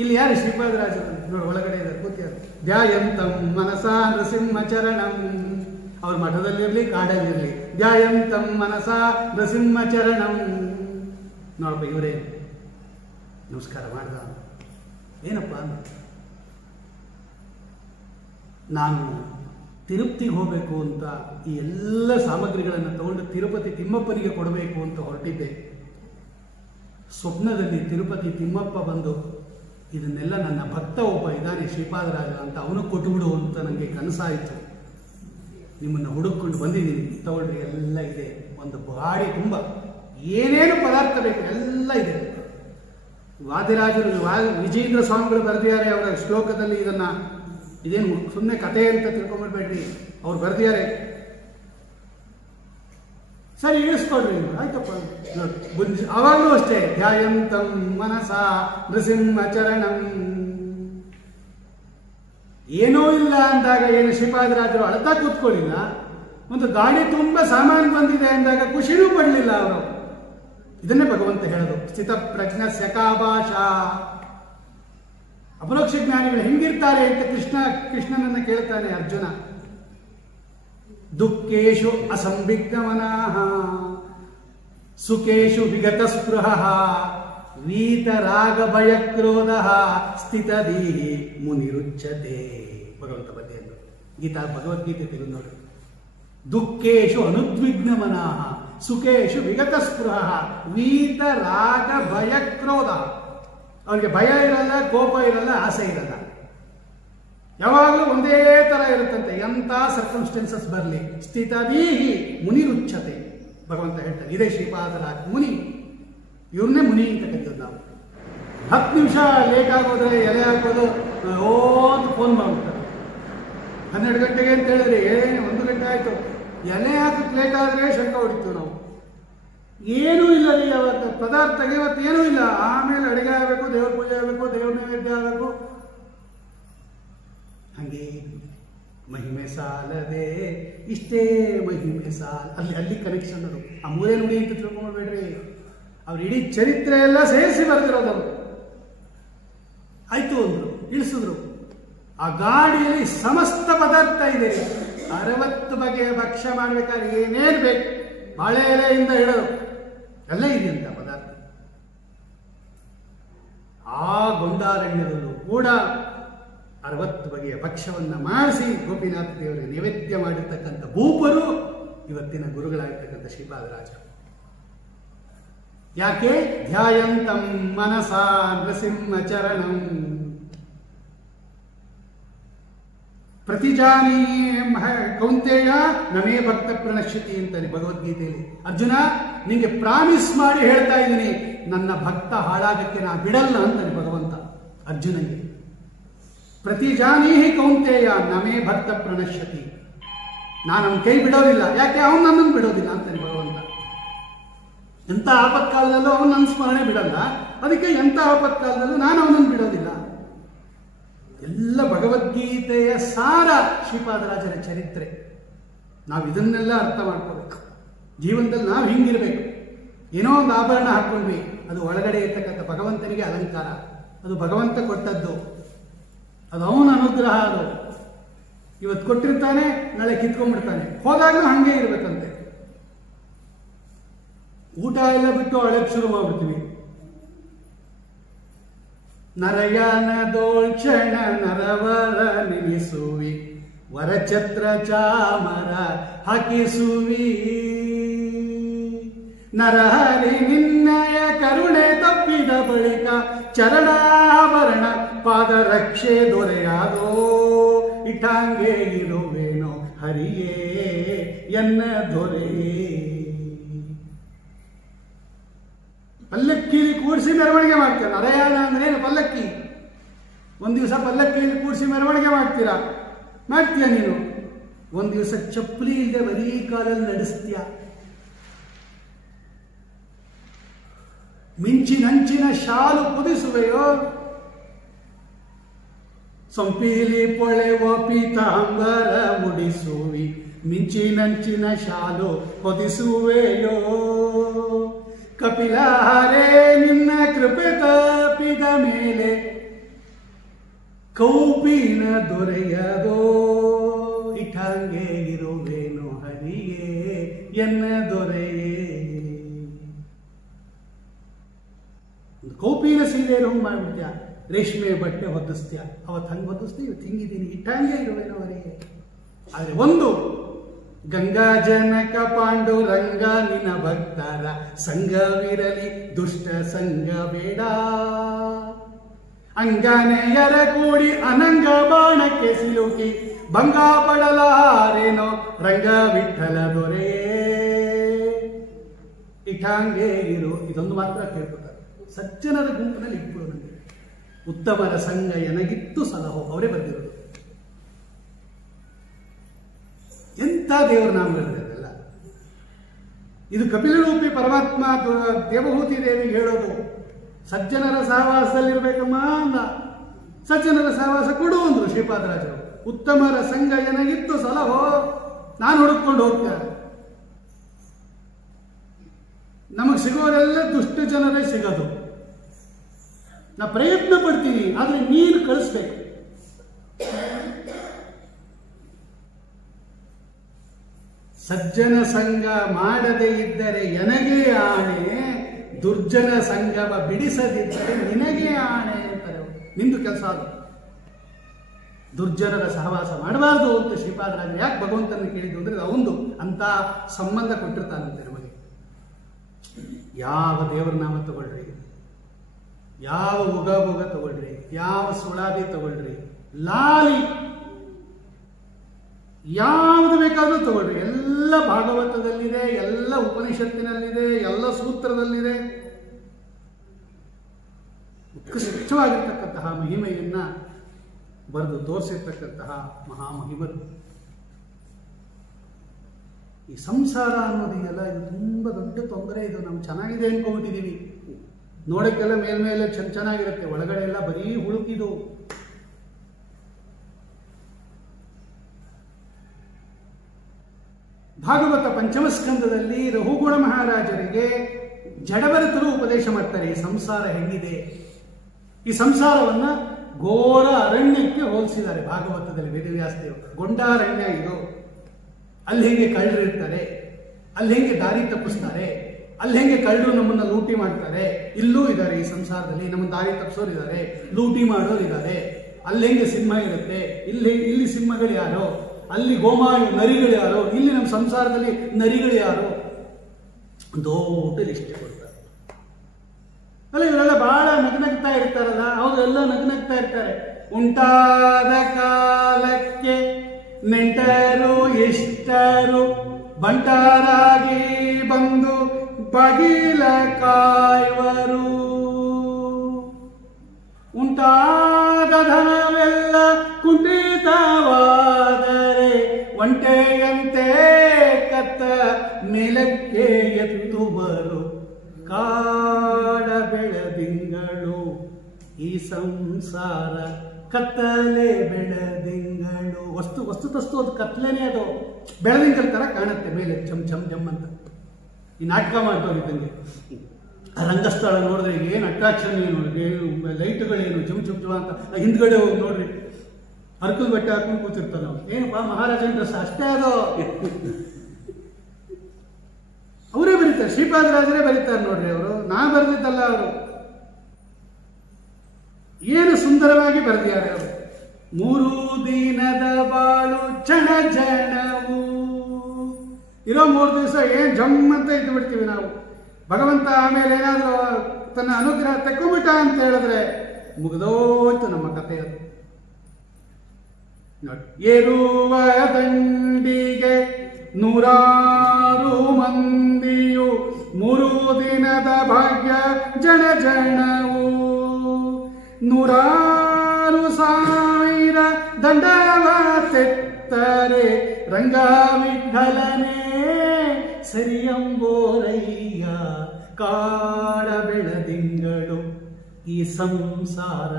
ಇಲ್ಲಿ ಯಾರು ಶ್ರೀಪಾದರಾಜರು ನೋಡಿ, ಒಳಗಡೆ ಕೂತಿದ್ದಾರೆ. ಧ್ಯಾಯಂತಂ ಮನಸಾ ನೃಸಿಂಹಚರಣಂ. ಅವ್ರ ಮಠದಲ್ಲಿರಲಿ ಕಾಡಲ್ಲಿರಲಿ, ಧ್ಯಾಯಂತಂ ಮನಸಾ ನೃಸಿಂಹಚರಣಂ. ನೋಡಪ್ಪ ಇವರೇ. ನಮಸ್ಕಾರ ಮಾಡ್ದ. ಏನಪ್ಪ ಅಂದ, ನಾನು ತಿರುಪತಿಗೆ ಹೋಗಬೇಕು ಅಂತ ಈ ಎಲ್ಲ ಸಾಮಗ್ರಿಗಳನ್ನು ತಗೊಂಡು ತಿರುಪತಿ ತಿಮ್ಮಪ್ಪನಿಗೆ ಕೊಡಬೇಕು ಅಂತ ಹೊರಟಿದ್ದೆ. ಸ್ವಪ್ನದಲ್ಲಿ ತಿರುಪತಿ ತಿಮ್ಮಪ್ಪ ಬಂದು ಇದನ್ನೆಲ್ಲ ನನ್ನ ಭಕ್ತ ಒಬ್ಬ ಇದ್ದಾನೆ ಶ್ರೀಪಾದರಾಜ ಅಂತ, ಅವನು ಕೊಟ್ಟುಬಿಡು ಅಂತ ನನಗೆ ಕನಸಾಯಿತು. ನಿಮ್ಮನ್ನು ಹುಡುಕೊಂಡು ಬಂದಿದ್ದೀನಿ, ತಗೊಳ್ರಿ, ಎಲ್ಲ ಇದೆ. ಒಂದು ಗಾಡಿ ತುಂಬ ಏನೇನು ಪದಾರ್ಥ ಬೇಕು ಎಲ್ಲ ಇದೆ. ವಾದಿರಾಜರು ವಿಜೇಂದ್ರ ಸ್ವಾಮಿಗಳು ಬರೆದಿದ್ದಾರೆ ಅವರ ಶ್ಲೋಕದಲ್ಲಿ. ಇದೇನು ಸುಮ್ಮನೆ ಕಥೆ ಅಂತ ತಿಳ್ಕೊಂಡ್ಬಿಡ್ಬೇಡ್ರಿ, ಅವ್ರು ಬರೆದಿದ್ದಾರೆ. ಸರಿ, ಇಳಿಸ್ಕೊಡ್ರಿ. ಆಯ್ತಪ್ಪ ನೋಡಿ, ಅವಾಗಲೂ ಅಷ್ಟೇ. ಧ್ಯಾಯಂತಂ ಮನಸಾ ನೃಸಿಂಹಚರಣಂ. ಏನೂ ಇಲ್ಲ ಅಂದಾಗ ಏನು ಶ್ರೀಪಾದರಾಜರು ಅಳ್ತಾ ಕೂತ್ಕೊಳ್ಳಿಲ್ಲ. ಒಂದು ಗಾಡಿ ತುಂಬ ಸಾಮಾನು ಬಂದಿದೆ ಅಂದಾಗ ಖುಷಿನೂ ಪಡಲಿಲ್ಲ ಅವರು. ಇದನ್ನೇ ಭಗವಂತ ಹೇಳೋದು, ಸ್ಥಿತ ಪ್ರಜ್ಞ ಸಕಾಭಾಷಾ. ಅಪರೋಕ್ಷ ಜ್ಞಾನಿಗಳು ಹೆಂಗಿರ್ತಾರೆ ಅಂತ ಕೃಷ್ಣನನ್ನ ಕೇಳ್ತಾನೆ ಅರ್ಜುನ. ದುಃಖೇಶು ಅಸಂದಿಗ್ಧಮನಃ, ಸುಖೇಶು ವಿಗತ ಸ್ಪೃಹಃ, ವೀತರಾಗ ಭಯಕ್ರೋಧ ಸ್ಥಿತಧೀಹಿ ಮುನಿರುಚ್ಯತೆ. ಭಗವಂತ ಬಂದೆಯನ್ನು ಭಗವದ್ಗೀತೆ ತೆಗೆದು ನೋಡಿ. ದುಃಖೇಶು ಅನುದ್ವಿಗ್ನ ಮನಃ, ಸುಖೇಶು ವಿಗತ ಸ್ಪೃಹ, ವೀತರಾಗ ಭಯಕ್ರೋಧ. ಅವನಿಗೆ ಭಯ ಇರಲ್ಲ, ಕೋಪ ಇರಲ್ಲ, ಆಸೆ ಇರಲ್ಲ. ಯಾವಾಗಲೂ ಒಂದೇ ತರ ಇರುತ್ತಂತೆ. ಎಂಥ ಸರ್ಕಮ್ಸ್ಟೆನ್ಸಸ್ ಬರಲಿ, ಸ್ಥಿತಧೀಹಿ ಮುನಿರುಚ್ಯತೆ. ಭಗವಂತ ಹೇಳ್ತಾನೆ. ಇದೇ ಶ್ರೀಪಾದರಾಜ ಮುನಿ. ಇವ್ರನ್ನೇ ಮುನಿ ಅಂತ ಕರೀತೀವಿ ನಾವು. 10 ನಿಮಿಷ ಲೇಟ್ ಆಗೋದ್ರೆ ಎಲೆ ಹಾಕೋದು, ಫೋನ್ ಮಾಡ್ಬಿಡ್ತಾರೆ. 12 ಗಂಟೆಗೆ ಅಂತ ಹೇಳಿದ್ರೆ 1 ಗಂಟೆ ಗೊತ್ತಾಯ್ತು. ಎಲೆ ಹಾಕಿ ಪ್ಲೇಟ್ ಆದರೆ ಶಂಕ ಹೊಡಿತೀವಿ ನಾವು. ಏನೂ ಇಲ್ಲ ರೀ ಅವತ್ತು ಪದಾರ್ಥ ಇವತ್ತು ಏನೂ ಇಲ್ಲ. ಆಮೇಲೆ ಅಡುಗೆ ಆಗಬೇಕು, ದೇವ್ರ ಪೂಜೆ ಆಗಬೇಕು, ದೇವ್ರ ನೈವೇದ್ಯ ಆಗಬೇಕು. ಹಾಗೆ ಮಹಿಮೆ ಸಾಲದೆ ಇಷ್ಟೇ ಮಹಿಮೆ ಸಾಲ. ಅಲ್ಲಿ ಕನೆಕ್ಷನ್ ಅದು. ಆ ಮೂಲೆ ನುಡಿ ಅಂತ ತಿಳ್ಕೊಂಡ್ಬೇಡ್ರಿ. ಅವ್ರು ಇಡೀ ಚರಿತ್ರೆ ಎಲ್ಲ ಸೇರಿಸಿ ಬರ್ತಿರೋದವರು. ಆಯ್ತು ಅಂದ್ರು, ಇಳಿಸಿದ್ರು. ಆ ಗಾಡಿಯಲ್ಲಿ ಸಮಸ್ತ ಪದಾರ್ಥ ಇದೆ. 60 ಬಗೆಯ ಭಕ್ಷ್ಯ ಮಾಡ್ಬೇಕಾದ್ರೆ ಏನೇನು ಬೇಕು, ಬಾಳೆ ಎಲೆಯಿಂದ ಹಿಡಿದು ಎಲ್ಲ ಇದೆ ಅಂತ ಪದಾರ್ಥ. ಆ ಗೊಂಡಾರಣ್ಯದಲ್ಲೂ ಕೂಡ 60 ಬಗೆಯ ಭಕ್ಷ್ಯವನ್ನ ಮಾಡಿಸಿ ಗೋಪಿನಾಥ ದೇವರಿಗೆ ನೈವೇದ್ಯ ಮಾಡಿರ್ತಕ್ಕಂಥ ಭೂಪರು ಇವತ್ತಿನ ಗುರುಗಳಾಗಿರ್ತಕ್ಕಂಥ ಶ್ರೀಪಾದರಾಜ. ಯಾಕೆ? ಧ್ಯಾಯಂತಂ ಮನಸಾ ನೃಸಿಂಹ ಚರಣಂ ಪ್ರತಿಜಾನಿ ಕೌಂತೆಯ ನಮೇ ಭಕ್ತ ಪ್ರಣಶ್ಯತಿ ಅಂತಾನೆ ಭಗವದ್ಗೀತೆಯಲ್ಲಿ. ಅರ್ಜುನ, ನಿಂಗೆ ಪ್ರಾಮಿಸ್ ಮಾಡಿ ಹೇಳ್ತಾ ಇದ್ದೀನಿ, ನನ್ನ ಭಕ್ತ ಹಾಳಾಗಕ್ಕೆ ನಾ ಬಿಡಲ್ಲ ಅಂತಾನೆ ಭಗವಂತ ಅರ್ಜುನನಿಗೆ. ಪ್ರತಿಜಾನಿ ಕೌಂತೆಯ ನಮೇ ಭಕ್ತ ಪ್ರಣಶ್ಯತಿ. ನಾನು ಅವನ ಕೈ ಬಿಡೋದಿಲ್ಲ. ಯಾಕೆ? ಅವನು ನನ್ನನ್ನು ಬಿಡೋದಿಲ್ಲ ಅಂತಾನೆ ಭಗವಂತ. ಎಂಥ ಆಪತ್ಕಾಲದಲ್ಲೂ ಅವನು ನನ್ನ ಸ್ಮರಣೆ ಬಿಡಲ್ಲ. ಅದಕ್ಕೆ ಎಂಥ ಆಪತ್ಕಾಲದಲ್ಲೂ ನಾನು ಅವನನ್ನು ಬಿಡೋದಿಲ್ಲ. ಎಲ್ಲ ಭಗವದ್ಗೀತೆಯ ಸಾರ ಶ್ರೀಪಾದರಾಜರ ಚರಿತ್ರೆ. ನಾವು ಇದನ್ನೆಲ್ಲ ಅರ್ಥ ಮಾಡ್ಕೋಬೇಕು. ಜೀವನದಲ್ಲಿ ನಾವು ಹಿಂಗಿರ್ಬೇಕು. ಏನೋ ಒಂದು ಆಭರಣ ಹಾಕ್ಕೊಂಡ್ವಿ, ಅದು ಒಳಗಡೆ ಇರ್ತಕ್ಕಂಥ ಭಗವಂತನಿಗೆ ಅಲಂಕಾರ. ಅದು ಭಗವಂತ ಕೊಟ್ಟದ್ದು, ಅದು ಅವನ ಅನುಗ್ರಹ. ಅದು ಇವತ್ತು ಕೊಟ್ಟಿರ್ತಾನೆ, ನಾಳೆ ಕಿತ್ಕೊಂಡ್ಬಿಡ್ತಾನೆ. ಹೋದಾಗಲೂ ಹಂಗೆ ಇರ್ಬೇಕಂತೆ. ಊಟ ಎಲ್ಲ ಬಿಟ್ಟು ಅಳಕ್ ಶುರು ಮಾಡ್ಬಿಡ್ತೀವಿ. ನರಯಾನ ದೋಳ್ಕ್ಷಣ ನರವರ ನಿಲ್ಲಿಸುವಿ, ವರಛತ್ರ ಚಾಮರ ಹಾಕಿಸುವಿ. ನರಹರಿ ನಿನ್ನಯ ಕರುಣೆ ತಪ್ಪಿದ ಬಳಿಕ ಚರಣಾಭರಣ ಪಾದರಕ್ಷೆ ದೊರೆಯಾದೋ. ಇಟ್ಟಾಂಗೆ ಇರುವೇನೋ ಹರಿಯೇ ಎನ್ನ ದೊರೆಯೇ. ಪಲ್ಲಕ್ಕಿಯಲ್ಲಿ ಕೂಡಿಸಿ ಮೆರವಣಿಗೆ ಮಾಡ್ತೀರ. ನರಯಾನ ಅಂದ್ರೆ ಏನು? ಪಲ್ಲಕ್ಕಿ. ಒಂದು ದಿವಸ ಪಲ್ಲಕ್ಕಿಯಲ್ಲಿ ಕೂಡಿಸಿ ಮೆರವಣಿಗೆ ಮಾಡ್ತೀಯ ನೀನು. ಒಂದು ದಿವಸ ಚಪ್ಪಲಿ ಇಲ್ಲದೆ ಬರೀ ಕಾಲಲ್ಲಿ ನಡೆಸ್ತೀಯ. ಮಿಂಚಿನಂಚಿನ ಶಾಲು ಕುದಿಸುವೆಯೋ. ಸೊಂಪೀಲಿ ಪೊಳೆವ ಪೀತಾಂಬರ ಮುಡಿಸುವಿ, ಮಿಂಚಿನಂಚಿನ ಶಾಲು ಹೊದಿಸುವೆಯೋ. ಕಪಿಲಹರೇ ನಿನ್ನ ಕೃಪೆ ತಪ್ಪಿದ ಮೇಲೆ ಕೌಪಿನ ದೊರೆಯದೋ. ಇಟ್ಟಂಗೆ ಇರುವೇನೋ ಹರಿಯೇ ಎನ್ನ ದೊರೆಯೇ. ಕೌಪಿನ ಸೀರೆ ಮಾಡ್ಬಿಡ್ತೀಯ, ರೇಷ್ಮೆ ಬಟ್ಟೆ ಹೊದಿಸ್ತೀಯ. ಅವತ್ತು ಹಂಗೆ ಹೊದಿಸ್ತೀವಿ, ಇವತ್ತು ಹಿಂಗಿದ್ದೀನಿ, ಇಟ್ಟಂಗೆ ಇರುವೇನೋ ಹರಿಯೇ. ಆದರೆ ಒಂದು ಗಂಗಾ ಜನಕ ಪಾಂಡುರಂಗ ನಿನ್ನ ಭಕ್ತರ ಸಂಘವಿರಲಿ, ದುಷ್ಟ ಸಂಘ ಬೇಡ. ಅಂಗನೆಯರ ಕೂಡಿ ಅನಂಗ ಬಾಣಕ್ಕೆ ಸಿಲುಕಿ ಭಂಗ ಪಡಲಾರೇನೋ ರಂಗ ವಿಠಲ ದೊರೆಯೇ. ಇಠಾಂಗೆ ಇರು. ಇದೊಂದು ಮಾತ್ರ ಕೇಳ್ಕೊತಾರೆ. ಸಜ್ಜನರ ಗುಂಪಿನಲ್ಲಿ ಇಟ್ಬಿಡು ನನಗೆ. ಉತ್ತಮರ ಸಂಘ ಎನಗಿತ್ತು ಸಲಹೋ. ಅವರೇ ಬರ್ತಿರೋದು. ಎಂಥ ದೇವರ ನಾಮಗಳಿದೆಲ್ಲ. ಇದು ಕಪಿಲರೂಪಿ ಪರಮಾತ್ಮ ದೇವಹೂತಿ ದೇವಿಗೆ ಹೇಳೋದು. ಸಜ್ಜನರ ಸಹವಾಸದಲ್ಲಿರ್ಬೇಕಮ್ಮ ಅಂದ. ಸಜ್ಜನರ ಸಹವಾಸ ಕೊಡು ಅಂದ್ರು ಶ್ರೀಪಾದರಾಜರು. ಉತ್ತಮರ ಸಂಘ ಏನಾಗಿತ್ತು ಸಲಹೋ. ನಾನು ಹುಡುಕೊಂಡು ಹೋಗ್ತೇನೆ. ನಮಗೆ ಸಿಗೋರೆಲ್ಲ ದುಷ್ಟ ಜನರೇ ಸಿಗೋದು. ನಾ ಪ್ರಯತ್ನ ಪಡ್ತೀನಿ, ಆದ್ರೆ ನೀನು ಕಳಿಸ್ಬೇಕು. ಸಜ್ಜನ ಸಂಘ ಮಾಡದೇ ಇದ್ದರೆ ಎನಗೆ ಆಣೆ, ದುರ್ಜನ ಸಂಘವ ಬಿಡಿಸದಿದ್ದರೆ ನಿನಗೆ ಆಣೆ ಅಂತಾರೆ. ನಿಂದು ಕೆಲಸ ಅದು. ದುರ್ಜನರ ಸಹವಾಸ ಮಾಡಬಾರ್ದು ಅಂತ ಶ್ರೀಪಾದರಾಜರು ಯಾಕೆ ಭಗವಂತನ ಕೇಳಿದ್ದು ಅಂದ್ರೆ ಅವಂದು ಅಂತ ಸಂಬಂಧ ಕೊಟ್ಟಿರ್ತಾನಂತೆ ನಮಗೆ. ಯಾವ ದೇವರ ನಾಮ ತಗೊಳ್ರಿ, ಯಾವ ಉಗಭೋಗ ತಗೊಳ್ರಿ, ಯಾವ ಸುಳಾದಿ ತಗೊಳ್ರಿ, ಲಾಲಿ ಯಾವುದು ಬೇಕಾದರೂ ತಗೊಳ್ರಿ, ಎಲ್ಲ ಭಾಗವತದಲ್ಲಿದೆ, ಎಲ್ಲ ಉಪನಿಷತ್ತಿನಲ್ಲಿದೆ, ಎಲ್ಲ ಸೂತ್ರದಲ್ಲಿದೆ. ಉತ್ಕೃಷ್ಟವಾಗಿರ್ತಕ್ಕಂತಹ ಮಹಿಮೆಯನ್ನ ಬರೆದು ತೋರಿಸಿರ್ತಕ್ಕಂತಹ ಮಹಾಮಹಿಮರು. ಈ ಸಂಸಾರ ಅನ್ನೋದಿದೆಯಲ್ಲ, ಇದು ತುಂಬ ದೊಡ್ಡ ತೊಂದರೆ. ಇದು ನಾವು ಚೆನ್ನಾಗಿದೆ ಅನ್ಕೊಂಡ್ಬಿಟ್ಟಿದ್ದೀವಿ. ನೋಡೋಕ್ಕೆಲ್ಲ ಮೇಲ್ಮೇಲೆ ಚೆನ್ನಾಗಿರುತ್ತೆ, ಒಳಗಡೆ ಎಲ್ಲ ಬರೀ ಹುಳುಕಿದು. ಭಾಗವತ ಪಂಚಮ ಸ್ಕಂದದಲ್ಲಿ ರಘುಗುಣ ಮಹಾರಾಜರಿಗೆ ಜಡಭರತರು ಉಪದೇಶ ಮಾಡ್ತಾರೆ. ಈ ಸಂಸಾರ ಹೆಂಗಿದೆ, ಈ ಸಂಸಾರವನ್ನ ಘೋರ ಅರಣ್ಯಕ್ಕೆ ಹೋಲಿಸಿದ್ದಾರೆ ಭಾಗವತದಲ್ಲಿ ವೇದವ್ಯಾಸದೇವರು. ಗೊಂಡಾರಣ್ಯ ಇದು, ಅಲ್ಲಿ ಹೆಂಗೆ ಕಳ್ಳರಿರ್ತಾರೆ, ಅಲ್ಲಿ ಹೆಂಗೆ ದಾರಿ ತಪ್ಪಿಸ್ತಾರೆ, ಅಲ್ಲಿ ಹೆಂಗೆ ಕಳ್ಳರು ನಮ್ಮನ್ನ ಲೂಟಿ ಮಾಡ್ತಾರೆ, ಇಲ್ಲೂ ಇದ್ದಾರೆ ಈ ಸಂಸಾರದಲ್ಲಿ. ನಮ್ಮ ದಾರಿ ತಪ್ಪಿಸೋರು ಇದ್ದಾರೆ, ಲೂಟಿ ಮಾಡೋರು ಇದ್ದಾರೆ. ಅಲ್ಲಿ ಹೆಂಗೆ ಸಿಂಹ ಇರುತ್ತೆ, ಇಲ್ಲಿ ಸಿಂಹಗಳು ಯಾರೋ, ಅಲ್ಲಿ ಗೋಮಾಳು ನರಿಗಳು ಯಾರೋ, ಇಲ್ಲಿ ನಮ್ಮ ಸಂಸಾರದಲ್ಲಿ ನರಿಗಳು ಯಾರೋ, ದೊಡ್ಡ ಲಿಸ್ಟ್ ಕೊಡ್ತಾರೆ. ಅಲ್ಲ, ಇವರೆಲ್ಲ ಬಹಳ ನಗ್ನಗ್ತಾ ಇರ್ತಾರಲ್ಲ, ಅವರೆಲ್ಲ ನಗ್ನಗ್ತಾ ಇರ್ತಾರೆ. ಉಂಟಾದ ಕಾಲಕ್ಕೆ ನೆಂಟರು ಇಷ್ಟರು ಬಂಟಾರಾಗಿ ಬಂದು ಬಗಿಲ ಕಾಯುವರು. ಉಂಟಾದ ಧನವೆಲ್ಲ ಕುಂಠಿತವಾದರೆ ಒಂಟೆಯಂತೆ ಕತ್ತ ಮೇಲಕ್ಕೆ ಎತ್ತುವರು. ಕಾಡ ಬೆಳದಿಂಗಳು ಈ ಸಂಸಾರ ಕತ್ತಲೆ ಬೆಳದಿಂಗಳು. ವಸ್ತುತಸ್ತು ಅದು ಕತ್ಲೆನೇ, ಅದು ಬೆಳದಿಂಗಳ ತರ ಕಾಣುತ್ತೆ ಮೇಲೆ ಚಮ್ ಚಮ್ ಜಮ್ ಅಂತ. ಈ ನಾಟಕ ಮಾಡ್ತವ್ರಿದ್ದಂಗೆ ರಂಗಸ್ಥಳ ನೋಡಿದ್ರೆ ಏನು ಅಟ್ರಾಕ್ಷನ್, ಏನು ಲೈಟ್ಗಳೇನು ಜಮ್ ಜಮ್ ಜಮ್ ಅಂತ. ಹಿಂದ್ಗಡೆ ಹೋಗಿ ನೋಡ್ರಿ, ಅರ್ಕಲ್ ಬಟ್ಟೆ ಹಾಕೊಂಡು ಕೂತಿರ್ತಾವೆ ನಾವು. ಏನಪ್ಪಾ ಮಹಾರಾಜನ ಡ್ರೆಸ್ ಅಷ್ಟೇ ಅದು. ಅವರೇ ಬರೀತಾರೆ, ಶ್ರೀಪಾದರಾಜರೇ ಬರೀತಾರೆ ನೋಡ್ರಿ. ಅವರು ನಾ ಬರೆದಿದ್ದಲ್ಲ, ಅವರು ಏನು ಸುಂದರವಾಗಿ ಬರೆದಿದ್ದಾರೆ ಅವರು. 3 ದಿನದ ಬಾಳು ಚಣ ಜಣವು. ಇರೋ 3 ದಿವಸ ಏನ್ ಜಮ್ ಅಂತ ಇದ್ದು ಬಿಡ್ತೀವಿ ನಾವು. ಭಗವಂತ ಆಮೇಲೆ ಏನಾದರೂ ತನ್ನ ಅನುಗ್ರಹ ತಕ್ಕೊಂಬಿಟ್ಟ ಅಂತ ಹೇಳಿದ್ರೆ ಮುಗಿದೋಯ್ತು ನಮ್ಮ ಕಥೆ. ಅದು ಏರುವ ದಂಡಿಗೆ 100 ಮಂದಿಯು 3 ದಿನದ ಭಾಗ್ಯ ಜನ ಜನವು. 100,000 ದಂಡವ ತೆತ್ತರೆ ರಂಗ ವಿಠಲನೇ ಸರಿಯಂಬೋರಯ್ಯ. ಕಾಡ ಬೆಳದಿಂಗಳು ಈ ಸಂಸಾರ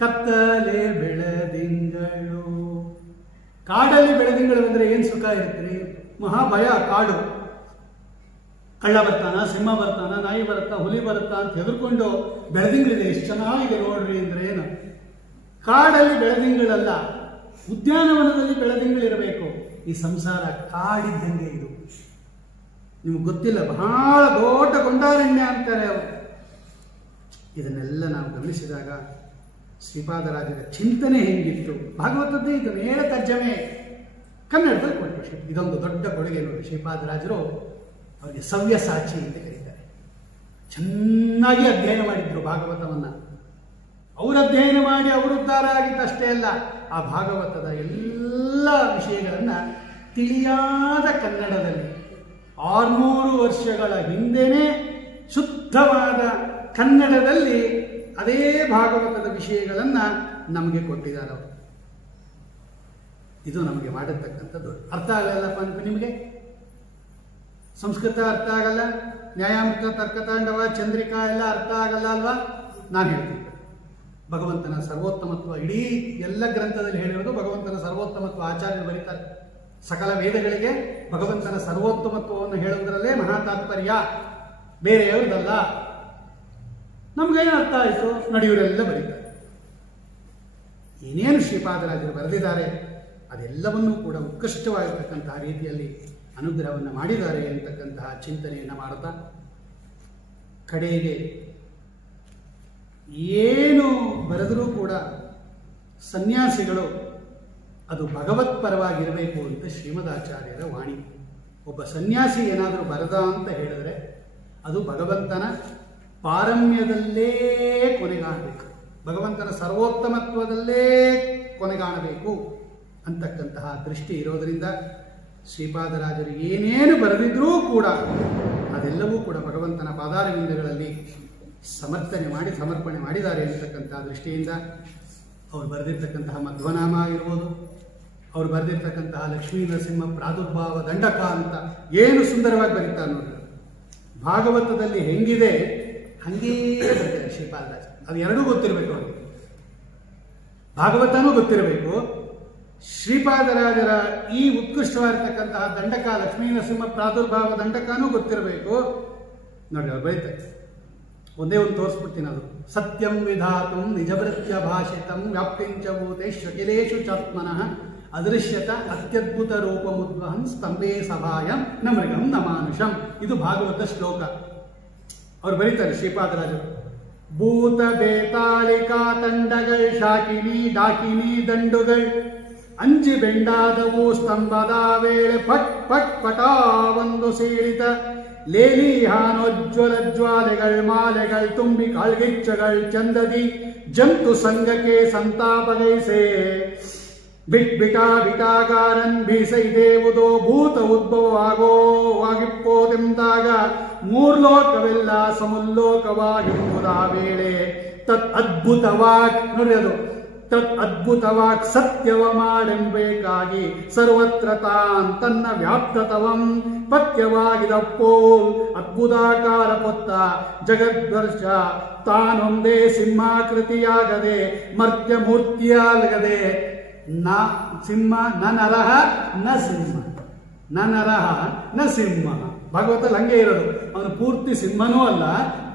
ಕತ್ತಲೆ ಬೆಳದಿಂಗಳು. ಕಾಡಲ್ಲಿ ಬೆಳದಿಂಗಳು ಬಂದ್ರೆ ಏನ್ ಸುಖ ಇರುತ್ತೆ? ಮಹಾಭಯ. ಕಾಡು ಕಳ್ಳ ಬರ್ತಾನ, ಸಿಂಹ ಬರ್ತಾನ, ನಾಯಿ ಬರುತ್ತಾ, ಹುಲಿ ಬರುತ್ತಾ ಅಂತ ಹೆದರ್ಕೊಂಡು ಬೆಳದಿಂಗಳಿದೆ ಎಷ್ಟು ಚೆನ್ನಾಗಿದೆ ನೋಡ್ರಿ ಅಂದ್ರೆ ಏನು? ಕಾಡಲ್ಲಿ ಬೆಳದಿಂಗಳಲ್ಲ, ಉದ್ಯಾನವನದಲ್ಲಿ ಬೆಳದಿಂಗಳಿರಬೇಕು. ಈ ಸಂಸಾರ ಕಾಡಿದ್ದಂಗೆ ಇದು. ನಿಮ್ಗೆ ಗೊತ್ತಿಲ್ಲ, ಬಹಳ ದೊಡ್ಡ ಗೊಂಡಾರಣ್ಯ ಅಂತಾರೆ ಅವರು. ಇದನ್ನೆಲ್ಲ ನಾವು ಗಮನಿಸಿದಾಗ ಶ್ರೀಪಾದರಾಜರ ಚಿಂತನೆ ಹೆಂಗಿತ್ತು. ಭಾಗವತದ್ದೇ ಇದು ನೇರ ತರ್ಜಮೆ ಕನ್ನಡದಲ್ಲಿ ಕೊಟ್ಟರು. ಇದೊಂದು ದೊಡ್ಡ ಕೊಡುಗೆ ನೋಡಿ. ಶ್ರೀಪಾದರಾಜರು ಅವರಿಗೆ ಸವ್ಯಸಾಚಿ ಅಂತ ಕರೀತಾರೆ. ಚೆನ್ನಾಗಿ ಅಧ್ಯಯನ ಮಾಡಿದ್ರು ಭಾಗವತವನ್ನ. ಅವರು ಅಧ್ಯಯನ ಮಾಡಿ ಅವರು ಉದ್ಧಾರ ಆಗಿದ್ದಷ್ಟೇ ಅಲ್ಲ, ಆ ಭಾಗವತದ ಎಲ್ಲ ವಿಷಯಗಳನ್ನ ತಿಳಿಯಾದ ಕನ್ನಡದಲ್ಲಿ 600 ವರ್ಷಗಳ ಹಿಂದೆನೇ ಶುದ್ಧವಾದ ಕನ್ನಡದಲ್ಲಿ ಅದೇ ಭಾಗವತದ ವಿಷಯಗಳನ್ನ ನಮಗೆ ಕೊಟ್ಟಿದ್ದಾರೆ ಅವರು. ಇದು ನಮಗೆ ಮಾಡಿರ್ತಕ್ಕಂಥದ್ದು. ಅರ್ಥ ಆಗಲ್ಲಪ್ಪ ಅಂತ ನಿಮಗೆ ಸಂಸ್ಕೃತ ಅರ್ಥ ಆಗಲ್ಲ, ನ್ಯಾಯಾಮೃತ, ತರ್ಕತಾಂಡವ, ಚಂದ್ರಿಕಾ ಎಲ್ಲ ಅರ್ಥ ಆಗಲ್ಲ ಅಲ್ವಾ? ನಾನು ಹೇಳ್ತೀನಿ, ಭಗವಂತನ ಸರ್ವೋತ್ತಮತ್ವ ಇಡೀ ಎಲ್ಲ ಗ್ರಂಥದಲ್ಲಿ ಹೇಳಿರೋದು ಭಗವಂತನ ಸರ್ವೋತ್ತಮತ್ವ. ಆಚಾರ್ಯರು ಬರೀತಾರೆ, ಸಕಲ ವೇದಗಳಿಗೆ ಭಗವಂತನ ಸರ್ವೋತ್ತಮತ್ವವನ್ನು ಹೇಳುವುದರಲ್ಲೇ ಮಹಾ ತಾತ್ಪರ್ಯ, ಬೇರೆ ಯಾವುದಲ್ಲ. ನಮ್ಗೇನು ಅರ್ಥ ಆಯಿತು? ನಡೆಯುವರೆಲ್ಲ ಬರೀತಾರೆ. ಏನೇನು ಶ್ರೀಪಾದರಾಜರು ಬರೆದಿದ್ದಾರೆ ಅದೆಲ್ಲವನ್ನೂ ಕೂಡ ಉತ್ಕೃಷ್ಟವಾಗಿರ್ತಕ್ಕಂತಹ ರೀತಿಯಲ್ಲಿ ಅನುಗ್ರಹವನ್ನು ಮಾಡಿದ್ದಾರೆ ಎಂತಕ್ಕಂತಹ ಚಿಂತನೆಯನ್ನು ಮಾಡುತ್ತಾ, ಕಡೆಗೆ ಏನು ಬರೆದರೂ ಕೂಡ ಸನ್ಯಾಸಿಗಳು ಅದು ಭಗವತ್ಪರವಾಗಿರಬೇಕು ಅಂತ ಶ್ರೀಮದಾಚಾರ್ಯರ ವಾಣಿ. ಒಬ್ಬ ಸನ್ಯಾಸಿ ಏನಾದರೂ ಬರೆದ ಅಂತ ಹೇಳಿದ್ರೆ ಅದು ಭಗವಂತನ ಪಾರಮ್ಯದಲ್ಲೇ ಕೊನೆಗಾಣಬೇಕು, ಭಗವಂತನ ಸರ್ವೋತ್ತಮತ್ವದಲ್ಲೇ ಕೊನೆಗಾಣಬೇಕು ಅಂತಕ್ಕಂತಹ ದೃಷ್ಟಿ ಇರೋದರಿಂದ ಶ್ರೀಪಾದರಾಜರು ಏನೇನು ಬರೆದಿದ್ರೂ ಕೂಡ ಅದೆಲ್ಲವೂ ಕೂಡ ಭಗವಂತನ ಪಾದಾರವಿಂದಗಳಲ್ಲಿ ಸಮರ್ಪಣೆ ಮಾಡಿದ್ದಾರೆ ಅಂತಕ್ಕಂತಹ ದೃಷ್ಟಿಯಿಂದ ಅವರು ಬರೆದಿರ್ತಕ್ಕಂತಹ ಮಧ್ವನಾಮ ಆಗಿರ್ಬೋದು, ಅವ್ರು ಬರೆದಿರ್ತಕ್ಕಂತಹ ಲಕ್ಷ್ಮೀ ನರಸಿಂಹ ಪ್ರಾದುರ್ಭಾವ ದಂಡಕ ಅಂತ ಏನು ಸುಂದರವಾಗಿ ಬರೀತಾರೆ ನೋಡಿ. ಭಾಗವತದಲ್ಲಿ ಹೆಂಗಿದೆ ಹಂಗೇ ಬರ್ತಾರೆ ಶ್ರೀಪಾದರಾಜ. ಅದು ಎರಡೂ ಗೊತ್ತಿರಬೇಕು ಅವ್ರಿಗೆ, ಭಾಗವತನೂ ಗೊತ್ತಿರಬೇಕು, ಶ್ರೀಪಾದರಾಜರ ಈ ಉತ್ಕೃಷ್ಟವಾಗಿರ್ತಕ್ಕಂತಹ ದಂಡಕ ಲಕ್ಷ್ಮೀ ನರಸಿಂಹ ಪ್ರಾದುರ್ಭಾವ ದಂಡಕನೂ ಗೊತ್ತಿರಬೇಕು ನೋಡಿ. ಅವ್ರು ಬರೀತಾರೆ, ಒಂದೇ ಒಂದು ತೋರಿಸ್ಬಿಡ್ತೀನಿ. ಅದು ಸತ್ಯಂ ವಿಧಾತುಂ ನಿಜವೃತ್ಯ ಭಾಷಿತಂ ವ್ಯಾಪ್ತಿಂಚ ಭೂತೇಶು ಅಖಿಲೇಶು ಚಾತ್ಮನಃ ಅದೃಶ್ಯತ ಅತ್ಯದ್ಭುತ ರೂಪಮುದ್ವಹಂ ಸ್ತಂಭೇ ಸಭಾಯಂ ನ ಮೃಗಂ ನ ಮಾನುಷಂ. ಇದು ಭಾಗವತ ಶ್ಲೋಕ. ಅವ್ರು ಬರೀತಾರೆ ಶ್ರೀಪಾದರಾಜರು, ಭೂತ ಬೇತಾಳಿಕಾ ತಂಡಗಳ್ ಶಾಕಿನಿ ಡಾಕಿನಿ ದಂಡುಗಳ್ ಅಂಜಿ ಬೆಂಡಾದವು ಸ್ತಂಭದ ವೇಳೆ ಪಟ್ ಪಟ್ ಪಟಾ ಒಂದು ಸೀಳಿತ ಲೇಲಿಹಾನೋಜ್ವಲ ಜ್ವಾಲೆಗಳ್ ಮಾಲೆಗಳ್ ತುಂಬಿ ಕಾಳ್ಗಿಚ್ಚಗಳ್ ಚಂದದಿ ಜಂತು ಸಂಘಕ್ಕೆ ಸಂತಾಪಗೈಸೆ ಬಿಟಾಗಾರನ್ ಬೀಸೈದೇವುದೋ ಭೂತ ಉದ್ಭವವಾಗಿಪ್ಪೋದೆಂದಾಗ ಮೂರ್ಲೋಕವೆಲ್ಲ ಸಮುಲ್ಲೋಕವಾಗಿರುವುದ ವೇಳೆ ತತ್ ಅದ್ಭುತವಾಗ್ ನೋಡಿ, ಅದು ತತ್ ಅದ್ಭುತವಾಗ್ ಸತ್ಯವ ಮಾಡೆಂಬೇಕಾಗಿ ಸರ್ವತ್ರ ತಾನ್ ತನ್ನ ವ್ಯಾಪ್ತತವಂ ಪತ್ಯವಾಗಿದಪ್ಪೋಲ್ ಅದ್ಭುತಾಕಾರ ಪೊತ್ತ ಜಗದ್ವರ್ಷ ತಾನೊಂದೇ ಸಿಂಹಾಕೃತಿಯಾಗದೆ ಮರ್ತ್ಯ ಮೂರ್ತಿಯಾಗದೆ ನ ಸಿಂಹ ನ ನರಹ ನ ಸಿಂಹ ನ ನರಹ ನ ಸಿಂಹ. ಭಾಗವತಲ್ಲಿ ಹಂಗೆ ಇರೋದು. ಅವನು ಪೂರ್ತಿ ಸಿಂಹನೂ ಅಲ್ಲ,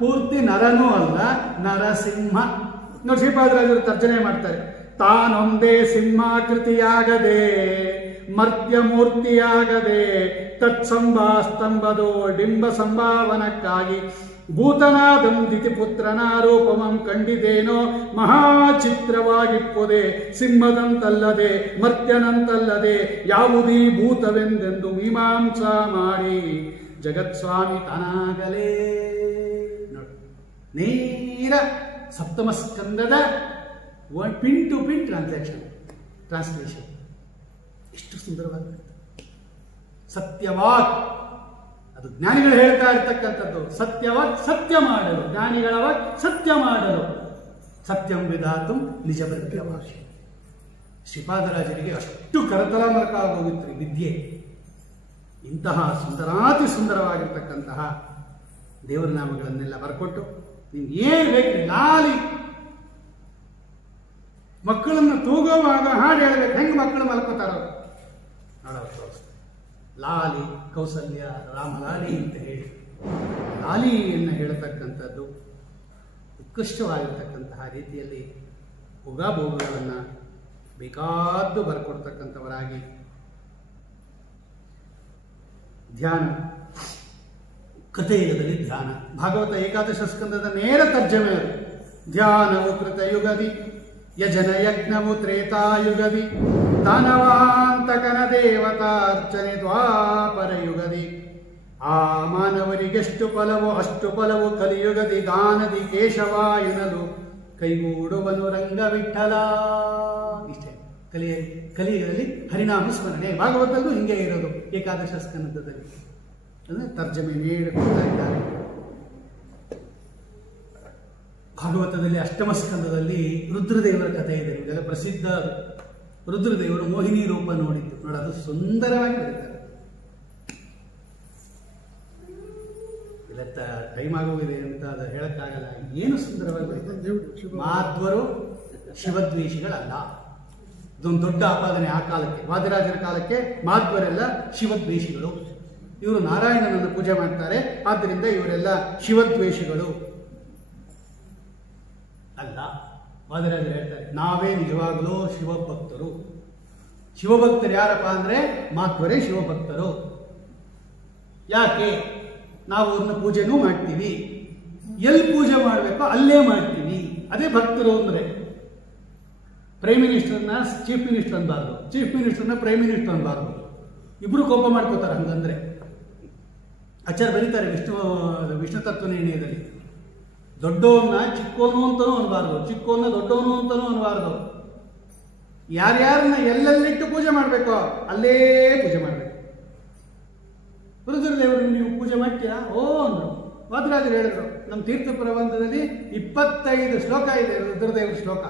ಪೂರ್ತಿ ನರನೂ ಅಲ್ಲ, ನರಸಿಂಹ. ನೋಡಿ ಶ್ರೀಪಾದರಾಜರು ತರ್ಜನೆ ಮಾಡ್ತಾರೆ, ತಾನೊಂದೇ ಸಿಂಹಾಕೃತಿಯಾಗದೆ ಮರ್ತ್ಯ ಮೂರ್ತಿಯಾಗದೆ ತತ್ಸಂಭಾಸ್ತಂಭದೋ ಡಿಂಬ ಸಂಭಾವನಕ್ಕಾಗಿ ಭೂತನಾದಂ ದಿತಿಪುತ್ರನ ರೂಪಮಂ ಕಂಡಿದೇನೋ ಮಹಾಚಿತ್ರವಾಗಿಪ್ಪುದೆ ಸಿಂಹದಂತಲ್ಲದೆ ಮರ್ತ್ಯನಂತಲ್ಲದೆ ಯಾವುದೀ ಭೂತವೆಂದೆಂದು ಮೀಮಾಂಸಾ ಮಾಡಿ ಜಗತ್ಸ್ವಾಮಿ ತಾನಾಗಲೇ. ನೋಡಿ, ನೇರ ಸಪ್ತಮ ಸ್ಕಂದದ ಪಿನ್ ಟು ಪಿನ್ ಟ್ರಾನ್ಸ್ಲೇಷನ್ ಎಷ್ಟು ಸುಂದರವಾಗಿ ಸತ್ಯವಾಕ್. ಅದು ಜ್ಞಾನಿಗಳು ಹೇಳ್ತಾ ಇರ್ತಕ್ಕಂಥದ್ದು. ಸತ್ಯವಾಗ್ ಸತ್ಯ ಮಾಡಲು, ಜ್ಞಾನಿಗಳವಾಗ ಸತ್ಯ ಮಾಡಲು. ಸತ್ಯಂ ವಿಧಾತು ನಿಜ ವೃತ್ಯ ಭಾಷೆ. ಶ್ರೀಪಾದರಾಜರಿಗೆ ಅಷ್ಟು ಕರತಲಾಮಲಕ ಆಗೋಗಿತ್ತು ವಿದ್ಯೆ. ಇಂತಹ ಸುಂದರಾತಿ ಸುಂದರವಾಗಿರ್ತಕ್ಕಂತಹ ದೇವರ ನಾಮಗಳನ್ನೆಲ್ಲ ಬರ್ಕೊಟ್ಟು ನಿಮ್ಗೆ ಏನು ಬೇಕು ಲಾಲಿ ಮಕ್ಕಳನ್ನು ತೂಗುವಾಗ ಹಾಡು ಹೇಳ್ಬೇಕು. ಹೆಂಗೆ ಮಕ್ಕಳು ಮಲ್ಕೋತಾರೋ ನೋಡೋದು ತೋರಿಸ್ತಾರೆ. ಲಾಲಿ ಕೌಸಲ್ಯ ರಾಮಲಾಲಿ ಅಂತ ಹೇಳಿ ಲಾಲಿಯನ್ನು ಹೇಳತಕ್ಕಂಥದ್ದು ಉತ್ಕೃಷ್ಟವಾಗಿರ್ತಕ್ಕಂತಹ ರೀತಿಯಲ್ಲಿ ಉಗಾಭೋಗಗಳನ್ನು ಬೇಕಾದ್ದು ಬರ್ಕೊಡ್ತಕ್ಕಂಥವರಾಗಿ ಧ್ಯಾನ ಕಥೆಯುಗದಲ್ಲಿ ಧ್ಯಾನ. ಭಾಗವತ ಏಕಾದಶ ಸ್ಕಂದದ ನೇರ ತರ್ಜಮೆ ಅದು. ಧ್ಯಾನವು ಕೃತಯುಗದಿ ಯಜನ ಯಜ್ಞವು ತ್ರೇತಾಯುಗದಿ ದಾನವಾಂತಕನ ದೇವತಾರ್ಚನೆ ದ್ವಾಪರ ಯುಗದಿ ಆ ಮಾನವರಿಗೆಷ್ಟು ಫಲವೋ ಅಷ್ಟು ಫಲವು ಕಲಿಯುಗದಿ ಗಾನದಿ ಕೇಶವ ಎನ್ನಲು ಕೈಗೂಡುವನು ರಂಗವಿಠಲ. ಇಷ್ಟೇ ಕಲಿಯುಗದಲ್ಲಿ ಹರಿನಾಮ ಸ್ಮರಣೆ. ಭಾಗವತಲ್ಲೂ ಹಿಂಗೆ ಇರೋದು ಏಕಾದಶ ಸ್ಕಂದದಲ್ಲಿ. ಅಂದರೆ ತರ್ಜಮೆ ನೀಡುತ್ತಾ ಇದ್ದಾರೆ. ಭಾಗವತದಲ್ಲಿ ಅಷ್ಟಮ ಸ್ಕಂದದಲ್ಲಿ ರುದ್ರದೇವರ ಕಥೆ ಇದೆ. ಇದೆಲ್ಲ ಪ್ರಸಿದ್ಧ. ರುದ್ರದೇವರು ಮೋಹಿನಿ ರೂಪ ನೋಡಿದ್ದು ನೋಡೋದು ಸುಂದರವಾಗಿ ಬರೀತಾರೆ. ಇಲ್ಲ ಟೈಮ್ ಆಗೋಗಿದೆ ಅಂತ ಅದು ಹೇಳಕ್ಕಾಗಲ್ಲ. ಏನು ಸುಂದರವಾಗಿ ಬರೀತಾರೆ. ಮಾಧ್ವರು ಶಿವದ್ವೇಷಿಗಳಲ್ಲ. ಇದೊಂದು ದೊಡ್ಡ ಆಪಾದನೆ ಆ ಕಾಲಕ್ಕೆ. ವಾದಿರಾಜರ ಕಾಲಕ್ಕೆ ಮಾಧ್ವರೆಲ್ಲ ಶಿವದ್ವೇಷಿಗಳು. ಇವರು ನಾರಾಯಣನನ್ನು ಪೂಜೆ ಮಾಡ್ತಾರೆ, ಆದ್ದರಿಂದ ಇವರೆಲ್ಲ ಶಿವದ್ವೇಷಿಗಳು ಅಲ್ಲ. ವಾದಿರಾಜರು ಹೇಳ್ತಾರೆ ನಾವೇ ನಿಜವಾಗಲೂ ಶಿವಭಕ್ತರು. ಶಿವಭಕ್ತರು ಯಾರಪ್ಪ ಅಂದ್ರೆ ಮಾಧ್ವರೇ ಶಿವಭಕ್ತರು. ಯಾಕೆ? ನಾವು ಅವ್ರನ್ನ ಪೂಜೆನೂ ಮಾಡ್ತೀವಿ, ಎಲ್ಲಿ ಪೂಜೆ ಮಾಡಬೇಕೋ ಅಲ್ಲೇ ಮಾಡ್ತೀವಿ. ಅದೇ ಭಕ್ತರು ಅಂದ್ರೆ. ಪ್ರೈಮ್ ಮಿನಿಸ್ಟರ್ನ ಚೀಫ್ ಮಿನಿಸ್ಟರ್ ಅನ್ಬಾರ್ದು, ಚೀಫ್ ಮಿನಿಸ್ಟರ್ನ ಪ್ರೈಮ್ ಮಿನಿಸ್ಟರ್ ಅನ್ಬಾರ್ದು. ಇಬ್ರು ಕೋಪ ಮಾಡ್ಕೋತಾರೆ ಹಂಗಂದ್ರೆ. ಆಚಾರ್ಯ ಬರೀತಾರೆ ವಿಷ್ಣು ತತ್ವ ನಿರ್ಣಯದಲ್ಲಿ, ದೊಡ್ಡವನ್ನ ಚಿಕ್ಕೋನು ಅಂತನೂ ಅನ್ಬಾರ್ದು, ಚಿಕ್ಕೋನ್ನ ದೊಡ್ಡವನು ಅಂತನೂ ಅನ್ಬಾರ್ದು. ಯಾರ್ಯಾರನ್ನ ಎಲ್ಲೆಲ್ಲಿಟ್ಟು ಪೂಜೆ ಮಾಡಬೇಕೋ ಅಲ್ಲೇ ಪೂಜೆ ಮಾಡಬೇಕು. ರುದ್ರದೇವರು ನೀವು ಪೂಜೆ ಮಾಡ್ತೀರಾ? ಓ ಅಂದ್ರು. ವಾದರಾಜರು ಹೇಳಿದ್ರು ನಮ್ಮ ತೀರ್ಥ ಪ್ರಬಂಧದಲ್ಲಿ 25 ಶ್ಲೋಕ ಇದೆ ರುದ್ರದೇವರ ಶ್ಲೋಕ.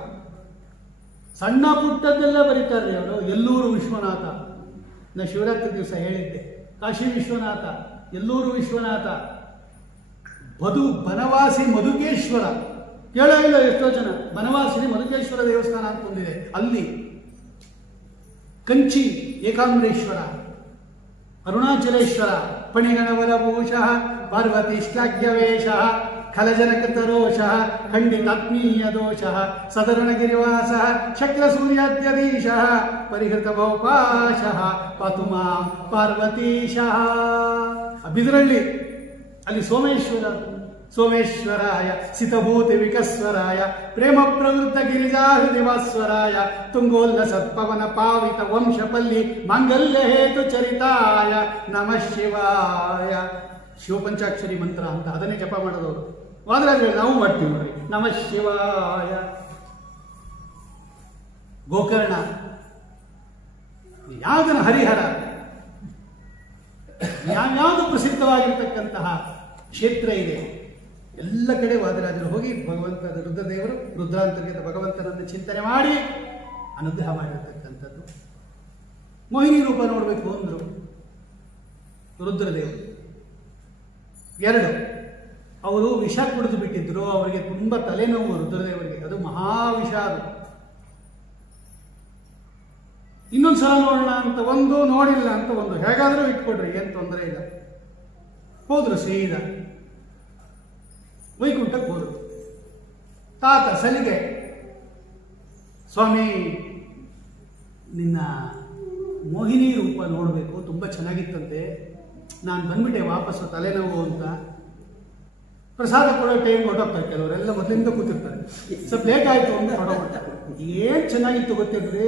ಸಣ್ಣ ಪುಟ್ಟದ್ದೆಲ್ಲ ಬರೀತಾರೆ ಅವರು. ಎಲ್ಲೂರು ವಿಶ್ವನಾಥ, ನಾ ಶಿವರಾತ್ರಿ ದಿವಸ ಹೇಳಿದ್ದೆ, ಕಾಶಿ ವಿಶ್ವನಾಥ, ಎಲ್ಲೂರು ವಿಶ್ವನಾಥ, ಬನವಾಸಿ ಮಧುಕೇಶ್ವರ, ಕೇಳೋ ಇಲ್ಲ ಎಷ್ಟೋ ಜನ. ಬನವಾಸಿ ಮಧುಕೇಶ್ವರ ದೇವಸ್ಥಾನ ಅಂತ ಒಂದಿದೆ, ಅಲ್ಲಿ ಕಂಚಿ ಏಕಾಂಬರೇಶ್ವರ, ಅರುಣಾಚಲೇಶ್ವರ, ಪಣಿಗಣವರಭೂಷಃ ಪಾರ್ವತೀಶ್ಲಾಘ್ಯವೇಶಃ ಖಲಜನಕೃತರೋಷಃ ಖಂಡಿತಾತ್ಮೀಯ ದೋಷಃ ಸದರುಣಗಿರಿವಾಸಃ ಶಕ್ರಸೂರ್ಯಾದ್ಯಧೀಶಃ ಪರಿಹೃತ ಭೌಪಾಶಃ ಪಾತು ಮಾಂ ಪಾರ್ವತೀಶಃ. ಬಿದರಳ್ಳಿ ಅಲ್ಲಿ ಸೋಮೇಶ್ವರಾಯ ಸಿತಭೂತಿ ವಿಕಸ್ವರಾಯ ಪ್ರೇಮ ಪ್ರವೃತ್ತ ಗಿರಿಜಾಹೃದಿವಾಸ್ವರಾಯ ತುಂಗೋಲ್ಲಸತ್ಪವನ ಪಾವಿತ ವಂಶಪಲ್ಲಿ ಮಾಂಗಲ್ಯ ಹೇತು ಚರಿತಾಯ ನಮಃ ಶಿವಾಯ. ಶಿವಪಂಚಾಕ್ಷರಿ ಮಂತ್ರ ಅಂತ ಅದನ್ನೇ ಜಪ ಮಾಡೋದವರು. ವಾದರಾಜ ನಾವು ಮಾಡ್ತೀವಿ ನೋಡಿ, ನಮಃ ಶಿವಾಯ. ಗೋಕರ್ಣ, ಯಾವ್ದನ ಹರಿಹರ, ಯಾವ್ಯಾವುದು ಪ್ರಸಿದ್ಧವಾಗಿರ್ತಕ್ಕಂತಹ ಕ್ಷೇತ್ರ ಇದೆ, ಎಲ್ಲ ಕಡೆ ವಾದರಾಜರು ಹೋಗಿ ಭಗವಂತನ ರುದ್ರದೇವರು ರುದ್ರಾಂತರ್ಗತ ಭಗವಂತನನ್ನು ಚಿಂತನೆ ಮಾಡಿ ಅನುಗ್ರಹ ಮಾಡಿರ್ತಕ್ಕಂಥದ್ದು. ಮೋಹಿನಿ ರೂಪ ನೋಡಬೇಕು ಅಂದರು ರುದ್ರದೇವರು. 2, ಅವರು ವಿಷ ಕುಡಿದು ಬಿಟ್ಟಿದ್ರು, ಅವರಿಗೆ ತುಂಬ ತಲೆನೋವು ರುದ್ರದೇವರಿಗೆ, ಅದು ಮಹಾವಿಷ ಅದು. ಇನ್ನೊಂದ್ಸಲ ನೋಡೋಣ ಅಂತ ಒಂದು, ನೋಡಿಲ್ಲ ಅಂತ ಒಂದು, ಹೇಗಾದರೂ ಇಟ್ಕೊಡ್ರಿ, ಏನು ತೊಂದರೆ ಇಲ್ಲ. ಹೋದ್ರು ಸೀದಾ ವೈಕುಂಠಕ್ಕೆ ಹೋದ್ರು. ತಾತ ಸಲಿಗೆ, ಸ್ವಾಮಿ ನಿನ್ನ ಮೋಹಿನಿ ರೂಪ ನೋಡಬೇಕು, ತುಂಬ ಚೆನ್ನಾಗಿತ್ತಂತೆ, ನಾನು ಬಂದ್ಬಿಟ್ಟೆ ವಾಪಸ್ಸು, ತಲೆನೋವು ಅಂತ. ಪ್ರಸಾದ ಕೊಡೋ ಟೈಮ್ ಹೊರಟೋಗ್ತಾರೆ ಕೆಲವರೆಲ್ಲ, ಮೊದಲಿಂದ ಕೂತಿರ್ತಾರೆ. ಸ್ವಲ್ಪ ಲೇಟ್ ಆಯಿತು ಅಂತ ಹೊರಟೋಗ್ಬಿಡ್ತಾರೆ. ಏನು ಚೆನ್ನಾಗಿತ್ತು ಗೊತ್ತಿದ್ರೆ,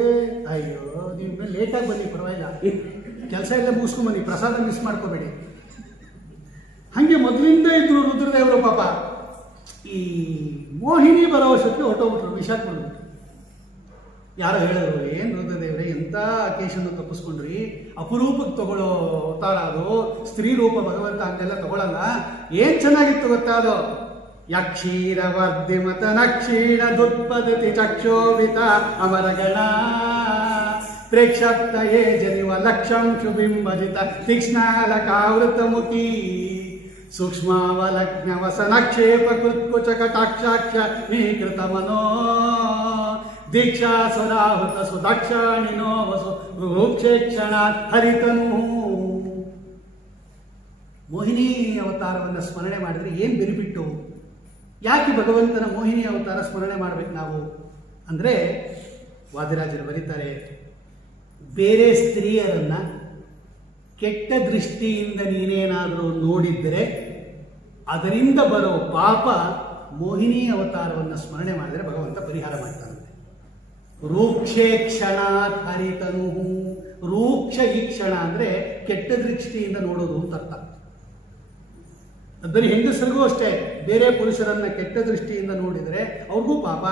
ಅಯ್ಯೋ ನೀವು ಲೇಟಾಗಿ ಬನ್ನಿ ಪರವಾಗಿಲ್ಲ, ಕೆಲಸ ಎಲ್ಲ ಮುಗಿಸ್ಕೊಂಬನ್ನಿ, ಪ್ರಸಾದ ಮಿಸ್ ಮಾಡ್ಕೋಬೇಡಿ. ಹಾಗೆ ಮೊದಲಿಂದ ಇದ್ರು ರುದ್ರದೇವರು. ಪಾಪ ಈ ಮೋಹಿನಿ ಬರೋ ವರ್ಷಕ್ಕೆ ಹೊರಟೋಗ್ಬಿಟ್ರು, ವಿಷ ಕೊಡ್ಬಿಟ್ರು. ಯಾರೋ ಹೇಳಿದ್ರು, ಏನು ರುದ್ರದೇವ್ರೆ ಎಂಥ ಅಕೇಶನ್ ತಪ್ಪಿಸ್ಕೊಂಡ್ರಿ, ಅಪರೂಪಕ್ಕೆ ತಗೊಳ್ಳೋ ಅವತಾರ ಅದು, ಸ್ತ್ರೀ ರೂಪ ಭಗವಂತ ಅಂತೆಲ್ಲ ತಗೊಳ್ಳಲ್ಲ, ಏನ್ ಚೆನ್ನಾಗಿತ್ತು ಗೊತ್ತಾ ಅದು. ಯಕ್ಷೀರ ವರ್ಧಿಮತ ನಕ್ಷೀಣ ದುತ್ಪದತಿ ಚಕ್ಷೋಭಿತ ಅಮರಗಣ ಪ್ರೇಕ್ಷಪ್ತಯೇ ಜನಿವ ಲಕ್ಷಂ ಶುಬಿಂಬಜಿತ ತೀಕ್ಷ್ಣಾಲಕಾವೃತ ಮುಖಿ ಸೂಕ್ಷ್ಮಾವಲಗ್ನ ವಸನಕ್ಷೇಪ ಕೃತ್ಕುಚ ಕಟಾಕ್ಷಾಕ್ಷ ನೀಕೃತ ಮನೋ ದೀಕ್ಷಾ ಸುರಾಹುತ ಸುದಕ್ಷಾಣಿನೋ ವಸು ರೂಕ್ಷೇಕ್ಷಣ ಹರಿತನು. ಮೋಹಿನಿ ಅವತಾರವನ್ನು ಸ್ಮರಣೆ ಮಾಡಿದ್ರೆ ಏನು ಬೆನಿಫಿಟ್ಟು? ಯಾಕೆ ಭಗವಂತನ ಮೋಹಿನಿ ಅವತಾರ ಸ್ಮರಣೆ ಮಾಡಬೇಕು ನಾವು ಅಂದರೆ, ವಾದಿರಾಜರು ಬರೀತಾರೆ, ಬೇರೆ ಸ್ತ್ರೀಯರನ್ನ ಕೆಟ್ಟ ದೃಷ್ಟಿಯಿಂದ ನೀನೇನಾದರೂ ನೋಡಿದರೆ ಅದರಿಂದ ಬರೋ ಪಾಪ ಮೋಹಿನಿ ಅವತಾರವನ್ನು ಸ್ಮರಣೆ ಮಾಡಿದರೆ ಭಗವಂತ ಪರಿಹಾರ ಮಾಡ್ತಾನಂತೆ. ರೂಕ್ಷೇ ಕ್ಷಣಾತ್ ಹರಿತನು. ರೂಕ್ಷ ಈ ಕ್ಷಣ ಅಂದರೆ ಕೆಟ್ಟ ದೃಷ್ಟಿಯಿಂದ ನೋಡೋದು ಅಂತ ಅರ್ಥ. ಬರೀ ಹೆಂಗಸರಿಗೂ ಅಷ್ಟೇ, ಬೇರೆ ಪುರುಷರನ್ನ ಕೆಟ್ಟ ದೃಷ್ಟಿಯಿಂದ ನೋಡಿದರೆ ಅವ್ರಿಗೂ ಪಾಪ.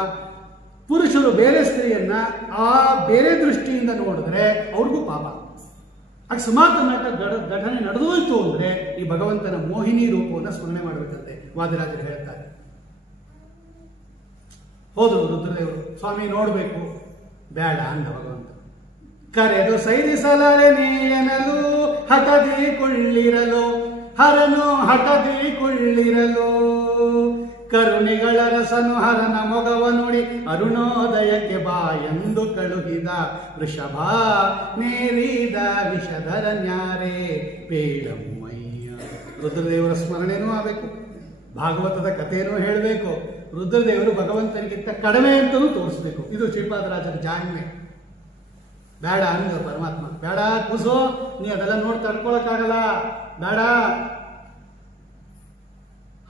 ಪುರುಷರು ಬೇರೆ ಸ್ತ್ರೀಯನ್ನ ಆ ಬೇರೆ ದೃಷ್ಟಿಯಿಂದ ನೋಡಿದ್ರೆ ಅವ್ರಿಗೂ ಪಾಪ. ಅಕಸ್ಮಾತ್ ಘಟನೆ ನಡೆದೋಯ್ತು ಅಂದ್ರೆ ಈ ಭಗವಂತನ ಮೋಹಿನಿ ರೂಪವನ್ನು ಸ್ಮರಣೆ ಮಾಡಬೇಕಂತೆ ವಾದಿರಾಜರು ಹೇಳ್ತಾರೆ. ಹೋದ್ರು ರುದ್ರದೇವರು, ಸ್ವಾಮಿ ನೋಡ್ಬೇಕು, ಬೇಡ ಅಂದ ಭಗವಂತ. ಕರೆದು ಸೈರಿಸಲಾರೆ ನೀಯನಲು ಹಠದಿ ಕೊಳ್ಳಿರಲು ಹರನು ಹಠದಿ ಕೊಳ್ಳಿರಲು ಕರುಣಿಗಳ ರಸನು ಹರನ ಮೊಗವ ನುಡಿ ಅರುಣೋದಯಕ್ಕೆ ಬಾ ಎಂದು ಕಳುಹಿದ ವೃಷಭ ನೇರಿದ ವಿಷಧರ ನ್ಯಾರೇ ಪೇಳಮ್ಮಯ್ಯ. ರುದ್ರದೇವರ ಸ್ಮರಣೆನೂ ಆಗಬೇಕು, ಭಾಗವತದ ಕಥೆಯೂ ಹೇಳಬೇಕು, ರುದ್ರದೇವರು ಭಗವಂತನಿಗಿಂತ ಕಡಿಮೆ ಅಂತಲೂ ತೋರಿಸ್ಬೇಕು. ಇದು ಶ್ರೀಪಾದರಾಜರ ಜಾಣ್ಮೆ. ಬೇಡ ಅಂದ ಪರಮಾತ್ಮ, ಬೇಡ ಕೂಸೋ, ನೀ ಅದೆಲ್ಲ ನೋಡಿ ತಡ್ಕೊಳಕ್ಕಾಗಲ್ಲ, ಬೇಡ.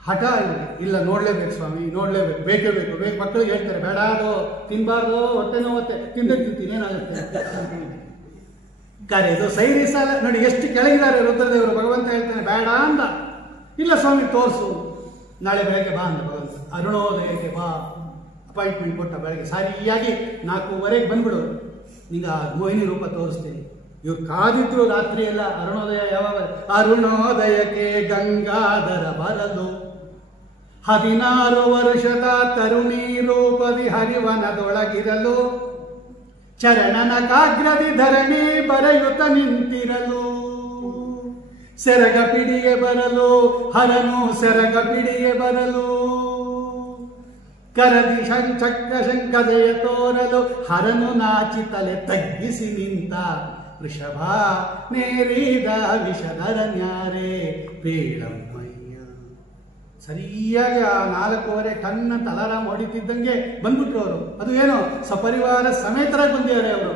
ಹಠ ಇಲ್ಲ, ನೋಡ್ಲೇಬೇಕು ಸ್ವಾಮಿ, ನೋಡ್ಲೇಬೇಕು, ಬೇಕೇ ಬೇಕು. ಮಕ್ಕಳಿಗೆ ಹೇಳ್ತಾರೆ, ಬೇಡ ಅದು ತಿನ್ಬಾರ್ದು, ಹೊಟ್ಟೆ ನೋವತ್ತೆ, ತಿಂತೀನಿ ಏನಾಗುತ್ತೆ. ಕರೆದು ಸೈರಿಸಲ ನೋಡಿ ಎಷ್ಟು ಕೆಳಗಿದ್ದಾರೆ ರುದ್ರದೇವರು. ಭಗವಂತ ಹೇಳ್ತಾನೆ ಬೇಡ ಅಂದ. ಇಲ್ಲ ಸ್ವಾಮಿ ತೋರಿಸು, ನಾಳೆ ಬೆಳಗ್ಗೆ ಬಾ ಅಂದ ಭಗವಂತ. ಅರುಣೋದಯಕ್ಕೆ ಬಾ, ಅಪಾಯಿಂಟ್ಮೆಂಟ್ ಕೊಟ್ಟ. ಬೆಳಗ್ಗೆ ಸರಿಯಾಗಿ 4:15 ಬಂದ್ಬಿಡು, ನಿಂಗೆ ಆ ಮೋಹಿನಿ ರೂಪ ತೋರಿಸ್ತೀನಿ. ಇವ್ರು ಕಾದಿದ್ರು ರಾತ್ರಿ ಎಲ್ಲ. ಅರುಣೋದಯ ಯಾವಾಗ? ಅರುಣೋದಯಕ್ಕೆ ಗಂಗಾಧರ ಬರಲು 16 ವರ್ಷದ ತರುಣಿ ರೂಪದಿ ಹರಿವನದೊಳಗಿರಲು ಚರಣನ ಕಾಗ್ರದಿ ಧರಣಿ ಬರೆಯುತ್ತ ನಿಂತಿರಲು, ಸೆರಗ ಪಿಡಿಗೆ ಬರಲು ಹರನು ಸೆರಗ ಪಿಡಿಗೆ ಬರಲು, ಕರದಿ ಚಕ್ರ ಶಂಕದೆಯ ತೋರಲು ಹರನು ನಾಚಿ ತಲೆ ತಗ್ಗಿಸಿ ನಿಂತ, ವೃಷಭ ನೇರಿದ ವಿಷಧರನ್ಯಾರೇ ಪೇಳಮ್ಮಯ್ಯ. ಸರಿಯಾಗಿ ಆ 4:15 ಟನ್ ಅಂತ ಅಲಾರಾಮ್ ಹೊಡಿತಿದ್ದಂಗೆ ಬಂದ್ಬಿಟ್ರು ಅವರು. ಅದು ಏನೋ ಸಪರಿವಾರ ಸಮೇತರಾಗಿ ಬಂದಿದ್ದಾರೆ ಅವರು.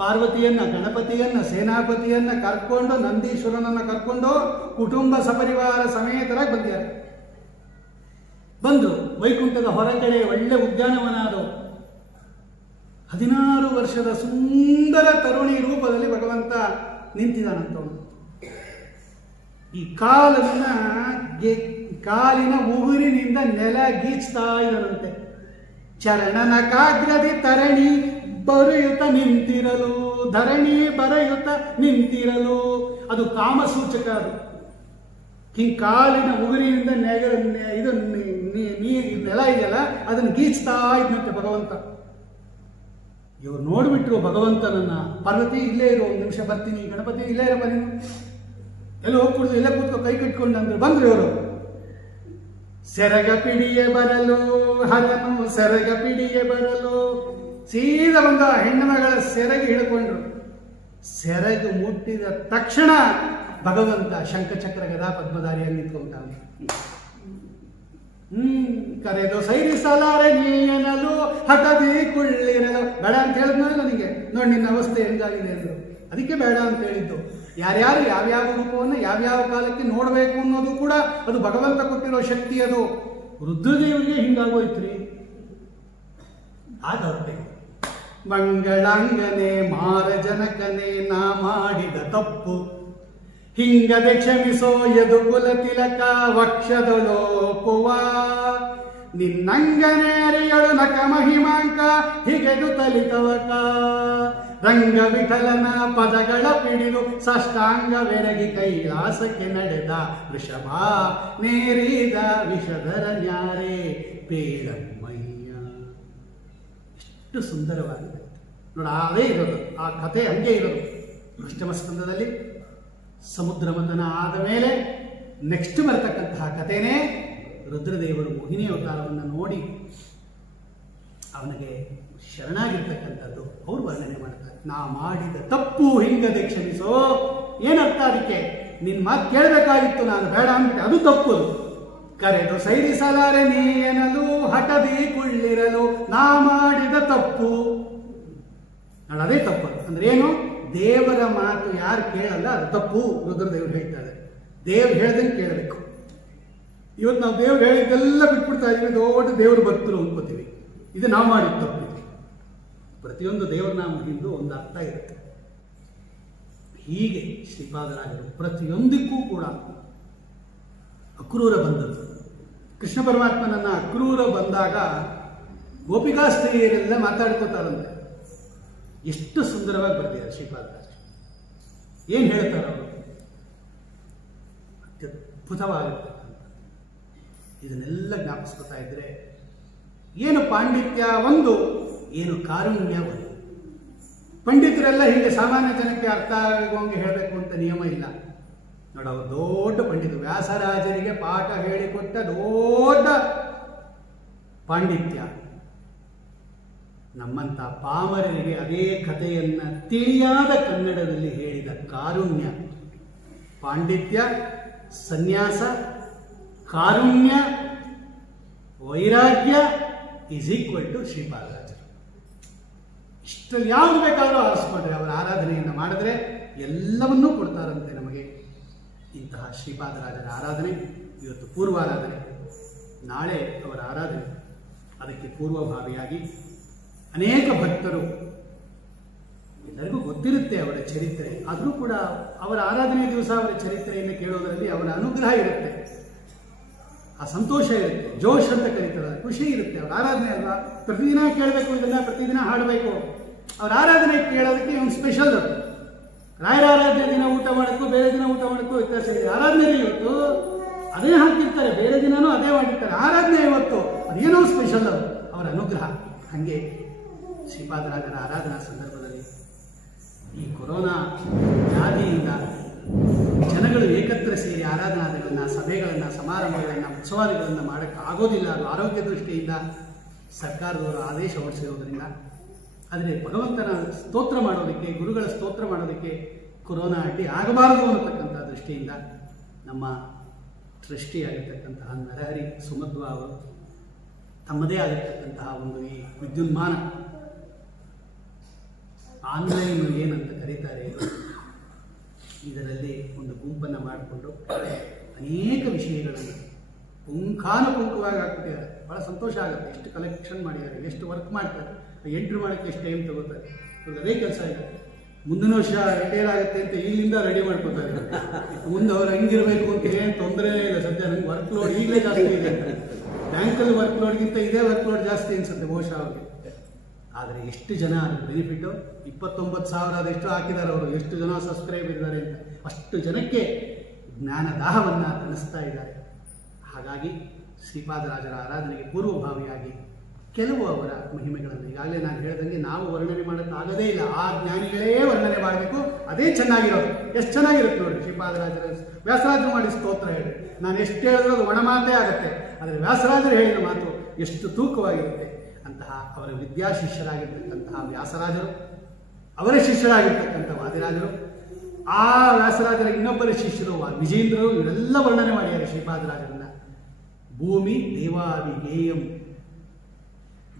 ಪಾರ್ವತಿಯನ್ನ, ಗಣಪತಿಯನ್ನ, ಸೇನಾಪತಿಯನ್ನ ಕರ್ಕೊಂಡು, ನಂದೀಶ್ವರನನ್ನ ಕರ್ಕೊಂಡು ಕುಟುಂಬ ಸಪರಿವಾರ ಸಮೇತರಾಗಿ ಬಂದಿದ್ದಾರೆ. ಬಂದ್ರು. ವೈಕುಂಠದ ಹೊರಗಡೆ ಒಳ್ಳೆ ಉದ್ಯಾನವನ ಅದು. 16 ವರ್ಷದ ಸುಂದರ ತರುಣಿ ರೂಪದಲ್ಲಿ ಭಗವಂತ ನಿಂತಿದ್ದಾನಂತವನು. ಈ ಕಾಲಿನ ಉಗುರಿನಿಂದ ನೆಲ ಗೀಚ್ತಾ ಇದ್ದನಂತೆ. ಚರಣನ ಕಾಗ್ರದಿ ತರಣಿ ಬರೆಯುತ್ತ ನಿಂತಿರಲು, ಧರಣಿ ಬರೆಯುತ್ತ ನಿಂತಿರಲು, ಅದು ಕಾಮಸೂಚಕ. ಅದು ಕಾಲಿನ ಉಗುರಿನಿಂದ ಇದು ನೆಲ ಇದೆಯಲ್ಲ, ಅದನ್ನು ಗೀಚ್ತಾ ಇದ್ನಂತೆ ಭಗವಂತ. ಇವ್ರು ನೋಡ್ಬಿಟ್ರು ಭಗವಂತನನ್ನ. ಪಾರ್ವತಿ ಇಲ್ಲೇ ಇರೋ, 1 ನಿಮಿಷ ಬರ್ತೀನಿ. ಗಣಪತಿ ಇಲ್ಲೇ ಇರೋ, ಬನ್ನಿ, ಎಲ್ಲ ಹೋಗ್ಬಿಡ್ದು, ಇಲ್ಲೇ ಕೂತ್ಕೊ, ಕೈ ಕಟ್ಕೊಂಡು ಅಂದ್ರು. ಬಂದ್ರು ಇವರು. ಸೆರಗ ಪಿಡಿಯೇ ಬರಲು ಹರನು ಸೆರಗ ಪಿಡಿಯೇ ಬರಲು, ಸೀದಾ ಬಂದ ಹೆಣ್ಣು ಮಗಳ ಸೆರಗಿ ಹಿಡ್ಕೊಂಡ್ರು. ಸೆರಗು ಮುಟ್ಟಿದ ತಕ್ಷಣ ಭಗವಂತ ಶಂಖಚಕ್ರ ಗದಾ ಪದ್ಮಧಾರಿಯಾಗಿ ನಿಂತ್ಕೊಂಡ. ಕರೆದು ಸೈರಿಸಲಾರೆ ನೀಯನಲು ಹಠದಿ ಕುಳ್ಳಿರಲು. ಬೇಡ ಅಂತ ಹೇಳಿದ್ನಲ್ಲ ನನಗೆ, ನೋಡಿ ನಿನ್ನ ಅವಸ್ಥೆ ಹೆಂಗಾಗಿದೆ ಅಂದ್ರು. ಅದಕ್ಕೆ ಬೇಡ ಅಂತ ಹೇಳಿದ್ದು. ಯಾರ್ಯಾರು ಯಾವ್ಯಾವ ರೂಪವನ್ನು ಯಾವ್ಯಾವ ಕಾಲಕ್ಕೆ ನೋಡಬೇಕು ಅನ್ನೋದು ಕೂಡ ಅದು ಭಗವಂತ ಕೊಟ್ಟಿರೋ ಶಕ್ತಿ. ಅದು ರುದ್ರದೇವರಿಗೆ ಹಿಂಗಾಗೋಯ್ತ್ರಿ. ಆಗತ್ತೆ. ಮಂಗಳಾಂಗನೆ ಮಾರಜನಕನೆ ನಾ ಮಾಡಿದ ತಪ್ಪು, ಹಿಂಗದೆ ಕ್ಷಮಿಸೋ ಯದು ಕುಲ ತಿಲಕ ವಕ್ಷದೊಲೋಪುವ, ನಿನ್ನಂಗನೆ ಅರಿಯಳು ನಕ ಮಹಿಮಾಂಕ ಹಿಗೆದು ತಲಿತವಕ, ರಂಗ ವಿಠಲನ ಪದಗಳ ಪಿಡಿದು ಸಾಷ್ಟಾಂಗವೆರಗಿ ಕೈಲಾಸಕ್ಕೆ ನಡೆದ, ವೃಷಭ ನೇರಿದ ವಿಷಧರ ನ್ಯಾರೇ ಪೇಳಮ್ಮಯ್ಯ. ಎಷ್ಟು ಸುಂದರವಾಗಿದೆ ನೋಡ. ಅದೇ ಇರೋದು, ಆ ಕಥೆ ಹಂಗೆ ಇರೋದು. ಅಷ್ಟಮ ಸ್ಕಂದದಲ್ಲಿ ಸಮುದ್ರ ಮಥನ ಆದ ಮೇಲೆ ನೆಕ್ಸ್ಟ್ ಬರ್ತಕ್ಕಂತಹ ಕಥೆನೇ ರುದ್ರದೇವರು ಮೋಹಿನಿ ಅವತಾರವನ್ನು ನೋಡಿ ಅವನಿಗೆ ಶರಣಾಗಿರ್ತಕ್ಕಂಥದ್ದು ಅವ್ರು ವರ್ಣನೆ ಮಾಡ್ತಾರೆ. ನಾ ಮಾಡಿದ ತಪ್ಪು ಹಿಂಗದೆ ಕ್ಷಮಿಸೋ. ಏನರ್ಥ ಅದಕ್ಕೆ? ನಿನ್ನ ಮಾತು ಕೇಳಬೇಕಾಗಿತ್ತು, ನಾನು ಬೇಡ ಅಂದ್ಬಿಟ್ಟೆ, ಅದು ತಪ್ಪು. ಕರೆದು ಸೈರಿಸಲಾರೆ ನೀಯನಲು ಹಠದಿ ಕುಳ್ಳಿರಲು, ನಾ ಮಾಡಿದ ತಪ್ಪು. ಅದೇ ತಪ್ಪು ಅಂದ್ರೆ ಏನು? ದೇವರ ಮಾತು ಯಾರು ಕೇಳಲ್ಲ ಅದು ತಪ್ಪು. ರುದ್ರದೇವರು ಹೇಳ್ತಾರೆ, ದೇವ್ರು ಹೇಳ್ದಂಗೆ ಕೇಳಬೇಕು. ಇವತ್ತು ನಾವು ದೇವ್ರು ಹೇಳಿದ್ದೆಲ್ಲ ಬಿಟ್ಬಿಡ್ತಾ ಇದೀವಿ, ದೊಡ್ಡ ದೇವ್ರ ಭಕ್ತರು ಅನ್ಕೋತೀವಿ. ಇದು ನಾವು ಮಾಡಿದ ತಪ್ಪು. ಪ್ರತಿಯೊಂದು ದೇವರ ನಾಮ ಹಿಂದೂ ಒಂದು ಅರ್ಥ ಇರುತ್ತೆ. ಹೀಗೆ ಶ್ರೀಪಾದರಾಜರು ಪ್ರತಿಯೊಂದಕ್ಕೂ ಕೂಡ ಅಕ್ರೂರ ಬಂದದ್ದು. ಕೃಷ್ಣ ಪರಮಾತ್ಮನನ್ನ ಅಕ್ರೂರ ಬಂದಾಗ ಗೋಪಿಕಾ ಸ್ತ್ರೀಯರೆಲ್ಲ ಮಾತಾಡ್ಕೋತಾರಂತೆ. ಎಷ್ಟು ಸುಂದರವಾಗಿ ಬರ್ತಿದ್ದಾರೆ ಶ್ರೀಪಾದರಾಜರು. ಏನ್ ಹೇಳ್ತಾರೆ ಅವರು? ಅತ್ಯದ್ಭುತವಾಗಿರ್ತಕ್ಕಂಥ ಇದನ್ನೆಲ್ಲ ಜ್ಞಾಪಿಸ್ಕೊತಾ ಇದ್ರೆ ಏನು ಪಾಂಡಿತ್ಯ ಒಂದು, ಏನು ಕಾರುಣ್ಯ ಒಂದು. ಪಂಡಿತರೆಲ್ಲ ಹೀಗೆ ಸಾಮಾನ್ಯ ಜನಕ್ಕೆ ಅರ್ಥ ಆಗುವಂಗೆ ಹೇಳಬೇಕು ಅಂತ ನಿಯಮ ಇಲ್ಲ. ನೋಡ, ಅವರು ದೊಡ್ಡ ಪಂಡಿತರು, ವ್ಯಾಸರಾಜರಿಗೆ ಪಾಠ ಹೇಳಿಕೊಟ್ಟ ದೊಡ್ಡ ಪಾಂಡಿತ್ಯ. ನಮ್ಮಂತ ಪಾಮರರಿಗೆ ಅದೇ ಕಥೆಯನ್ನ ತಿಳಿಯಾದ ಕನ್ನಡದಲ್ಲಿ ಹೇಳಿದ ಕಾರುಣ್ಯ. ಪಾಂಡಿತ್ಯ, ಸನ್ಯಾಸ, ಕಾರುಣ್ಯ, ವೈರಾಗ್ಯ ಈಸ್ ಈಕ್ವಲ್ ಟು ಶ್ರೀಪಾದರಾಜರು. ಇಷ್ಟರಲ್ಲಿ ಯಾವುದು ಬೇಕಾದರೂ ಆರಿಸ್ಕೊಂಡ್ರೆ, ಅವರ ಆರಾಧನೆಯನ್ನು ಮಾಡಿದ್ರೆ ಎಲ್ಲವನ್ನೂ ಕೊಡ್ತಾರಂತೆ ನಮಗೆ. ಇಂತಹ ಶ್ರೀಪಾದರಾಜರ ಆರಾಧನೆ ಇವತ್ತು ಪೂರ್ವಾರಾಧನೆ, ನಾಳೆ ಅವರ ಆರಾಧನೆ. ಅದಕ್ಕೆ ಪೂರ್ವಭಾವಿಯಾಗಿ ಅನೇಕ ಭಕ್ತರು, ಎಲ್ಲರಿಗೂ ಗೊತ್ತಿರುತ್ತೆ ಅವರ ಚರಿತ್ರೆ, ಆದರೂ ಕೂಡ ಅವರ ಆರಾಧನೆ ದಿವಸ ಅವರ ಚರಿತ್ರೆಯನ್ನು ಕೇಳೋದರಲ್ಲಿ ಅವರ ಅನುಗ್ರಹ ಇರುತ್ತೆ, ಆ ಸಂತೋಷ ಇರುತ್ತೆ, ಜೋಶ್ ಅಂತ ಕರೀತಾರೆ, ಖುಷಿ ಇರುತ್ತೆ. ಅವರ ಆರಾಧನೆ ಅಲ್ವಾ, ಪ್ರತಿದಿನ ಕೇಳಬೇಕು, ಇದನ್ನ ಪ್ರತಿದಿನ ಹಾಡಬೇಕು. ಅವರ ಆರಾಧನೆ ಕೇಳೋದಕ್ಕೆ ಒಂದು ಸ್ಪೆಷಲ್. ರಾಯರ ಆರಾಧನೆ ದಿನ ಊಟ ಮಾಡೋಕ್ಕೂ ಬೇರೆ ದಿನ ಊಟ ಮಾಡೋಕ್ಕೂ ವ್ಯತ್ಯಾಸ ಇದೆ. ಆರಾಧನೆ ಇವತ್ತು ಅದೇ ಹಾಕಿರ್ತಾರೆ, ಬೇರೆ ದಿನನೂ ಅದೇ ಮಾಡಿರ್ತಾರೆ. ಆರಾಧನೆ ಇವತ್ತು ಅದೇನೋ ಸ್ಪೆಷಲ್, ಅವರ ಅನುಗ್ರಹ. ಹಾಗೆ ಶ್ರೀಪಾದರಾಜರ ಆರಾಧನಾ ಸಂದರ್ಭದಲ್ಲಿ ಈ ಕೊರೋನಾ ವ್ಯಾಧಿಯಿಂದ ಜನಗಳು ಏಕತ್ರ ಸೇರಿ ಆರಾಧನಾದಿಗಳನ್ನು, ಸಭೆಗಳನ್ನು, ಸಮಾರಂಭಗಳನ್ನು, ಉತ್ಸವಾದಿಗಳನ್ನು ಮಾಡೋಕ್ಕೆ ಆಗೋದಿಲ್ಲ. ಅದು ಆರೋಗ್ಯ ದೃಷ್ಟಿಯಿಂದ ಸರ್ಕಾರದವರು ಆದೇಶ ಹೊರಡಿಸಿರೋದ್ರಿಂದ. ಆದರೆ ಭಗವಂತನ ಸ್ತೋತ್ರ ಮಾಡೋದಕ್ಕೆ, ಗುರುಗಳ ಸ್ತೋತ್ರ ಮಾಡೋದಕ್ಕೆ ಕೊರೋನಾ ಅಡ್ಡಿ ಆಗಬಾರದು ಅನ್ನತಕ್ಕಂಥ ದೃಷ್ಟಿಯಿಂದ ನಮ್ಮ ಟ್ರಸ್ಟಿಯಾಗಿರ್ತಕ್ಕಂತಹ ನರಹರಿ ಸುಮಧ್ವ ಅವರು ತಮ್ಮದೇ ಆಗಿರ್ತಕ್ಕಂತಹ ಒಂದು ಈ ವಿದ್ಯುನ್ಮಾನ ಆನ್ಲೈನ್ ಏನಂತ ಕರೀತಾರೆ, ಇದರಲ್ಲಿ ಒಂದು ಗುಂಪನ್ನು ಮಾಡಿಕೊಂಡು ಅನೇಕ ವಿಷಯಗಳನ್ನು ಪುಂಖಾನುಪುಂಖವಾಗಿ ಹಾಕ್ಬಿಟ್ಟಿದ್ದಾರೆ. ಭಾಳ ಸಂತೋಷ ಆಗುತ್ತೆ. ಎಷ್ಟು ಕಲೆಕ್ಷನ್ ಮಾಡಿದ್ದಾರೆ, ಎಷ್ಟು ವರ್ಕ್ ಮಾಡ್ತಾರೆ, ಎಂಟ್ರಿ ಮಾಡೋಕ್ಕೆ ಎಷ್ಟು ಟೈಮ್ ತಗೋತಾರೆ. ಇವ್ರಿಗೆ ಅದೇ ಕೆಲಸ ಇದೆ. ಮುಂದಿನ ವರ್ಷ ರಿಟೈರ್ ಆಗುತ್ತೆ ಅಂತ ಇಲ್ಲಿಂದ ರೆಡಿ ಮಾಡ್ಕೋತಾರೆ. ಮುಂದೆ ಅವ್ರು ಹಂಗಿರಬೇಕು ಅಂತ ಏನು ತೊಂದರೆನೇ ಇಲ್ಲ. ಸದ್ಯ ನಂಗೆ ವರ್ಕ್ ಲೋಡ್ ಈಗಲೇ ಜಾಸ್ತಿ ಇದೆ. ಬ್ಯಾಂಕಲ್ಲಿ ವರ್ಕ್ ಲೋಡ್ಗಿಂತ ಇದೇ ವರ್ಕ್ ಲೋಡ್ ಜಾಸ್ತಿ ಅನ್ಸುತ್ತೆ ಬಹುಶಃ ಅವ್ರಿಗೆ. ಆದರೆ ಎಷ್ಟು ಜನ ಅದು ಬೆನಿಫಿಟ್ಟು, 29,000 ಅದೆಷ್ಟು ಹಾಕಿದ್ದಾರೆ ಅವರು, ಎಷ್ಟು ಜನ ಸಬ್ಸ್ಕ್ರೈಬ್ ಇದ್ದಾರೆ ಅಂತ, ಅಷ್ಟು ಜನಕ್ಕೆ ಜ್ಞಾನದಾಹವನ್ನು ತಣಿಸ್ತಾ ಇದ್ದಾರೆ. ಹಾಗಾಗಿ ಶ್ರೀಪಾದರಾಜರ ಆರಾಧನೆಗೆ ಪೂರ್ವಭಾವಿಯಾಗಿ ಕೆಲವು ಅವರ ಮಹಿಮೆಗಳನ್ನು ಈಗಾಗಲೇ ನಾನು ಹೇಳಿದಂಗೆ ನಾವು ವರ್ಣನೆ ಮಾಡೋಕ್ಕಾಗದೇ ಇಲ್ಲ. ಆ ಜ್ಞಾನಿಗಳೇ ವರ್ಣನೆ ಮಾಡಬೇಕು, ಅದೇ ಚೆನ್ನಾಗಿರೋದು. ಎಷ್ಟು ಚೆನ್ನಾಗಿರುತ್ತೆ ನೋಡಿ ಶ್ರೀಪಾದರಾಜರ. ವ್ಯಾಸರಾಜರು ಮಾಡಿ ಸ್ತೋತ್ರ ಹೇಳಿ ನಾನು ಎಷ್ಟು ಹೇಳಿದ್ರು ಅದು ಒಣ ಮಾತೇ ಆಗುತ್ತೆ. ಆದರೆ ವ್ಯಾಸರಾಜರು ಹೇಳಿದ ಮಾತು ಎಷ್ಟು ತೂಕವಾಗಿರುತ್ತೆ. ಅಂತಹ ಅವರ ವಿದ್ಯಾಶಿಷ್ಯರಾಗಿರ್ತಕ್ಕಂತಹ ವ್ಯಾಸರಾಜರು, ಅವರ ಶಿಷ್ಯರಾಗಿರ್ತಕ್ಕಂಥ ವಾದಿರಾಜರು, ಆ ವ್ಯಾಸರಾಜರ ಇನ್ನೊಬ್ಬರ ಶಿಷ್ಯರು ವಿಜೇಂದ್ರರು, ಇವರೆಲ್ಲ ವರ್ಣನೆ ಮಾಡಿದ್ದಾರೆ ಶ್ರೀಪಾದರಾಜರನ್ನ. ಭೂಮಿ ದೇವಾದಿ ಗೇಯಂ,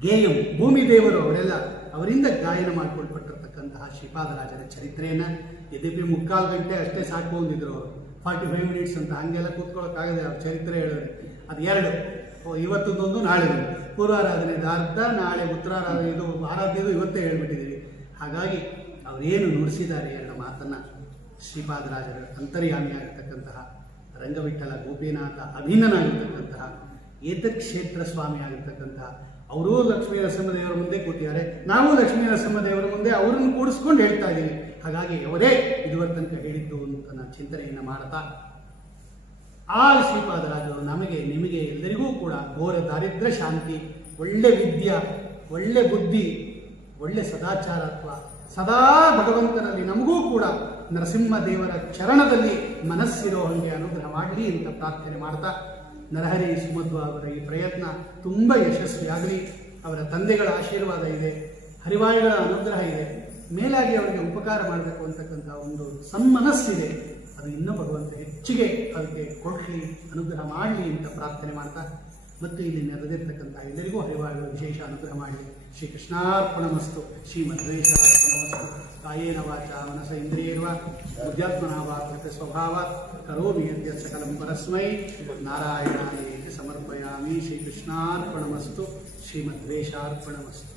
ಗೇಯಂ ಭೂಮಿ ದೇವರು ಅವರೆಲ್ಲ ಅವರಿಂದ ಗಾಯನ ಮಾಡಿಕೊಳ್ಪಟ್ಟಿರ್ತಕ್ಕಂತಹ ಶ್ರೀಪಾದರಾಜರ ಚರಿತ್ರೆಯನ್ನು ಯದ್ಯಪಿ 3/4 ಗಂಟೆ ಅಷ್ಟೇ ಸಾಕು ಅಂದಿದ್ರು ಅವರು. 45 ಮಿನಿಟ್ಸ್ ಅಂತ ಹಂಗೆಲ್ಲ ಕೂತ್ಕೊಳ್ಳೋಕ್ಕಾಗದೆ ಅವ್ರ ಚರಿತ್ರೆ ಹೇಳಿದ್ರೆ. ಅದು 2, ಇವತ್ತೊಂದೊಂದು ನಾಳೆ ಪೂರ್ವಾರಾಧನೆದು ಅರ್ಧ, ನಾಳೆ ಉತ್ತರಾರಾಧನೆ, ಇದು ಆರಾಧನೆದು ಇವತ್ತೇ ಹೇಳ್ಬಿಟ್ಟಿದ್ದೀವಿ. ಹಾಗಾಗಿ ಅವರೇನು ನುಡಿಸಿದ್ದಾರೆ 2 ಮಾತನ್ನು, ಶ್ರೀಪಾದರಾಜರ ಅಂತರ್ಯಾಮಿಯಾಗಿರ್ತಕ್ಕಂತಹ ರಂಗವಿಠಲ ಗೋಪಿನಾಥ ಅಭಿನ್ನನಾಗಿರ್ತಕ್ಕಂತಹ ಏತಕ್ಷೇತ್ರ ಸ್ವಾಮಿ ಆಗಿರ್ತಕ್ಕಂತಹ ಅವರು ಲಕ್ಷ್ಮೀ ನರಸಿಂಹದೇವರ ಮುಂದೆ ಕೂತಿದ್ದಾರೆ, ನಾವು ಲಕ್ಷ್ಮೀ ನರಸಿಂಹದೇವರ ಮುಂದೆ ಅವರನ್ನು ಕೂಡಿಸ್ಕೊಂಡು ಹೇಳ್ತಾ ಇದ್ದೀವಿ. ಹಾಗಾಗಿ ಅವರೇ ಇದುವರೆ ತನಕ ಹೇಳಿದ್ದು ಅಂತ ನಾನು ಚಿಂತನೆಯನ್ನು ಮಾಡ್ತಾ, ಆ ಶ್ರೀಪಾದರಾಜರು ನಮಗೆ, ನಿಮಗೆ ಎಲ್ಲರಿಗೂ ಕೂಡ ಘೋರ ದಾರಿದ್ರ್ಯ ಶಾಂತಿ, ಒಳ್ಳೆ ವಿದ್ಯೆ, ಒಳ್ಳೆ ಬುದ್ಧಿ, ಒಳ್ಳೆ ಸದಾಚಾರತ್ವ, ಸದಾ ಭಗವಂತನಲ್ಲಿ ನಮಗೂ ಕೂಡ ನರಸಿಂಹದೇವರ ಚರಣದಲ್ಲಿ ಮನಸ್ಸಿರೋ ಹಾಗೆ ಅನುಗ್ರಹ ಮಾಡಲಿ ಅಂತ ಪ್ರಾರ್ಥನೆ ಮಾಡ್ತಾ, ನರಹರಿ ಸುಮಧ್ವ ಅವರ ಈ ಪ್ರಯತ್ನ ತುಂಬ ಯಶಸ್ವಿಯಾಗಲಿ. ಅವರ ತಂದೆಗಳ ಆಶೀರ್ವಾದ ಇದೆ, ಹರಿವಾಯುಗಳ ಅನುಗ್ರಹ ಇದೆ, ಮೇಲಾಗಿ ಅವರಿಗೆ ಉಪಕಾರ ಮಾಡಬೇಕು ಅಂತಕ್ಕಂಥ ಒಂದು ಸನ್ಮನಸ್ಸಿದೆ. ಅದು ಇನ್ನೂ ಭಗವಂತ ಹೆಚ್ಚಿಗೆ ಅದಕ್ಕೆ ಕೊಡಲಿ, ಅನುಗ್ರಹ ಮಾಡಲಿ ಅಂತ ಪ್ರಾರ್ಥನೆ ಮಾಡ್ತಾ, ಮತ್ತು ಇಲ್ಲಿ ನೆರೆದಿರ್ತಕ್ಕಂಥ ಎಲ್ಲರಿಗೂ ಹರಿವಾಯುಗಳು ವಿಶೇಷ ಅನುಗ್ರಹ ಮಾಡಲಿ. ಶ್ರೀ ಕೃಷ್ಣಾರ್ಪಣಮಸ್ತು. ಶ್ರೀಮಧ್ವೇಶಾರ್ಪಣಮಸ್ತು. ಕಾಯೇನ ವಾಚ ಮನಸ ಇಂದ್ರಿಯೇರ್ವ ಬುದ್ಧ್ಯಾತ್ಮನಾ ವಾ ಕೃತ ಸ್ವಭಾವಾತ್ ಕರೋಮಿ ಯದ್ಯತ್ ಸಕಲಂ ಪರಸ್ಮೈ ನಾರಾಯಣಾಯೇತಿ ಸಮರ್ಪಯಾಮಿ. ಶ್ರೀ ಕೃಷ್ಣಾರ್ಪಣಮಸ್ತು. ಶ್ರೀಮಧ್ವೇಶಾರ್ಪಣಮಸ್ತು.